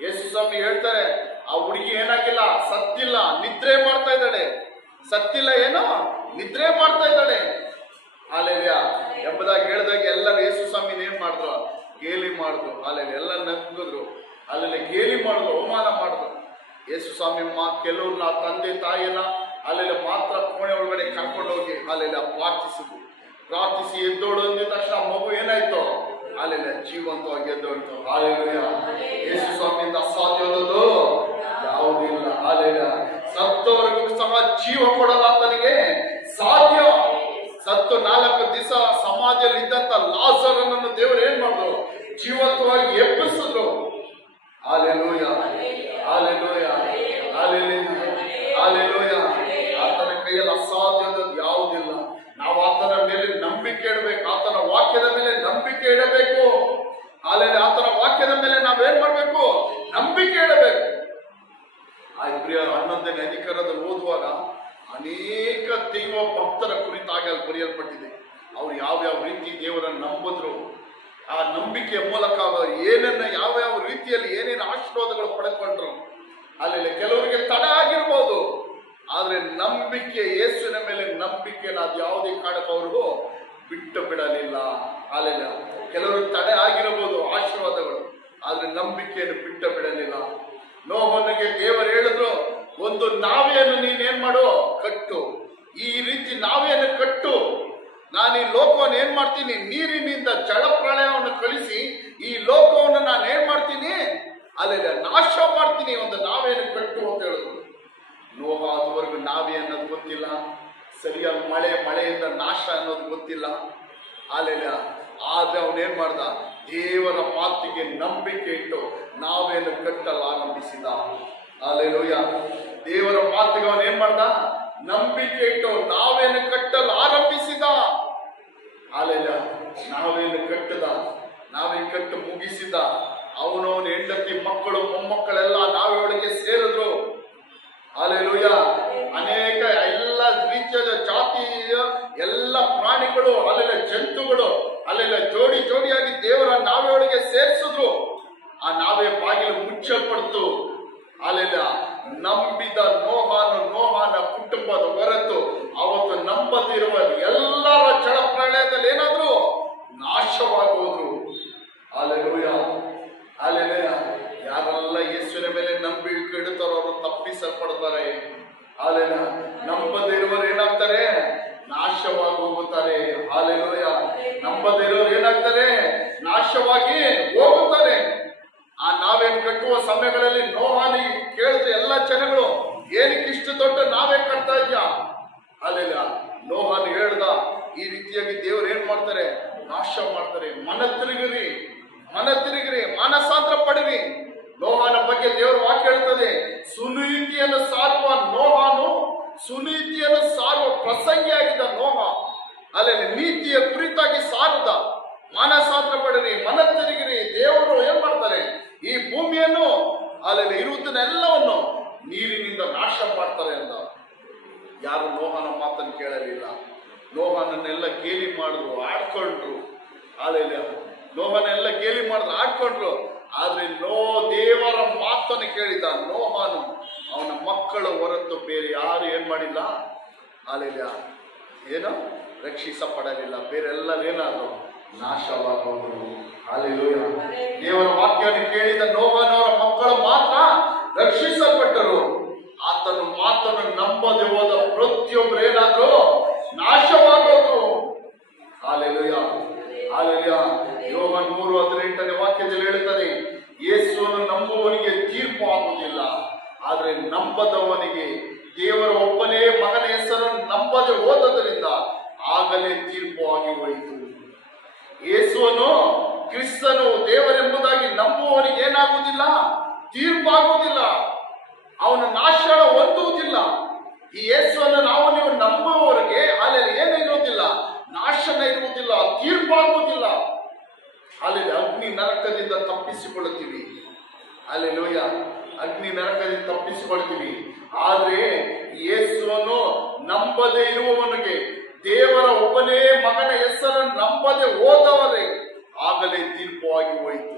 ಯೇಸು ಸ್ವಾಮಿ ಹೇಳ್ತಾರೆ, ಆ ಹುಡುಗಿ ಏನಾಗಿಲ್ಲ, ಸತ್ತಿಲ್ಲ, ನಿದ್ರೆ ಮಾಡ್ತಾ ಇದ್ದಾಳೆ. ಸತ್ತಿಲ್ಲ, ಏನೋ ನಿದ್ರೆ ಮಾಡ್ತಾ ಇದ್ದಾಳೆ. ಹಾಲೆಲೂಯ ಎಂಬುದಾಗಿ ಹೇಳಿದಾಗ ಎಲ್ಲರೂ ಯೇಸು ಸ್ವಾಮಿನ ಏನ್ ಮಾಡಿದ್ರು, ಗೇಲಿ ಮಾಡಿದ್ರು. ಹಾಲೆಲೂಯ, ಎಲ್ಲ ನಗ್ಗಿದ್ರು. ಅಲ್ಲೆಲ್ಲ ಗೇಲಿ ಮಾಡಿದ್ರು, ಅವಮಾನ ಮಾಡಿದ್ರು. ಯೇಸು ಸ್ವಾಮಿ ಕೆಲವ್ರನ್ನ ತಂದೆ ತಾಯಿನ ಅಲ್ಲೆಲ್ಲ ಮಾತ್ರ ಕೋಣೆ ಒಳಗಡೆ ಕರ್ಕೊಂಡು ಹೋಗಿ ಅಲ್ಲೆಲ್ಲ ಪ್ರಾರ್ಥಿಸಿ ಎದ್ದೋಡು ಅಂದಿದ ತಕ್ಷಣ ಮಗು ಏನಾಯ್ತು, ಅಲ್ಲೆಲ್ಲ ಜೀವಂತವಾಗಿ ಎದ್ದೋಳ್ತು. ಹಾಲೆಲೂಯ. ಯೇಸು ಸ್ವಾಮಿಯಿಂದ ಅಸಾಧ್ಯವಾದದ್ದು ಯಾವುದಿಲ್ಲ. ಹಾಲೆಲೂಯ. ಸತ್ತವರಿಗೂ ಸಹ ಜೀವ ಕೊಡಲ್ಲ ಆತನಿಗೆ ಸಾಧ್ಯ. ಸತ್ತು 4 ದಿವಸ ಸಮಾಧಿಯಲ್ಲಿ ಇದ್ದಂತ ಲಾಜರನನ್ನು ದೇವರು ಏನ್ ಮಾಡಿದ್ರು, ಜೀವಂತವಾಗಿ ಎಬ್ಬಿಸಿದ್ರು. Hallelujah, hallelujah, hallelujah, hallelujah. ಆತನ ಕೈಯಲ್ಲಿ ಅಸಾಧ್ಯವಾದದ್ದು ಯಾವುದಿಲ್ಲ. ನಾವು ಆತನ ಮೇಲೆ ನಂಬಿಕೆ ಇಡಬೇಕು, ಆತನ ವಾಕ್ಯದ ಮೇಲೆ ನಂಬಿಕೆ ಇಡಬೇಕು. ಹಾಲೆಲೂಯ. ಆತನ ವಾಕ್ಯದ ಮೇಲೆ ನಾವೇನ್ ಮಾಡ್ಬೇಕು, ನಂಬಿಕೆ ಇಡಬೇಕು. ಆ ಇಬ್ರಿಯರ 11ನೇ ಅಧಿಕಾರದಲ್ಲಿ ಓದುವಾಗ ಅನೇಕ ದೈವ ಭಕ್ತರ ಕುರಿತಾಗಿ ಅಲ್ಲಿ ಬರೆಯಲ್ಪಟ್ಟಿದೆ. ಅವ್ರು ಯಾವ್ಯಾವ ರೀತಿ ದೇವರನ್ನು ನಂಬಿದ್ರು, ಆ ನಂಬಿಕೆಯ ಮೂಲಕ ಏನನ್ನ ಯಾವ ರೀತಿಯಲ್ಲಿ ಏನೇನು ಆಶೀರ್ವಾದಗಳು ಪಡೆದುಕೊಂಡ್ರು. ಅಲ್ಲಿ ಕೆಲವರಿಗೆ ತಡ ಆಗಿರ್ಬೋದು, ಆದ್ರೆ ನಂಬಿಕೆ, ಯೇಸುವಿನ ಮೇಲೆ ನಂಬಿಕೆನ ಅದು ಯಾವುದೇ ಕಾರಣಕ್ಕೂ ಅವ್ರಿಗೂ ಬಿಟ್ಟು ಬಿಡಲಿಲ್ಲ. ಅಲ್ಲೆಲ್ಲ ಕೆಲವರು ತಡೆ ಆಗಿರಬಹುದು ಆಶೀರ್ವಾದಗಳು, ಆದ್ರೆ ನಂಬಿಕೆಯನ್ನು ಬಿಟ್ಟು ಬಿಡಲಿಲ್ಲ. ನೋವನಿಗೆ ದೇವರು ಹೇಳಿದ್ರು, ಒಂದು ನಾವೆಯನ್ನು ನೀನೇನ್ ಮಾಡು, ಕಟ್ಟು, ಈ ರೀತಿ ನಾವೆಯನ್ನು ಕಟ್ಟು, ನಾನು ಈ ಲೋಕವನ್ನು ಏನ್ ಮಾಡ್ತೀನಿ, ನೀರಿನಿಂದ ಜಲಪ್ರಳಯವನ್ನು ಕಳಿಸಿ ಈ ಲೋಕವನ್ನು ನಾನು ಏನ್ ಮಾಡ್ತೀನಿ, ಅಲ್ಲಿ ನಾಶ ಮಾಡ್ತೀನಿ, ಒಂದು ನಾವೇನು ಕಟ್ಟು ಅಂತ ಹೇಳಿದ್ರು. ನೋಹ ಅದುವರೆಗೂ ನಾವೇ ಅನ್ನೋದು ಗೊತ್ತಿಲ್ಲ, ಸರಿಯಾಗಿ ಮಳೆಯಿಂದ ನಾಶ ಅನ್ನೋದು ಗೊತ್ತಿಲ್ಲ. ಅಲ್ಲೆಲ್ಲ ಆದ್ರೆ ಅವನೇನ್ ಮಾಡ್ದ, ದೇವರ ಮಾತಿಗೆ ನಂಬಿಕೆ ಇಟ್ಟು ನಾವೇನು ಕಟ್ಟಲು ಆರಂಭಿಸಿದ. ಅಲ್ಲೆಲೂಯ. ದೇವರ ಮಾತಿಗೆ ಅವನೇನ್ ಮಾಡ್ದ, ನಂಬಿಕೆ ಇಟ್ಟು ನಾವೇನು ಕಟ್ಟಲು ಆರಂಭಿಸಿದ. ಅಲ್ಲೆಲ್ಲ ನಾವೇನು ಕಟ್ಟದ, ನಾವೇನು ಕಟ್ಟು ಮುಗಿಸಿದ. ಅವನವನ ಹೆಂಡತಿ ಮಕ್ಕಳು ಮೊಮ್ಮಕ್ಕಳೆಲ್ಲ ನಾವೊಳಗೆ ಸೇರಿದ್ರು. ಅಲ್ಲೆಲೂಯ. ಅನೇಕ ಎಲ್ಲ ರೀತಿಯಾದ ಜಾತಿಯ ಎಲ್ಲ ಪ್ರಾಣಿಗಳು, ಅಲ್ಲೆಲ್ಲ ಜಂತುಗಳು, ಅಲ್ಲೆಲ್ಲ ಜೋಡಿ ಜೋಡಿಯಾಗಿ ದೇವರ ನಾವೆಯೊಳಗೆ ಸೇರಿಸಿದ್ರು. ಆ ನಾವೇ ಬಾಗಿಲು ಮುಚ್ಚಲ್ಪಡ್ತು. ಅಲ್ಲೆಲ್ಲ ನಂಬಿದ ನೋಹನ ಕುಟುಂಬದ ಹೊರತು ಅವತ್ತು ನಂಬದಿರುವ ಎಲ್ಲರ ಜಲಪ್ರಳಯದಲ್ಲಿ ಏನಾದ್ರು ನಾಶವಾಗುವುದು. ಅಲ್ಲೆಲೂಯ. ಅಲ್ಲೆಲೂಯ. ಯಾರೆಲ್ಲ ಯೇಸುವಿನ ಮೇಲೆ ನಂಬಿಕೆ ಇಡುತ್ತಾರೋ ಅವರು ತಪ್ಪಿಸಲ್ಪಡ್ತಾರೆ. ಅಲ್ಲೆಲ್ಲ ನಂಬದಿರುವವರು ಏನಾಗ್ತಾರೆ, ನಾಶವಾಗಿ ಹೋಗುತ್ತಾರೆ. ಹಾಲೆಲೂಯ. ನಂಬದಿರೋರು ಏನಾಗ್ತಾರೆ, ನಾಶವಾಗಿ ಹೋಗುತ್ತಾರೆ. ಆ ನಾವೇನ್ ಕಟ್ಟುವ ಸಮಯಗಳಲ್ಲಿ ನೋಹಾನಿ ಕೇಳಿದ್ರೆ ಎಲ್ಲ ಜನಗಳು, ಏನಕ್ಕೆ ಇಷ್ಟು ದೊಡ್ಡ ನಾವೇ ಕಟ್ತಾ ಇದ್ಯಾ? ಅಲ್ಲೆಲ್ಲ ನೋಹಾನಿ ಹೇಳ್ದ, ಈ ರೀತಿಯಾಗಿ ದೇವ್ರು ಏನ್ ಮಾಡ್ತಾರೆ, ನಾಶ ಮಾಡ್ತಾರೆ. ಮನ ತಿರುಗಿರಿ, ಮಾನಸಾಂತರ ಪಡಿರಿ. ನೋಹನ ಬಗ್ಗೆ ದೇವರ ವಾಕ್ಯ ಹೇಳ್ತದೆ, ಸುನೀತಿಯನ್ನು ಸಾರುವ ನೋಹಾನು, ಸುನೀತಿಯನ್ನು ಸಾರುವ ಪ್ರಸಂಗಿಯಾಗಿದ್ದ ನೋಹ, ಅಲ್ಲಲ್ಲಿ ನೀತಿಯ ಕುರಿತಾಗಿ ಸಾರದ. ಮಾನಸಾಂತರ ಪಡಿರಿ, ಮನ ತಿರುಗಿರಿ. ದೇವರು ಏನ್ ಮಾಡ್ತಾರೆ, ಈ ಭೂಮಿಯನ್ನು ಅಲ್ಲಲ್ಲಿ ಇರುವುದನ್ನೆಲ್ಲವನ್ನು ನೀರಿನಿಂದ ನಾಶ ಮಾಡ್ತಾರೆ ಅಂತ. ಯಾರು ನೋಹನ ಮಾತನ್ನು ಕೇಳಲಿಲ್ಲ. ನೋಹನನ್ನೆಲ್ಲ ಗೇಲಿ ಮಾಡಿದ್ರು, ಆಡ್ಕೊಂಡ್ರು. ಅಲ್ಲೆಲ್ಲ ನೋಹನೆಲ್ಲ ಗೇಲಿ ಮಾಡಿದ್ರು, ಆಡ್ಕೊಂಡ್ರು. ಆದ್ರೆ ದೇವರ ಮಾತನ್ನು ಕೇಳಿದ ನೋಹನು, ಅವನ ಮಕ್ಕಳ ಹೊರತು ಬೇರೆ ಯಾರು ಏನ್ ಮಾಡಿಲ್ಲ, ಅಲ್ಲೆಲ್ಲ ಏನು ರಕ್ಷಿಸಪಡಲಿಲ್ಲ. ಬೇರೆಲ್ಲರೇನಾದ್ರು ನಾಶವಾಗುವುದು. ಅಲ್ಲೆಲೂಯ. ದೇವರ ವಾಕ್ಯವನ್ನು ಕೇಳಿದ ನೋಹನವರ ಮಕ್ಕಳು ಮಾತ್ರ ರಕ್ಷಿಸಲ್ಪಟ್ಟರು. ಆತನ ಮಾತನ್ನು ನಂಬದೆ ಹೋದ ಪ್ರತಿಯೊಬ್ಬರು ಏನಾದ್ರು ನಾಶವಾಗೋದು. ಅಲ್ಲೆಲೂಯ. ಅಲ್ಲೆಲೂಯ. ಯೋಹಾನ 3:18 ವಾಕ್ಯದಲ್ಲಿ ಹೇಳುತ್ತದೆ, ಯೇಸುವನ್ನು ನಂಬುವವನಿಗೆ ತೀರ್ಪು ಆಗುವುದಿಲ್ಲ, ಆದ್ರೆ ನಂಬದವನಿಗೆ ದೇವರ ಒಬ್ಬನೇ ಮಗನ ಹೆಸರನ್ನು ನಂಬದೆ ಹೋದದರಿಂದ ಆಗಲೇ ತೀರ್ಪು ಆಗಿ ಹೋಯಿತು. ಯೇಸುವನ್ನು, ಕ್ರಿಸ್ತನು ದೇವರೆಂಬುದಾಗಿ ನಂಬುವವನಿಗೆ ಏನಾಗುವುದಿಲ್ಲ, ತೀರ್ಪಾಗುವುದಿಲ್ಲ, ಅವನ ನಾಶನ ಹೊಂದುವುದಿಲ್ಲ. ಈ ಯೇಸುವನ್ನು ನೀವು ನಂಬುವವರಿಗೆ ಅಲ್ಲಿ ಏನು ಇರುವುದಿಲ್ಲ, ನಾಶನ ಇರುವುದಿಲ್ಲ, ತೀರ್ಪಾಗುವುದಿಲ್ಲ. ಅಲ್ಲಿ ಅಗ್ನಿ ನರಕದಿಂದ ತಪ್ಪಿಸಿಕೊಳ್ಳುತ್ತೀವಿ. ಅಲ್ಲೆಲೂಯ. ಅಗ್ನಿ ನರಕದಿಂದ ತಪ್ಪಿಸಿಕೊಳ್ತೀವಿ. ಆದ್ರೆ ಯೇಸುವನ್ನು ನಂಬದೇ ಇರುವವನಿಗೆ, ದೇವರ ಒಬ್ಬನೇ ಮಗನ ಹೆಸರನ್ನು ನಂಬದೆ ಹೋದವರೇ ಆಗಲೇ ತೀರ್ಪು ಆಗಿ ಹೋಯಿತು.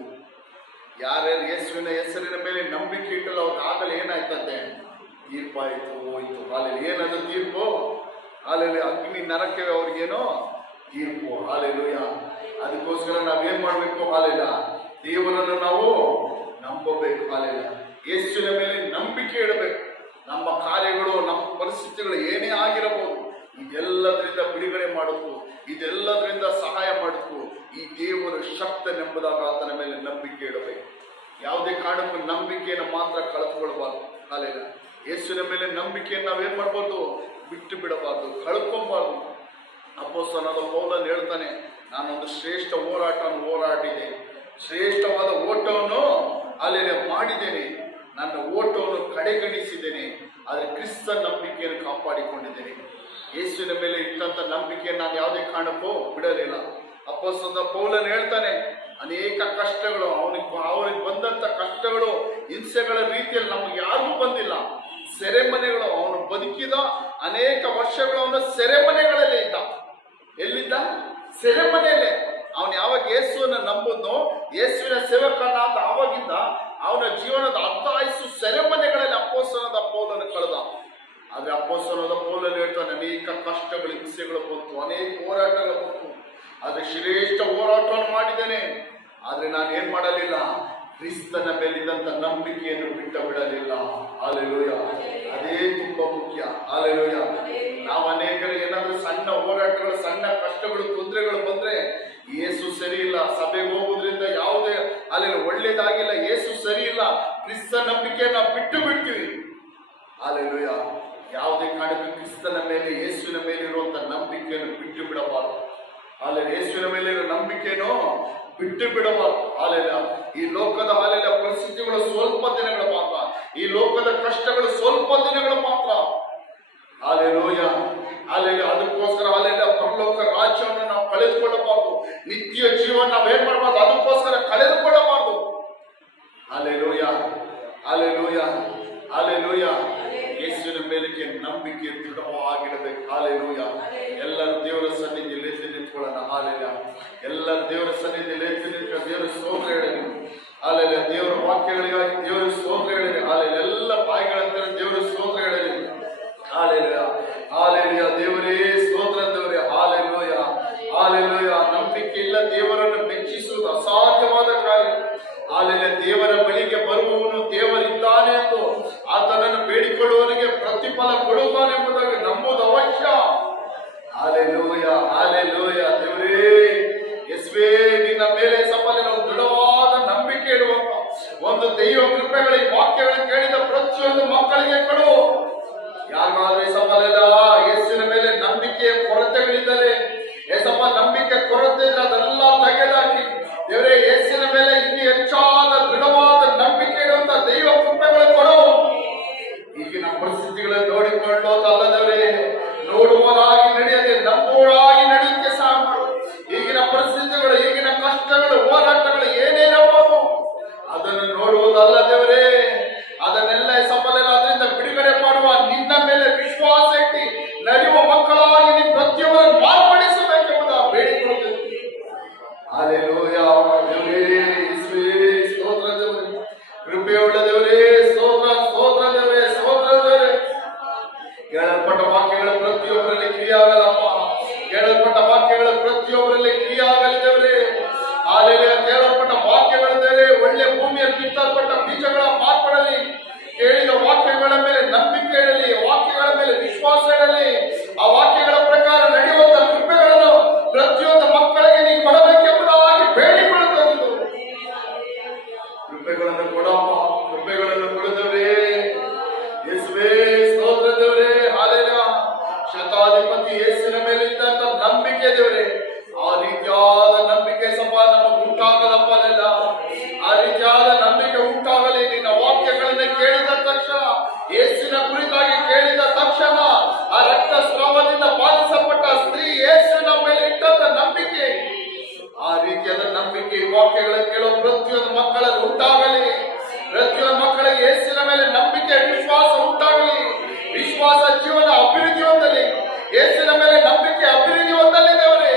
ಯಾರ್ಯಾರು ಯೇಸುವಿನ ಹೆಸರಿನ ಮೇಲೆ ನಂಬಿಕೆ ಇಟ್ಟಲ್ಲ ಅವ್ರು ಆಗಲೇ ಏನಾಯ್ತಂತೆ, ತೀರ್ಪಾಯಿತು, ಹೋಯ್ತು. ಅಲ್ಲಿ ಏನದು ತೀರ್ಪು? ಅಲ್ಲಿ ಅಗ್ನಿ ನರಕವೇ ಅವ್ರಿಗೇನೋ ತೀರ್ಪು. ಹಾಲೆಲೂಯ. ಅದಕ್ಕೋಸ್ಕರ ನಾವೇನ್ ಮಾಡ್ಬೇಕು? ಹಾಲೆಲ್ಲ ದೇವರನ್ನು ನಾವು ನಂಬಬೇಕು. ಹಾಲೆಲ್ಲ ಯೇಸುವಿನ ಮೇಲೆ ನಂಬಿಕೆ ಇಡಬೇಕು. ನಮ್ಮ ಕಾರ್ಯಗಳು, ನಮ್ಮ ಪರಿಸ್ಥಿತಿಗಳು ಏನೇ ಆಗಿರಬಹುದು, ಇದೆಲ್ಲದರಿಂದ ಬಿಡುಗಡೆ ಮಾಡುವುದು, ಇದೆಲ್ಲದರಿಂದ ಸಹಾಯ ಮಾಡುವುದು ಈ ದೇವರು ಶಕ್ತನೆಂಬುದಾಗಿ ಆತನ ಮೇಲೆ ನಂಬಿಕೆ ಇಡಬೇಕು. ಯಾವುದೇ ಕಾರಣಕ್ಕೂ ನಂಬಿಕೆಯನ್ನು ಮಾತ್ರ ಕಳೆದುಕೊಳ್ಬಾರ್ದು. ಹಾಲೆಲ್ಲ ಯೇಸುವಿನ ಮೇಲೆ ನಂಬಿಕೆಯನ್ನು ನಾವೇನ್ ಮಾಡ್ಬಾರ್ದು, ಬಿಟ್ಟು ಬಿಡಬಾರ್ದು, ಕಳ್ಕೊಬಾರ್ದು. ಅಪೊಸ್ತಲನಾದ ಪೌಲನು ಹೇಳ್ತಾನೆ, ನಾನೊಂದು ಶ್ರೇಷ್ಠ ಹೋರಾಟವನ್ನು ಹೋರಾಡಿದೆ, ಶ್ರೇಷ್ಠವಾದ ಓಟವನ್ನು ಅಲ್ಲಿ ಮಾಡಿದ್ದೇನೆ, ನನ್ನ ಓಟವನ್ನು ಕಡೆಗಣಿಸಿದ್ದೇನೆ, ಆದರೆ ಕ್ರಿಸ್ತನ ನಂಬಿಕೆಯನ್ನು ಕಾಪಾಡಿಕೊಂಡಿದ್ದೇನೆ. ಯೇಸುವಿನ ಮೇಲೆ ಇಟ್ಟಂತ ನಂಬಿಕೆಯನ್ನು ನಾನು ಯಾವುದೇ ಕಾರಣಕ್ಕೂ ಬಿಡಲಿಲ್ಲ. ಅಪೊಸ್ತಲನಾದ ಪೌಲನು ಹೇಳ್ತಾನೆ, ಅನೇಕ ಕಷ್ಟಗಳು ಅವನಿಗೆ ಬಂದಂತ ಕಷ್ಟಗಳು, ಹಿಂಸೆಗಳ ರೀತಿಯಲ್ಲಿ ನಮಗೆ ಯಾರಿಗೂ ಬಂದಿಲ್ಲ. ಸೆರೆಮನೆಗಳು, ಅವನು ಬದುಕಿದ ಅನೇಕ ವರ್ಷಗಳು ಅವನ ಸೆರೆಮನೆಗಳಲ್ಲೇ ಇದ್ದ. ಎಲ್ಲಿದ್ದ? ಸೆರೆಮನೆಯಲ್ಲೇ. ಅವನು ಯಾವಾಗ ಯೇಸುವನ್ನು ನಂಬುದ್ನೋ, ಯೇಸುವಿನ ಸೇವಕನಾದ ಆವಾಗಿಂದ ಅವನ ಜೀವನದ ಅರ್ಧ ಆಯುಸ್ಸು ಸೆರೆಮನೆಗಳಲ್ಲಿ ಅಪೊಸ್ತಲನಾದ ಪೌಲನು ಕಳೆದ. ಆದ್ರೆ ಅಪೊಸ್ತಲನಾದ ಪೌಲನು ಹೇಳ್ತಾನೆ, ಅನೇಕ ಕಷ್ಟಗಳು, ಹಿಂಸೆಗಳು ಬಂತು, ಅನೇಕ ಹೋರಾಟಗಳು ಬಂತು, ಆದ್ರೆ ಶ್ರೇಷ್ಠ ಹೋರಾಟವನ್ನು ಮಾಡಿದ್ದೇನೆ. ಆದ್ರೆ ನಾನು ಏನ್ ಮಾಡಲಿಲ್ಲ, ಕ್ರಿಸ್ತನ ಮೇಲಿದ್ದಂತ ನಂಬಿಕೆಯನ್ನು ಬಿಟ್ಟು ಬಿಡಲಿಲ್ಲ. ಹಾಲೆಲೂಯ. ಅದೇ ತುಂಬಾ ಮುಖ್ಯ. ಹಾಲೆಲೂಯ. ನಾವು ಅನೇಕರಿಗೆ ಏನಾದ್ರೂ ಸಣ್ಣ ಹೋರಾಟಗಳು, ಸಣ್ಣ ಕಷ್ಟಗಳು, ತೊಂದರೆಗಳು ಬಂದ್ರೆ ಯೇಸು ಸರಿ ಇಲ್ಲ, ಸಭೆಗೆ ಹೋಗೋದ್ರಿಂದ ಯಾವುದೇ ಅಲ್ಲಿ ಒಳ್ಳೇದಾಗಿಲ್ಲ, ಯೇಸು ಸರಿ ಇಲ್ಲ, ಕ್ರಿಸ್ತ ನಂಬಿಕೆಯನ್ನ ಬಿಟ್ಟು ಬಿಡ್ತೀವಿ. ಹಾಲೆಲೂಯ. ಯಾವುದೇ ಕಾರಣಕ್ಕೂ ಕ್ರಿಸ್ತನ ಮೇಲೆ, ಯೇಸುವಿನ ಮೇಲೆ ಇರುವಂತ ನಂಬಿಕೆಯನ್ನು ಬಿಟ್ಟು ಬಿಡಬಾರದು. ಅಲ್ಲಿ ಯೇಸುವಿನ ಮೇಲೆ ಇರೋ ನಂಬಿಕೆಯನ್ನು ಬಿಟ್ಟು ಬಿಡಬಾರದು. ಹಾಲೆಲ್ಲ ಈ ಲೋಕದ ಹಾಲೆಲ್ಲ ಪರಿಸ್ಥಿತಿಗಳು ಸ್ವಲ್ಪ ದಿನಗಳು ಮಾತ್ರ, ಈ ಲೋಕದ ಕಷ್ಟಗಳು ಸ್ವಲ್ಪ ದಿನಗಳು ಮಾತ್ರ. ಹಾಲೆಲೂಯ. ಹಾಲೆಲ್ಲ ಅದಕ್ಕೋಸ್ಕರ ಹಾಲೆಲ್ಲ ಪರಲೋಕ ರಾಜ್ಯವನ್ನು ನಾವು ಕಳೆದುಕೊಳ್ಳಬಾರದು. ನಿತ್ಯ ಜೀವನ ನಾವೇನ್ ಮಾಡಬಾರ್ದು, ಅದಕ್ಕೋಸ್ಕರ ಕಳೆದುಕೊಳ್ಳಬಾರದು. ಹಾಲೆಲೂಯ. ಹಾಲೆಲೂಯ. ಹಾಲೆಲೂಯ. ಯೇಸುವಿನ ಮೇಲಿಗೆ ನಂಬಿಕೆ ದೃಢವಾಗಿರಬೇಕು. ಹಾಲೆಲೂಯ. ಎಲ್ಲರೂ ದೇವರ ಸನ್ನಿಧಿಯಲ್ಲಿ ಎದ್ದು ನಿಂತ್ಕೊಳ್ಳೋಣ. ಹಾಲೆಲ್ಲ ಎಲ್ಲರೂ ದೇವರ ಸನ್ನಿಧಿಯಲ್ಲಿ ಎದ್ದು ನಿಂತ್ಕೊಂಡು ದೇವರ ಸ್ತೋತ್ರ ಹೇಳಿ. ಹಾಲೆಲ್ಲ ದೇವರ ವಾಕ್ಯಗಳಿಗಾಗಿ ದೇವರ ಸ್ತೋತ್ರ ಹೇಳಿ. ಹಾಲೆಲ್ಲ ಎಲ್ಲ ಬಾಯಿಗಳಂತ ದೇವರ ಸ್ತೋತ್ರ ಹೇಳಿ. ಹಾಲೆಲೂಯ. ಹಾಲೆಲೂಯ. ದೇವರೇ ಸ್ತೋತ್ರ ದೇವರೇ. ಹಾಲೆಲೂಯ. ಹಾಲೆಲೂಯ. ನಂಬಿಕೆ ಇಲ್ಲ ದೇವರನ್ನು ಮೆಚ್ಚಿಸುವುದು ಅಸಾಧ್ಯವಾದ ಕಾರ್ಯ. ಹಾಲೆಲೂಯ. ದೇವರ ಬಳಿಗೆ ಬರುವವನು ದೇವರಿದ್ದಾನೆ ಎಂದು ಆತನನ್ನು ಬೇಡಿಕೊಳ್ಳುವವನಿಗೆ ಪ್ರತಿಫಲ ಕೊಡುತ್ತಾನೆ ಎಂಬುದಾಗಿ ನಂಬುವುದು ಅವಶ್ಯ. ಹಾಲೆಲೂಯ. ಹಾಲೆಲೂಯ. ದೇವರೇ ಯೇಸುವೇ, ನಿನ್ನ ಮೇಲೆ ಸಫಲ ನಾವು ದೃಢವಾದ ನಂಬಿಕೆ ಇಡುವಂತ ಒಂದು ದೈವ ಕೃಪೆಗಳ ಈ ವಾಕ್ಯಗಳನ್ನು ಕೇಳಿದ ಪ್ರತಿಯೊಂದು ಮಕ್ಕಳಿಗೆ ಕೊಡು. ಯಾರಿಗಾದ್ರೂ ಸಫಲ ಇಲ್ಲ, ಯೇಸುವಿನ ಮೇಲೆ ನಂಬಿಕೆಯ ಕೊರತೆಗಳಿದ್ದರೆ, ಏಸಪ್ಪ ನಂಬಿಕೆ ಕೊರತೆ ಇದ್ರೆ ಅದೆಲ್ಲ ತೆಗೆದಾಕಿ ದೇವರೇ ಯೇಸುವಿನ ಮೇಲೆ ಇನ್ನೂ ಹೆಚ್ಚಾದ ದೃಢವಾದ ನಂಬಿಕೆ ಇಡುವಂತ ದೈವ ಕೃಪೆಗಳು ಕೊಡು. ಈಗಿನ ಪರಿಸ್ಥಿತಿಗಳನ್ನು ನೋಡಿಕೊಳ್ಳೋದಲ್ಲದವರೇ, ನೋಡುವರಾಗಿ ನಡೆಯದೆ ನಂಬುವರಾಗಿ ನಡೆಯಕ್ಕೆ ಸಹಾಯ ಮಾಡು. ಈಗಿನ ಪರಿಸ್ಥಿತಿಗಳು, ಈಗಿನ ಕಷ್ಟಗಳು, ಹೋರಾಟಗಳು ಏನೇನಬಹುದು ಅದನ್ನು ನೋಡುವುದಲ್ಲ ದೇವರೇ, ಅದನ್ನೆಲ್ಲ ಸಫಲ ಅದರಿಂದ ಬಿಡುಗಡೆ ಮಾಡುವ ನಿನ್ನ ಮೇಲೆ ವಿಶ್ವಾಸ ಇಟ್ಟು ನಡೆಯುವ ಮಕ್ಕಳಾಗಿ ನೀನು ಪ್ರತಿಯೊಬ್ಬರನ್ನು ಮಾರ್ಪಡಿಸಬೇಕೆಂಬುದ ಬೇಡಿಕೊಳ್ಳುತ್ತೇವೆ. ಹಾಲೆಲೂಯ. ದೇವರೇ ಯೇಸುವೇ ಸ್ತೋತ್ರ ದೇವರೇ, ಕೃಪೆಯುಳ್ಳ ದೇವರೇ ಸ್ತೋತ್ರ, ಸ್ತೋತ್ರ ದೇವರೇ, ಸ್ತೋತ್ರ ದೇವರೇ. ಕೇಳಲ್ಪಟ್ಟ ವಾಕ್ಯಗಳ ಪ್ರತಿಯೊಬ್ಬರಲ್ಲಿ ಕ್ರಿಯಾಗಲ್ಲಪ್ಪ, ಕೇಳಲ್ಪಟ್ಟ ವಾಕ್ಯಗಳ ಪ್ರತಿಯೊಬ್ಬರಲ್ಲಿ ಕ್ರಿಯಾಗಲಿ ದೇವರೇ. ಹಾಲೆಲೂಯ. ಕೇಳಲ್ಪಟ್ಟ ವಾಕ್ಯಗಳ ದೇವರೇ ಒಳ್ಳೆ ಭೂಮಿಯಲ್ಲಿ ಬಿತ್ತಲ್ಪಟ್ಟ ಬೀಜಗಳ ಮಾರ್ಪಡಲಿ. ಕೇಳಿದ ವಾಕ್ಯಗಳ ಮೇಲೆ ನಂಬಿಕೆ ಇಡಲಿ, ವಾಕ್ಯಗಳ ಮೇಲೆ ವಿಶ್ವಾಸ ಇಡಲಿ. ಆ ವಾಕ್ಯಗಳ ಪ್ರಕಾರ ನಡೆಯುವಂತ ಕೃಪೆಗಳನ್ನು ಪ್ರತಿಯೊಂದು ಮಕ್ಕಳಿಗೆ ನೀವು ಕೊಡಬೇಕೆಂಬುದಾಗಿ ಬೇಡಿಕೊಳ್ಳುತ್ತದೆ. ಕೃಪೆಗಳನ್ನು ಕೊಡಪ್ಪ, ಕೃಪೆಗಳನ್ನು ಕೊಡದವರೇ ಯೇಸುವೇ ಸ್ತೋತ್ರ ದೇವರೇ. ಹಾಲೆಲೂಯ. ಶತಾಧಿಪತಿ ಯೇಸುವಿನ ಮೇಲೆ ಇದ್ದಂತ ನಂಬಿಕೆ ದೇವರೇ, ಆ ರೀತಿಯಾದ ನಂಬಿಕೆ ಸಪ ನಮಗೆ ಉಂಟಾಗದಪ್ಪ. ಆ ರೀತಿಯಾದ ನಂಬಿಕೆ ಉಂಟಾಗಲಿ. ನಿನ್ನ ವಾಕ್ಯಗಳನ್ನು ಕೇಳಿದ ತಕ್ಷಣ, ಯೇಸುವಿನ ಕುರಿತಾಗಿ ಕೇಳಿದ ತಕ್ಷಣ ಆ ರಕ್ತ ಸ್ರಾವದಿಂದ ಬಾಧಿಸಲ್ಪಟ್ಟ ಸ್ತ್ರೀ ಯೇಸುವಿನ ಮೇಲೆ ಇಟ್ಟಂತ ನಂಬಿಕೆ, ಆ ರೀತಿಯಾದ ನಂಬಿಕೆ ಈ ವಾಕ್ಯಗಳನ್ನು ಕೇಳುವ ಪ್ರತಿಯೊಂದು ಮಕ್ಕಳಲ್ಲಿ ಉಂಟಾಗಲಿ. ಪ್ರತಿಯೊಂದು ಮಕ್ಕಳಿಗೆ ಯೇಸುವಿನ ಮೇಲೆ ನಂಬಿಕೆ, ವಿಶ್ವಾಸ ಉಂಟಾಗಲಿ. ವಿಶ್ವಾಸ ಜೀವನ ಅಭಿವೃದ್ಧಿ ಹೊಂದಲಿ. ಯೇಸುವಿನ ಮೇಲೆ ನಂಬಿಕೆ ಅಭಿವೃದ್ಧಿ ಹೊಂದಲಿ ದೇವರೇ.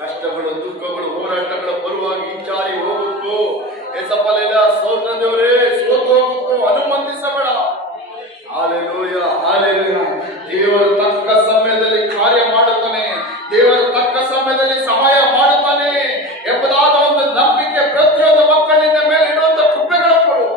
ಕಷ್ಟಗಳು, ದುಃಖಗಳು, ಹೋರಾಟಗಳು ಬರುವಾಗ ಹಿಂಜಾರಿ ಹೋಗಬೇಕು. ಏಸಪ್ಪಲೆಲ್ಲ ಸ್ತೋತ್ರ ದೇವರೇ, ಸೋತು ಹೋಗಬೇಕು, ಅನುಮತಿಸಬೇಡ. ಹಾಲೆಲೂಯ. ಹಾಲೆಲೂಯ. ದೇವರು ತಕ್ಕ ಸಮಯದಲ್ಲಿ ಕಾರ್ಯ ಮಾಡುತ್ತಾನೆ, ದೇವರು ತಕ್ಕ ಸಮಯದಲ್ಲಿ ಸಹಾಯ ಮಾಡುತ್ತಾನೆ ಎಂಬುದಾದ ಒಂದು ನಂಬಿಕೆ ಪ್ರತಿಯೊಂದು ಮಕ್ಕಳಿಂದ ಮೇಲೆ ಇಡುವಂತ ಕೃಪೆಗಳು ಕೊಡು.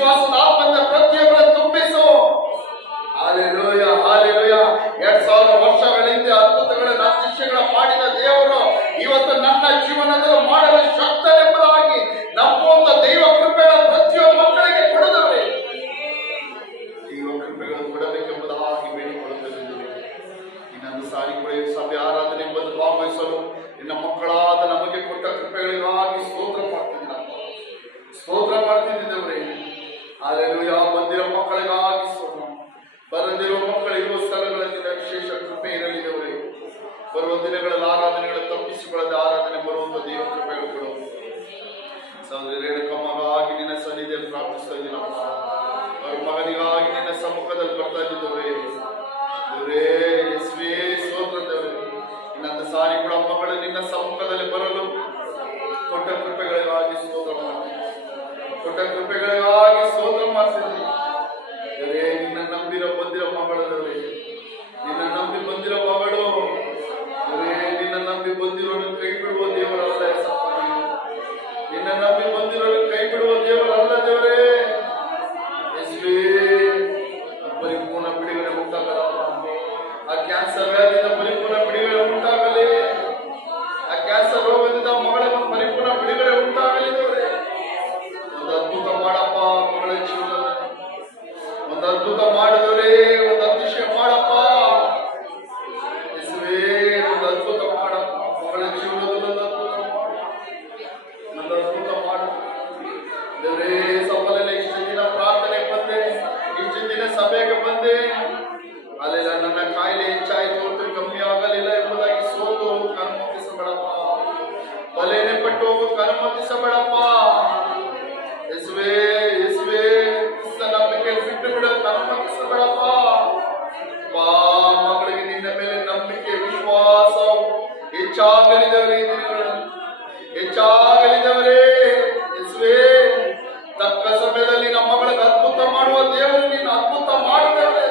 ವಿಶ್ವಾಸದ ಆತ್ಮದ ಪ್ರತಿಯೊಬ್ಬರನ್ನು ತುಂಬಿಸು. Hallelujah, hallelujah. 2000 ವರ್ಷಗಳ ಹಿಂದೆ ಅದ್ಭುತಗಳನ್ನ ಶಿಷ್ಯಗಳ ಮಾಡಿದ ದೇವರು ಇವತ್ತು ನನ್ನ ಜೀವನದಲ್ಲಿ ಮಾಡಲು ಶಕ್ತನೆಂಬುದಾಗಿ ನಂಬುವಂತ ದೈವ ಕೃಪೆಗಳ ಪ್ರತಿಯೊಬ್ಬ ಮಕ್ಕಳಿಗೆ ಕೊಡದವರೇ ದೈವ ಕೃಪೆಗಳು ಕೊಡಬೇಕೆಂಬುದಾಗಿ ಬೇಡಿಕೊಳ್ಳುತ್ತಿದ್ದೇವೆ. ಇನ್ನೊಂದು ಸಾರಿ ಕೂಡ ಸಭೆ ಆರಾಧನೆ ಎಂಬುದು ಭಾಗವಹಿಸಲು ನಿನ್ನ ಮಕ್ಕಳಾದ ನಮಗೆ ಕೊಟ್ಟ ಕೃಪೆಗಳಿಗಾಗಿ ಸ್ತೋತ್ರ ಮಾಡ್ತಿದ್ದೀನಪ್ಪ, ಸ್ತೋತ್ರ ಮಾಡ್ತಿದ್ದೇವರೇ. ಹಾಲೆಲೂಯ. ಬಂದಿರೋ ಮಕ್ಕಳಿಗಾಗಿ ಸ್ತೋತ್ರ, ಬರದಿರುವ ಮಕ್ಕಳಿರುವ ಸ್ಥಳಗಳಲ್ಲಿ ವಿಶೇಷ ಕೃಪೆ ಇರಲಿದವರೇ. ಬರುವ ದಿನಗಳಲ್ಲಿ ಆರಾಧನೆಗಳ ತಪ್ಪಿಸಿಕೊಳ್ಳದೆ ಆರಾಧನೆ ಬರುವಂತ ದೇವ ಕೃಪೆಗಳು ಕೊಡು. ಸಹೋದರಿ ರೇಣುಕಮ್ಮಗಾಗಿ ನಿನ್ನ ಸನ್ನಿಧಿಯಲ್ಲಿ ಪ್ರಾರ್ಥಿಸ್ತಾ ಇದ್ದೀನಪ್ಪ. ಅವರ ಮಗನಿಗಾಗಿ ನಿನ್ನ ಸಮ್ಮುಖದಲ್ಲಿ ಬರ್ತಾ ಇದ್ದೀವಿ ದೇವರೇ. ಯೇಸುವೇ ಸ್ತೋತ್ರ ದೇವರೇ. ಇನ್ನೊಂದು ಸಾರಿ ಕೂಡ ಮಗಳು ನಿನ್ನ ಸಮ್ಮುಖದಲ್ಲಿ ಬರಲು ಕೊಟ್ಟ ಕೃಪೆಗಳಿಗಾಗಿ ಸ್ತೋತ್ರ ಮಾಡ್ತೀನಿ, ಕೊಟ್ಟ ಕೃಪೆಗಳಿಗಾಗಿ ಸ್ತೋತ್ರ ಮಾಡ್ತೀನಿ ದೇವರೇ. ನಿನ್ನ ನಂಬಿರೋ ಬಂದಿರೋ ಮಗಳದವರೇ, ನಿನ್ನ ನಂಬಿ ಬಂದಿರೋ ಮಗಳು ದೇವರೇ, ನಿನ್ನ ನಂಬಿ ಬಂದಿರೋನು ಕೈ ಬಿಡುವ ದೇವರಲ್ಲ ಸಪ್ಪ. ನಿನ್ನ ನಂಬಿ ಬಂದಿರೋನು ಕೈ ಬಿಡುವ ದೇವರಲ್ಲ ದೇವರೇ. ಯೇಸುವೇ ಪರಿಪೂರ್ಣ ಬಿಡುಗಡೆ ಉಂಟಾಗಲಪ್ಪ. ಆ ಕ್ಯಾನ್ಸರ್ ವ್ಯಾಧಿಯಿಂದ ಪರಿಪೂರ್ಣ ಬಿಡುಗಡೆ ಉಂಟಾಗಲಿ. ಆ ಕ್ಯಾನ್ಸರ್ ರೋಗದಿಂದ ಮಗಳ ಪರಿಪೂರ್ಣ ಬಿಡುಗಡೆ ಉಂಟಾಗಲಿ ದೇವರೇ. ಒಂದು ಅದ್ಭುತ ಮಾಡಪ್ಪ ಮಗಳ ಜೀವನದಲ್ಲಿ, ಒಂದು ಅದ್ಭುತ ಮಾಡಿದವರೇ, ಒಂದು ಅತಿಶಯ ಮಾಡಪ್ಪ ಯೇಸುವೇ. ಒಂದು ಅದ್ಭುತ ಮಾಡಪ್ಪ ಮಗಳ ಜೀವನದಲ್ಲಿ, ಒಂದು ಅದ್ಭುತ ಮಾಡು, ಒಂದು ಅದ್ಭುತ ಮಾಡು ದೇವರೇ. ಸಫಲನೆ ಇಷ್ಟು ದಿನ ಪ್ರಾರ್ಥನೆ ಬಂದೆ, ಇಷ್ಟು ದಿನ ಸಭೆಗೆ ಬಂದೆ, ಅಲ್ಲೆಲ್ಲ ನನ್ನ ಕಾಯಿಲೆ ಹೆಚ್ಚಾಯಿತು ಹೊರತು ಕಮ್ಮಿ ಆಗಲಿಲ್ಲ ಎಂಬುದಾಗಿ ಸೋತು ಹೋಗೋಕೆ ಅನುಮತಿಸಬೇಡಪ್ಪ, ಬಲೆನೆ ಪಟ್ಟು ಹೋಗೋಕೆ ಅನುಮತಿಸಬೇಡಪ್ಪ ಯೇಸುವೇ. ಯೇಸುವೇ ನಂಬಿಕೆ ಬಿಟ್ಟು ಬಿಡೋಕೆ ಅನುಮತಿಸಬೇಡಪ್ಪ. ಮಗಳಿಗೆ ನಿನ್ನ ಮೇಲೆ ನಂಬಿಕೆ ವಿಶ್ವಾಸ ಹೆಚ್ಚಾಗಲಿದವರೇ, ಹೆಚ್ಚಾಗಲಿದವರೇ ಯೇಸುವೇ. ತಕ್ಕ ಸಮಯದಲ್ಲಿ ನಮ್ಮ ಮಗಳಿಗೆ ಅದ್ಭುತ ಮಾಡುವ ದೇವರು ನೀನು ಅದ್ಭುತ ಮಾಡಿದವರೇ,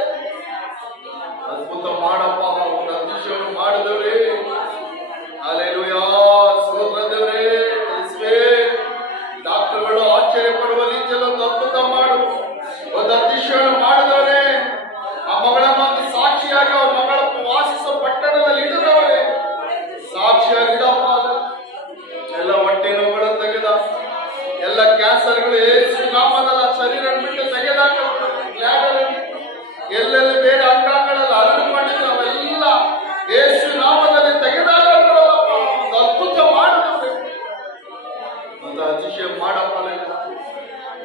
ಅದ್ಭುತ ಮಾಡಪ್ಪ. ಒಂದು ಅತಿಶಯವನ್ನು ಮಾಡಿದವರೇ. ಹಾಲೆಲೂಯ, ಸ್ತೋತ್ರ ದೇವರೇ. ಯೇಸುವೇ ಡಾಕ್ಟರ್ಗಳು ಆಶ್ಚರ್ಯ ಪಡುವ ರೀತಿಯಲ್ಲಿ ಒಂದು ಅದ್ಭುತ ಮಾಡು, ಒಂದು ಅತಿಶಯವನ್ನು ಮಾಡಿದವರೇ. ಆ ಮಗಳನ್ನು ಒಂದು ಸಾಕ್ಷಿಯಾಗಿ ಅವ್ರ ಮಗಳ ವಾಸಿಸುವ ಪಟ್ಟಣದಲ್ಲಿ ಇಡದವರೇ, ಸಾಕ್ಷಿಯಾಗಿ ಇಡಪ್ಪ. ಎಲ್ಲ ಹೊಟ್ಟೆ ನೋವುಗಳನ್ನು ತೆಗೆದ, ಎಲ್ಲ ಕ್ಯಾನ್ಸರ್ಗಳು ಯೇಸು ನಾಮದಲ್ಲಿ ಶರೀರ ಬಿಟ್ಟು ತೆಗೆದಾಗ, ಎಲ್ಲೆಲ್ಲಿ ಬೇರೆ ಅಂಗಾಂಗಗಳಲ್ಲಿ ಹರಡಿಕೊಂಡಿದ್ದು ಅವೆಲ್ಲ ಯೇಸು ನಾಮದಲ್ಲಿ ತೆಗೆದಾಗ ಒಂದು ಅದ್ಭುತ ಮಾಡಿದವ್ರೆ, ಒಂದು ಅತಿಶಯ ಮಾಡಪ್ಪ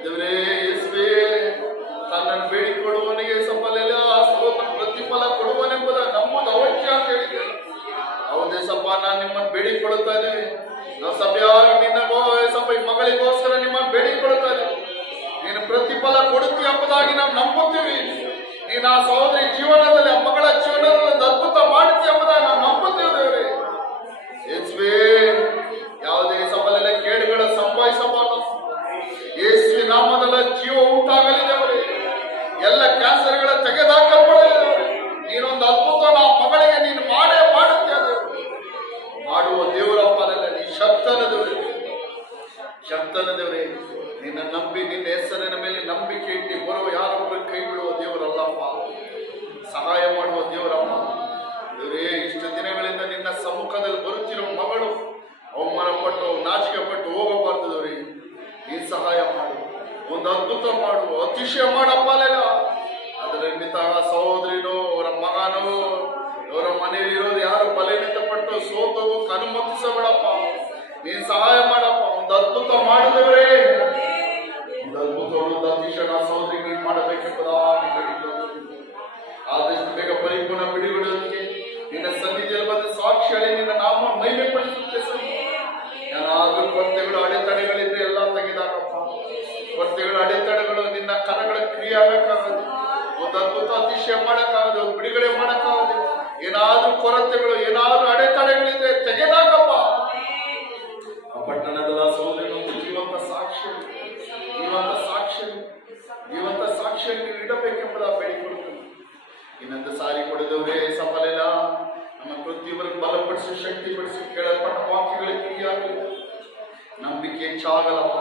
ದೇವರೇ. ಯೇಸುವೇ ತನ್ನನ್ನು ಬೇಡಿಕೊಡುವವನಿಗೆ ಸಫಲ ಸ್ತೋತ್ರ ಪ್ರತಿಫಲ ಕೊಡುವನೆಂಬುದ ನಮ್ಮದು ಅವಶ್ಯ ಅಂತ ಹೇಳಿದ್ದೇನೆ. ಹೌದೇ ಸಪ್ಪ, ನಾನು ನಿಮ್ಮನ್ನು ಬೇಡಿಕೊಳ್ಳುತ್ತಾ ಇದ್ದೇವೆ. ನಾವು ಸಭೆಯಾಗಿ ನಿನ್ನ ಸಭ ಮಗಳಿಗೋಸ್ಕರ ನಿಮ್ಮನ್ನು ಬೇಡಿಕೊಳ್ಳುತ್ತಾ ಇದ್ದೇವೆ. ನೀನು ಪ್ರತಿಫಲ ಕೊಡುತ್ತೀಯ ಎಂಬುದಾಗಿ ನಾವು ನಂಬುತ್ತೀವಿ. ನೀನು ಆ ಸಹೋದರಿ ಜೀವನದಲ್ಲಿ, ಆ ಮಗಳ ಜೀವನದಲ್ಲಿ ಒಂದು ಅದ್ಭುತ ಮಾಡುತ್ತೀಯ ಎಂಬುದಾಗಿ ನಾವು ನಂಬುತ್ತೇವೆ ದೇವರೇ. ಯೇಸುವೇ ಯಾವುದೇ ಸಫಲ ಕೇಡುಗಳ ಸಂಭವಿಸಬಾರದು. ಯೇಸುವಿನ ನಾಮದಲ್ಲಿ ಜೀವ ಉಂಟಾಗಲಿ ದೇವರೇ. ಎಲ್ಲ ಕ್ಯಾನ್ಸರ್ಗಳ ತೆಗೆದುಹಾಕಲ್ಪಡಲಿ. ನೀನೊಂದು ಅದ್ಭುತ ನಮ್ಮ ಮಗಳಿಗೆ ನೀನು ಮಾಡೇ ಮಾಡುತ್ತೀಯ ದೇವರು. ಮಾಡುವ ದೇವರಪ್ಪ, ನೀ ಶಕ್ತನ ದೇವರೇ, ಶಕ್ತನ ದೇವರೇ. ನಿನ್ನ ನಂಬಿ ನಿನ್ನ ಹೆಸರಿನ ಮೇಲೆ ನಂಬಿಕೆ ಇಟ್ಟು ಬರುವ ಯಾರೊಬ್ಬರು ಕೈ ಬಿಡುವ ದೇವರಲ್ಲಪ್ಪ, ಸಹಾಯ ಮಾಡುವ ದೇವರಪ್ಪ ದೇವರೇ. ಇಷ್ಟು ದಿನಗಳಿಂದ ನಿನ್ನ ಸಮ್ಮುಖದಲ್ಲಿ ಬರುತ್ತಿರುವ ಮಗಳು ಅವಮಾನ ಪಟ್ಟು ನಾಚಿಕೆ ಪಟ್ಟು ಹೋಗಬಾರ್ದು ದೇವರೇ. ನೀನು ಸಹಾಯ ಮಾಡು, ಒಂದು ಅದ್ಭುತ ಮಾಡು, ಅತಿಶಯ ಮಾಡಪ್ಪ. ಅದರ ನಿಮಿತ್ತ ಸಹೋದರಿನೋ ಅವರ ಮಗನೋ ಅವರ ಮನೆಯಲ್ಲಿರೋದು ಯಾರು ಬಲನಿತ ಪಟ್ಟು ಸೋತು ಅನುಮತಿಸಬೇಡಪ್ಪ. ನೀನು ಸಹಾಯ ಮಾಡಪ್ಪ, ಒಂದು ಅದ್ಭುತ ಮಾಡಿದವರೇ. ಒಂದು ಅದ್ಭುತ, ಒಂದು ಅತಿಶಯ ಸಹೋದರಿ ನೀನು ಮಾಡಬೇಕೆಂಬುದಾಗಿ ಆದಷ್ಟು ಬೇಗ ಪರಿಪೂರ್ಣ ಬಿಡುಗಡೆಗೆ ನಿನ್ನ ಸನ್ನಿಧಿಯಲ್ಲಿ ಬಂದ ಸಾಕ್ಷಿಯಲ್ಲಿ ನಿನ್ನ ನಾಮ ಮಹಿಮೆ ಪಡಿಸುತ್ತೆ. ಏನಾದರೂ ಕೊರತೆಗಳು ಅಡೆತಡೆಗಳಿದ್ರೆ ಎಲ್ಲ ತೆಗೆದಾಕಪ್ಪ. ಕೊರತೆಗಳು ಅಡೆತಡೆಗಳು ನಿನ್ನ ಕರಗಳ ಕ್ರಿಯೆ ಆಗಕ್ಕಾಗದು, ಒಂದು ಅದ್ಭುತ ಅತಿಶಯ ಮಾಡಕ್ಕಾಗದು, ಒಂದು ಬಿಡುಗಡೆ ಮಾಡಕ್ಕಾಗದು. ಏನಾದ್ರೂ ಕೊರತೆಗಳು ಏನಾದ್ರೂ ಅಡೆತಡೆಗಳಿದ್ರೆ ತೆಗೆದಾಕಪ್ಪ. ಆ ಪಟ್ಟಣದ ಸಹೋದರಿ ಒಂದು ಜೀವಂತ ಸಾಕ್ಷಿ, ಜೀವಂತ ಸಾಕ್ಷಿ, ಜೀವಂತ ಸಾಕ್ಷಿಯನ್ನು ಇಡಬೇಕೆಂಬುದ ಬೇಡಿಕೊಳ್ಳುತ್ತೇನೆ. ಇನ್ನೊಂದು ಸಾರಿ ಕೊಡಿದವರೇ ಸಫಲ ನಮ್ಮ ಪ್ರತಿಯೊಬ್ಬರಿಗೆ ಬಲಪಡಿಸಿ ಶಕ್ತಿಪಡಿಸಿ ಕೇಳಲ್ಪಟ್ಟ ವಾಕ್ಯಗಳಿಗೆ ಕಿವಿಯಾಗಲಿ. ನಂಬಿಕೆ ಹೆಚ್ಚಾಗಲಪ್ಪ,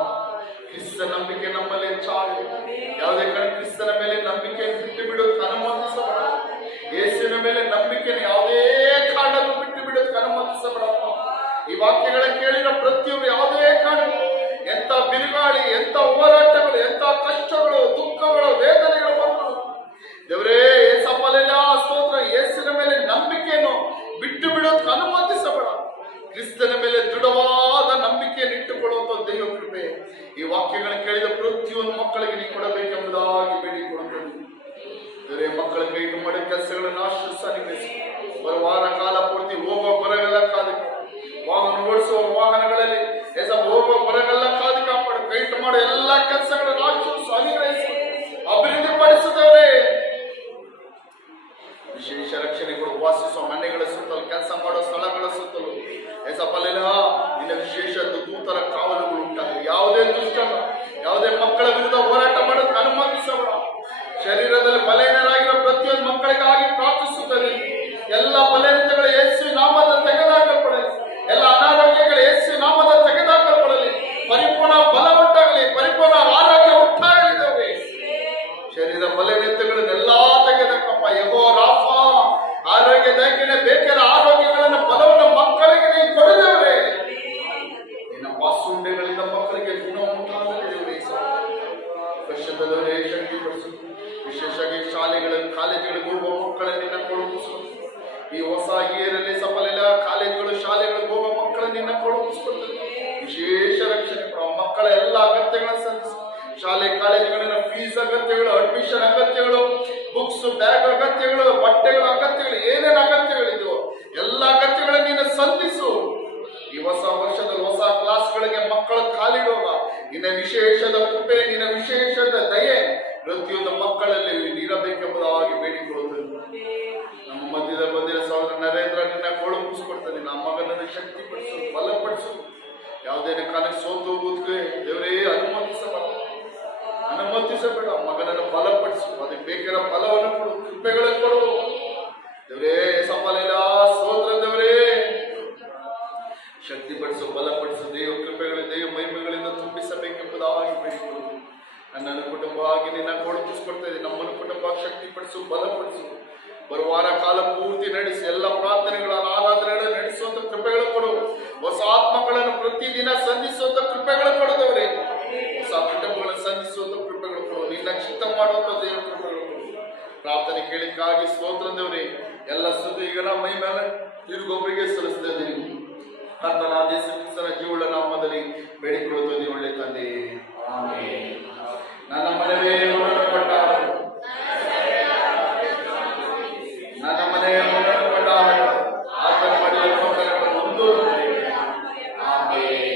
ಕ್ರಿಸ್ತ ನಂಬಿಕೆ ನಮ್ಮಲ್ಲಿ ಹೆಚ್ಚಾಗಲಿ. ಯಾವುದೇ ಕಾರಣ ಕ್ರಿಸ್ತನ ಮೇಲೆ ನಂಬಿಕೆಯನ್ನು ಬಿಟ್ಟು ಬಿಡೋದಕ್ಕೆ ಅನುಮತಿಸಬೇಡ. ಯೇಸುವಿನ ಮೇಲೆ ನಂಬಿಕೆಯನ್ನು ಯಾವುದೇ ಕಾರಣಕ್ಕೂ ಬಿಟ್ಟು ಬಿಡೋದಕ್ಕೆ ಅನುಮತಿಸಬೇಡಪ್ಪ. ಈ ವಾಕ್ಯಗಳ ಕೇಳಿರೋ ಪ್ರತಿಯೊಬ್ಬರು ಯಾವುದೇ ಕಾರಣ ಎಂತ ಬಿರುಗಾಳಿ, ಎಂತ ಹೋರಾಟಗಳು, ಎಂತ ಕಷ್ಟಗಳು, ದುಃಖಗಳು, ವೇದನೆಗಳು ಬಂತು ದೇವರೇ ಏಸಪ್ಪಲೆಲ್ಲ ಸ್ತೋತ್ರ. ಯೇಸುವಿನ ಮೇಲೆ ನಂಬಿಕೆಯನ್ನು ಬಿಟ್ಟು ಬಿಡೋದಕ್ಕೆ ಅನುಮತಿಸಬೇಡ. ಕ್ರಿಸ್ತನ ಮೇಲೆ ದೃಢವಾದ ನಂಬಿಕೆಯನ್ನು ಇಟ್ಟುಕೊಳ್ಳುವಂತ ದೈವ ಕೃಪೆ ಈ ವಾಕ್ಯಗಳನ್ನು ಕೇಳಿದ ಪ್ರತಿಯೊಂದು ಮಕ್ಕಳಿಗೆ ನೀ ಕೊಡಬೇಕೆಂಬುದಾಗಿ ಬೇಡಿಕೊಳ್ಳುತ್ತೇನೆ. ಬೇರೆ ಮಕ್ಕಳ ಕೈ ಮಾಡೋ ಕೆಲಸಗಳನ್ನು ಆಶ್ರಯಿಸಿ ವಾರ ಕಾಲ ಪೂರ್ತಿ ಹೋಗೋ ಬರಗೆಲ್ಲ ಕಾದು ವಾಹನ ಓಡಿಸುವ ವಾಹನಗಳಲ್ಲಿ ಹೋಗೋ ಬರಗೆಲ್ಲ ಕಾದು ಕಾಪಾಡು. ಕೈ ಮಾಡೋ ಎಲ್ಲಾ ಕೆಲಸಗಳನ್ನು ಆಶ್ರಯಿಸಿ ಅನುಗ್ರಹಿಸಿ ಅಭಿವೃದ್ಧಿ ಪಡಿಸಿದವರೇ. ವಿಶೇಷ ರಕ್ಷಣೆ ಕೊಡು. ವಾಸಿಸುವ ಮನೆಗಳ ಸುತ್ತಲೂ, ಕೆಲಸ ಮಾಡೋ ಸ್ಥಳಗಳ ಸುತ್ತಲೂ ಎಸಪಲೆಲ್ಲ ನಿನ್ನ ವಿಶೇಷ ದೂತರ ಕಾವಲುಗಳು ಉಂಟಾಗಲಿ. ಯಾವುದೇ ದುಷ್ಟನ ಯಾವುದೇ ಮಕ್ಕಳ ವಿರುದ್ಧ ಹೋರಾಟ ಮಾಡೋದಕ್ಕೆ ಅನುಮತಿಸಬೇಡ. ಶರೀರದಲ್ಲಿ ಬಲಹೀನರಾಗಿರೋ ಪ್ರತಿಯೊಂದು ಮಕ್ಕಳಿಗಾಗಿ ಪ್ರಾರ್ಥಿಸುತ್ತದೆ. ಎಲ್ಲ ಬಲಹೀನತೆಗಳು ಯೇಸುವಿನ ನಾಮದಲ್ಲಿ ತೆಗೆದುಹಾಕಲ್ಪಡಲಿ. ಎಲ್ಲ ಅನಾರೋಗ್ಯಗಳು ಯೇಸುವಿನ ನಾಮದಲ್ಲಿ ತೆಗೆದುಹಾಕಲ್ಪಡಲಿ. ಪರಿಪೂರ್ಣ ಬಲ ಉಂಟಾಗಲಿ, ಪರಿಪೂರ್ಣ ಆರೋಗ್ಯ ಉಂಟಾಗಲಿದ್ದಾವೆ. ಶರೀರ ಬಲಹೀನತೆಗಳನ್ನೆಲ್ಲಾ ತೆಗೆದಕ್ಕಪ್ಪ. ಯೆಹೋವ ರಾಫ ಆರೋಗ್ಯ ದಯಕೆನೆ ಬೇಕಾದ ಆರೋಗ್ಯಗಳನ್ನು ಬಲವನ್ನು ಮಕ್ಕಳಿಗೆ ನೀವು ಕೊಡಿದವರೇ. ನಿನ್ನ ವಾಸುಂಡೆಗಳಿಂದ ಮಕ್ಕಳಿಗೆ ಗುಣ ಉಂಟಾಗಲಿ. ವರ್ಷದವರೇ ಶಕ್ತಿಪಡಿಸು. ವಿಶೇಷವಾಗಿ ಶಾಲೆಗಳು, ಕಾಲೇಜುಗಳಿಗೆ ಹೋಗುವ ಮಕ್ಕಳನ್ನು ನಿನ್ನ ಕೊಡುಗಿಸು. ಈ ಹೊಸ ಇಯರಲ್ಲಿ ಸಫಲೆಲ್ಲ ಕಾಲೇಜುಗಳು, ಶಾಲೆಗಳಿಗೆ ಹೋಗುವ ಮಕ್ಕಳನ್ನು ನಿನ್ನ ಕೊಡುಗಿಸ್ಕೊಡ್ತದೆ. ವಿಶೇಷ ರಕ್ಷಣೆ ಮಕ್ಕಳ ಎಲ್ಲ ಅಗತ್ಯಗಳನ್ನು ಸಲ್ಲಿಸು. ಶಾಲೆ ಕಾಲೇಜುಗಳಿನ ಫೀಸ್ ಅಗತ್ಯಗಳು, ಅಡ್ಮಿಷನ್ ಅಗತ್ಯಗಳು, ಬುಕ್ಸ್ ಬ್ಯಾಗ್ ಅಗತ್ಯಗಳು, ಬಟ್ಟೆಗಳ ಅಗತ್ಯಗಳು, ಏನೇನು ಅಗತ್ಯಗಳಿದೆಯೋ ಎಲ್ಲ ಅಗತ್ಯಗಳನ್ನು ನೀನು ಸಂಧಿಸು. ಈ ಹೊಸ ವರ್ಷದಲ್ಲಿ ಹೊಸ ಕ್ಲಾಸ್ಗಳಿಗೆ ಮಕ್ಕಳ ಕಾಲಿಡುವಾಗ ನಿನ್ನ ವಿಶೇಷದ ಕೃಪೆ, ನಿನ್ನ ವಿಶೇಷದ ದಯೆ ಪ್ರತಿಯೊಂದು ಮಕ್ಕಳಲ್ಲಿ ನೀಡಬೇಕೆಂಬುದಾಗಿ ಬೇಡಿಕೊಳ್ಳುತ್ತದೆ. ನಮ್ಮ ಮಧ್ಯದ ಬಂದಿರೋ ಸಹೋದರ ನರೇಂದ್ರ ನಿನ್ನ ಗೋಳು ಮುಗಿಸ್ಕೊಡ್ತಾನೆ. ನಮ್ಮ ಮಗನನ್ನು ಶಕ್ತಿಪಡಿಸು, ಬಲಪಡಿಸು. ಯಾವುದೇ ಕಾಲಕ್ಕೆ ಸೋತು ಹೋಗೋದಕ್ಕೆ ದೇವರೇ ಅನುಮತಿಸಬೇಡ. ಮಗನನ್ನು ಬಲಪಡಿಸು. ಅದಕ್ಕೆ ಬೇಕಾದ ಫಲವನ್ನು ಕೊಡು, ಕೃಪೆಗಳನ್ನು ಕೊಡು ದೇವರೇ. ಸಫಲಿಲ್ಲ ಸೋದರ ದೇವರೇ ಶಕ್ತಿಪಡಿಸು, ಬಲಪಡಿಸು. ದೇವ ಕೃಪೆಗಳ ದೇವ ಮಹಿಮೆಗಳಿಂದ ತುಂಬಿಸಬೇಕೆಂಬುದಾಗಿ ಬೇಡಿಕೊಳ್ಳು. ನನ್ನನ್ನು ಕುಟುಂಬವಾಗಿ ನಿನ್ನ ಕೊಡುಗಿಸ್ಕೊಡ್ತಾ ಇದ್ದೀನಿ. ನಮ್ಮನ್ನು ಕುಟುಂಬ ಶಕ್ತಿಪಡಿಸು, ಬಲಪಡಿಸು. ಬರುವಾರ ಕಾಲ ಪೂರ್ತಿ ನಡೆಸಿ ಎಲ್ಲ ಪ್ರಾರ್ಥನೆಗಳ ಆರಾಧನೆಗಳನ್ನು ನಡೆಸುವಂತ ಕೃಪೆಗಳು ಕೊಡು. ಹೊಸ ಆತ್ಮಗಳನ್ನು ಪ್ರತಿದಿನ ಸಂಧಿಸುವಂತ ಕೃಪೆಗಳು ಕೊಡದವರೇ. ಹೊಸ ಕುಟುಂಬಗಳನ್ನು ಸಂಧಿಸುವಂತ ಕೃಪೆಗಳು ಕೊಡು. ನಿನ್ನ ಚಿತ್ತ ಮಾಡುವಂತ ದೇವ ಕೃಪೆಗಳು ಕೊಡು. ಪ್ರಾರ್ಥನೆ ಕೇಳಿಕ್ಕಾಗಿ ಸ್ತೋತ್ರ ದೇವರೇ. ಎಲ್ಲ ಸ್ತುತಿ ಈಗ ನಮ್ಮ ಮೈ ಮೇಲೆ ತಿರುಗೊಬ್ಬರಿಗೆ ಸಲ್ಲಿಸ್ತಾ ಇದ್ದೀನಿ. ಕರ್ತನಾದ ಯೇಸು ಕ್ರಿಸ್ತನ ಜೀವಳ ನಾಮದಲ್ಲಿ ಬೇಡಿಕೊಳ್ಳುತ್ತದೆ ಒಳ್ಳೆ ತಂದೆ. ನನ್ನ ಮನವೇ ಕೊಟ್ಟಾರು, ನನ್ನ ಮನೆಯ ಕೊಟ್ಟಾರು. ಆತನ ಮನೆಯ ಒಂದು ಆಮೇಲೆ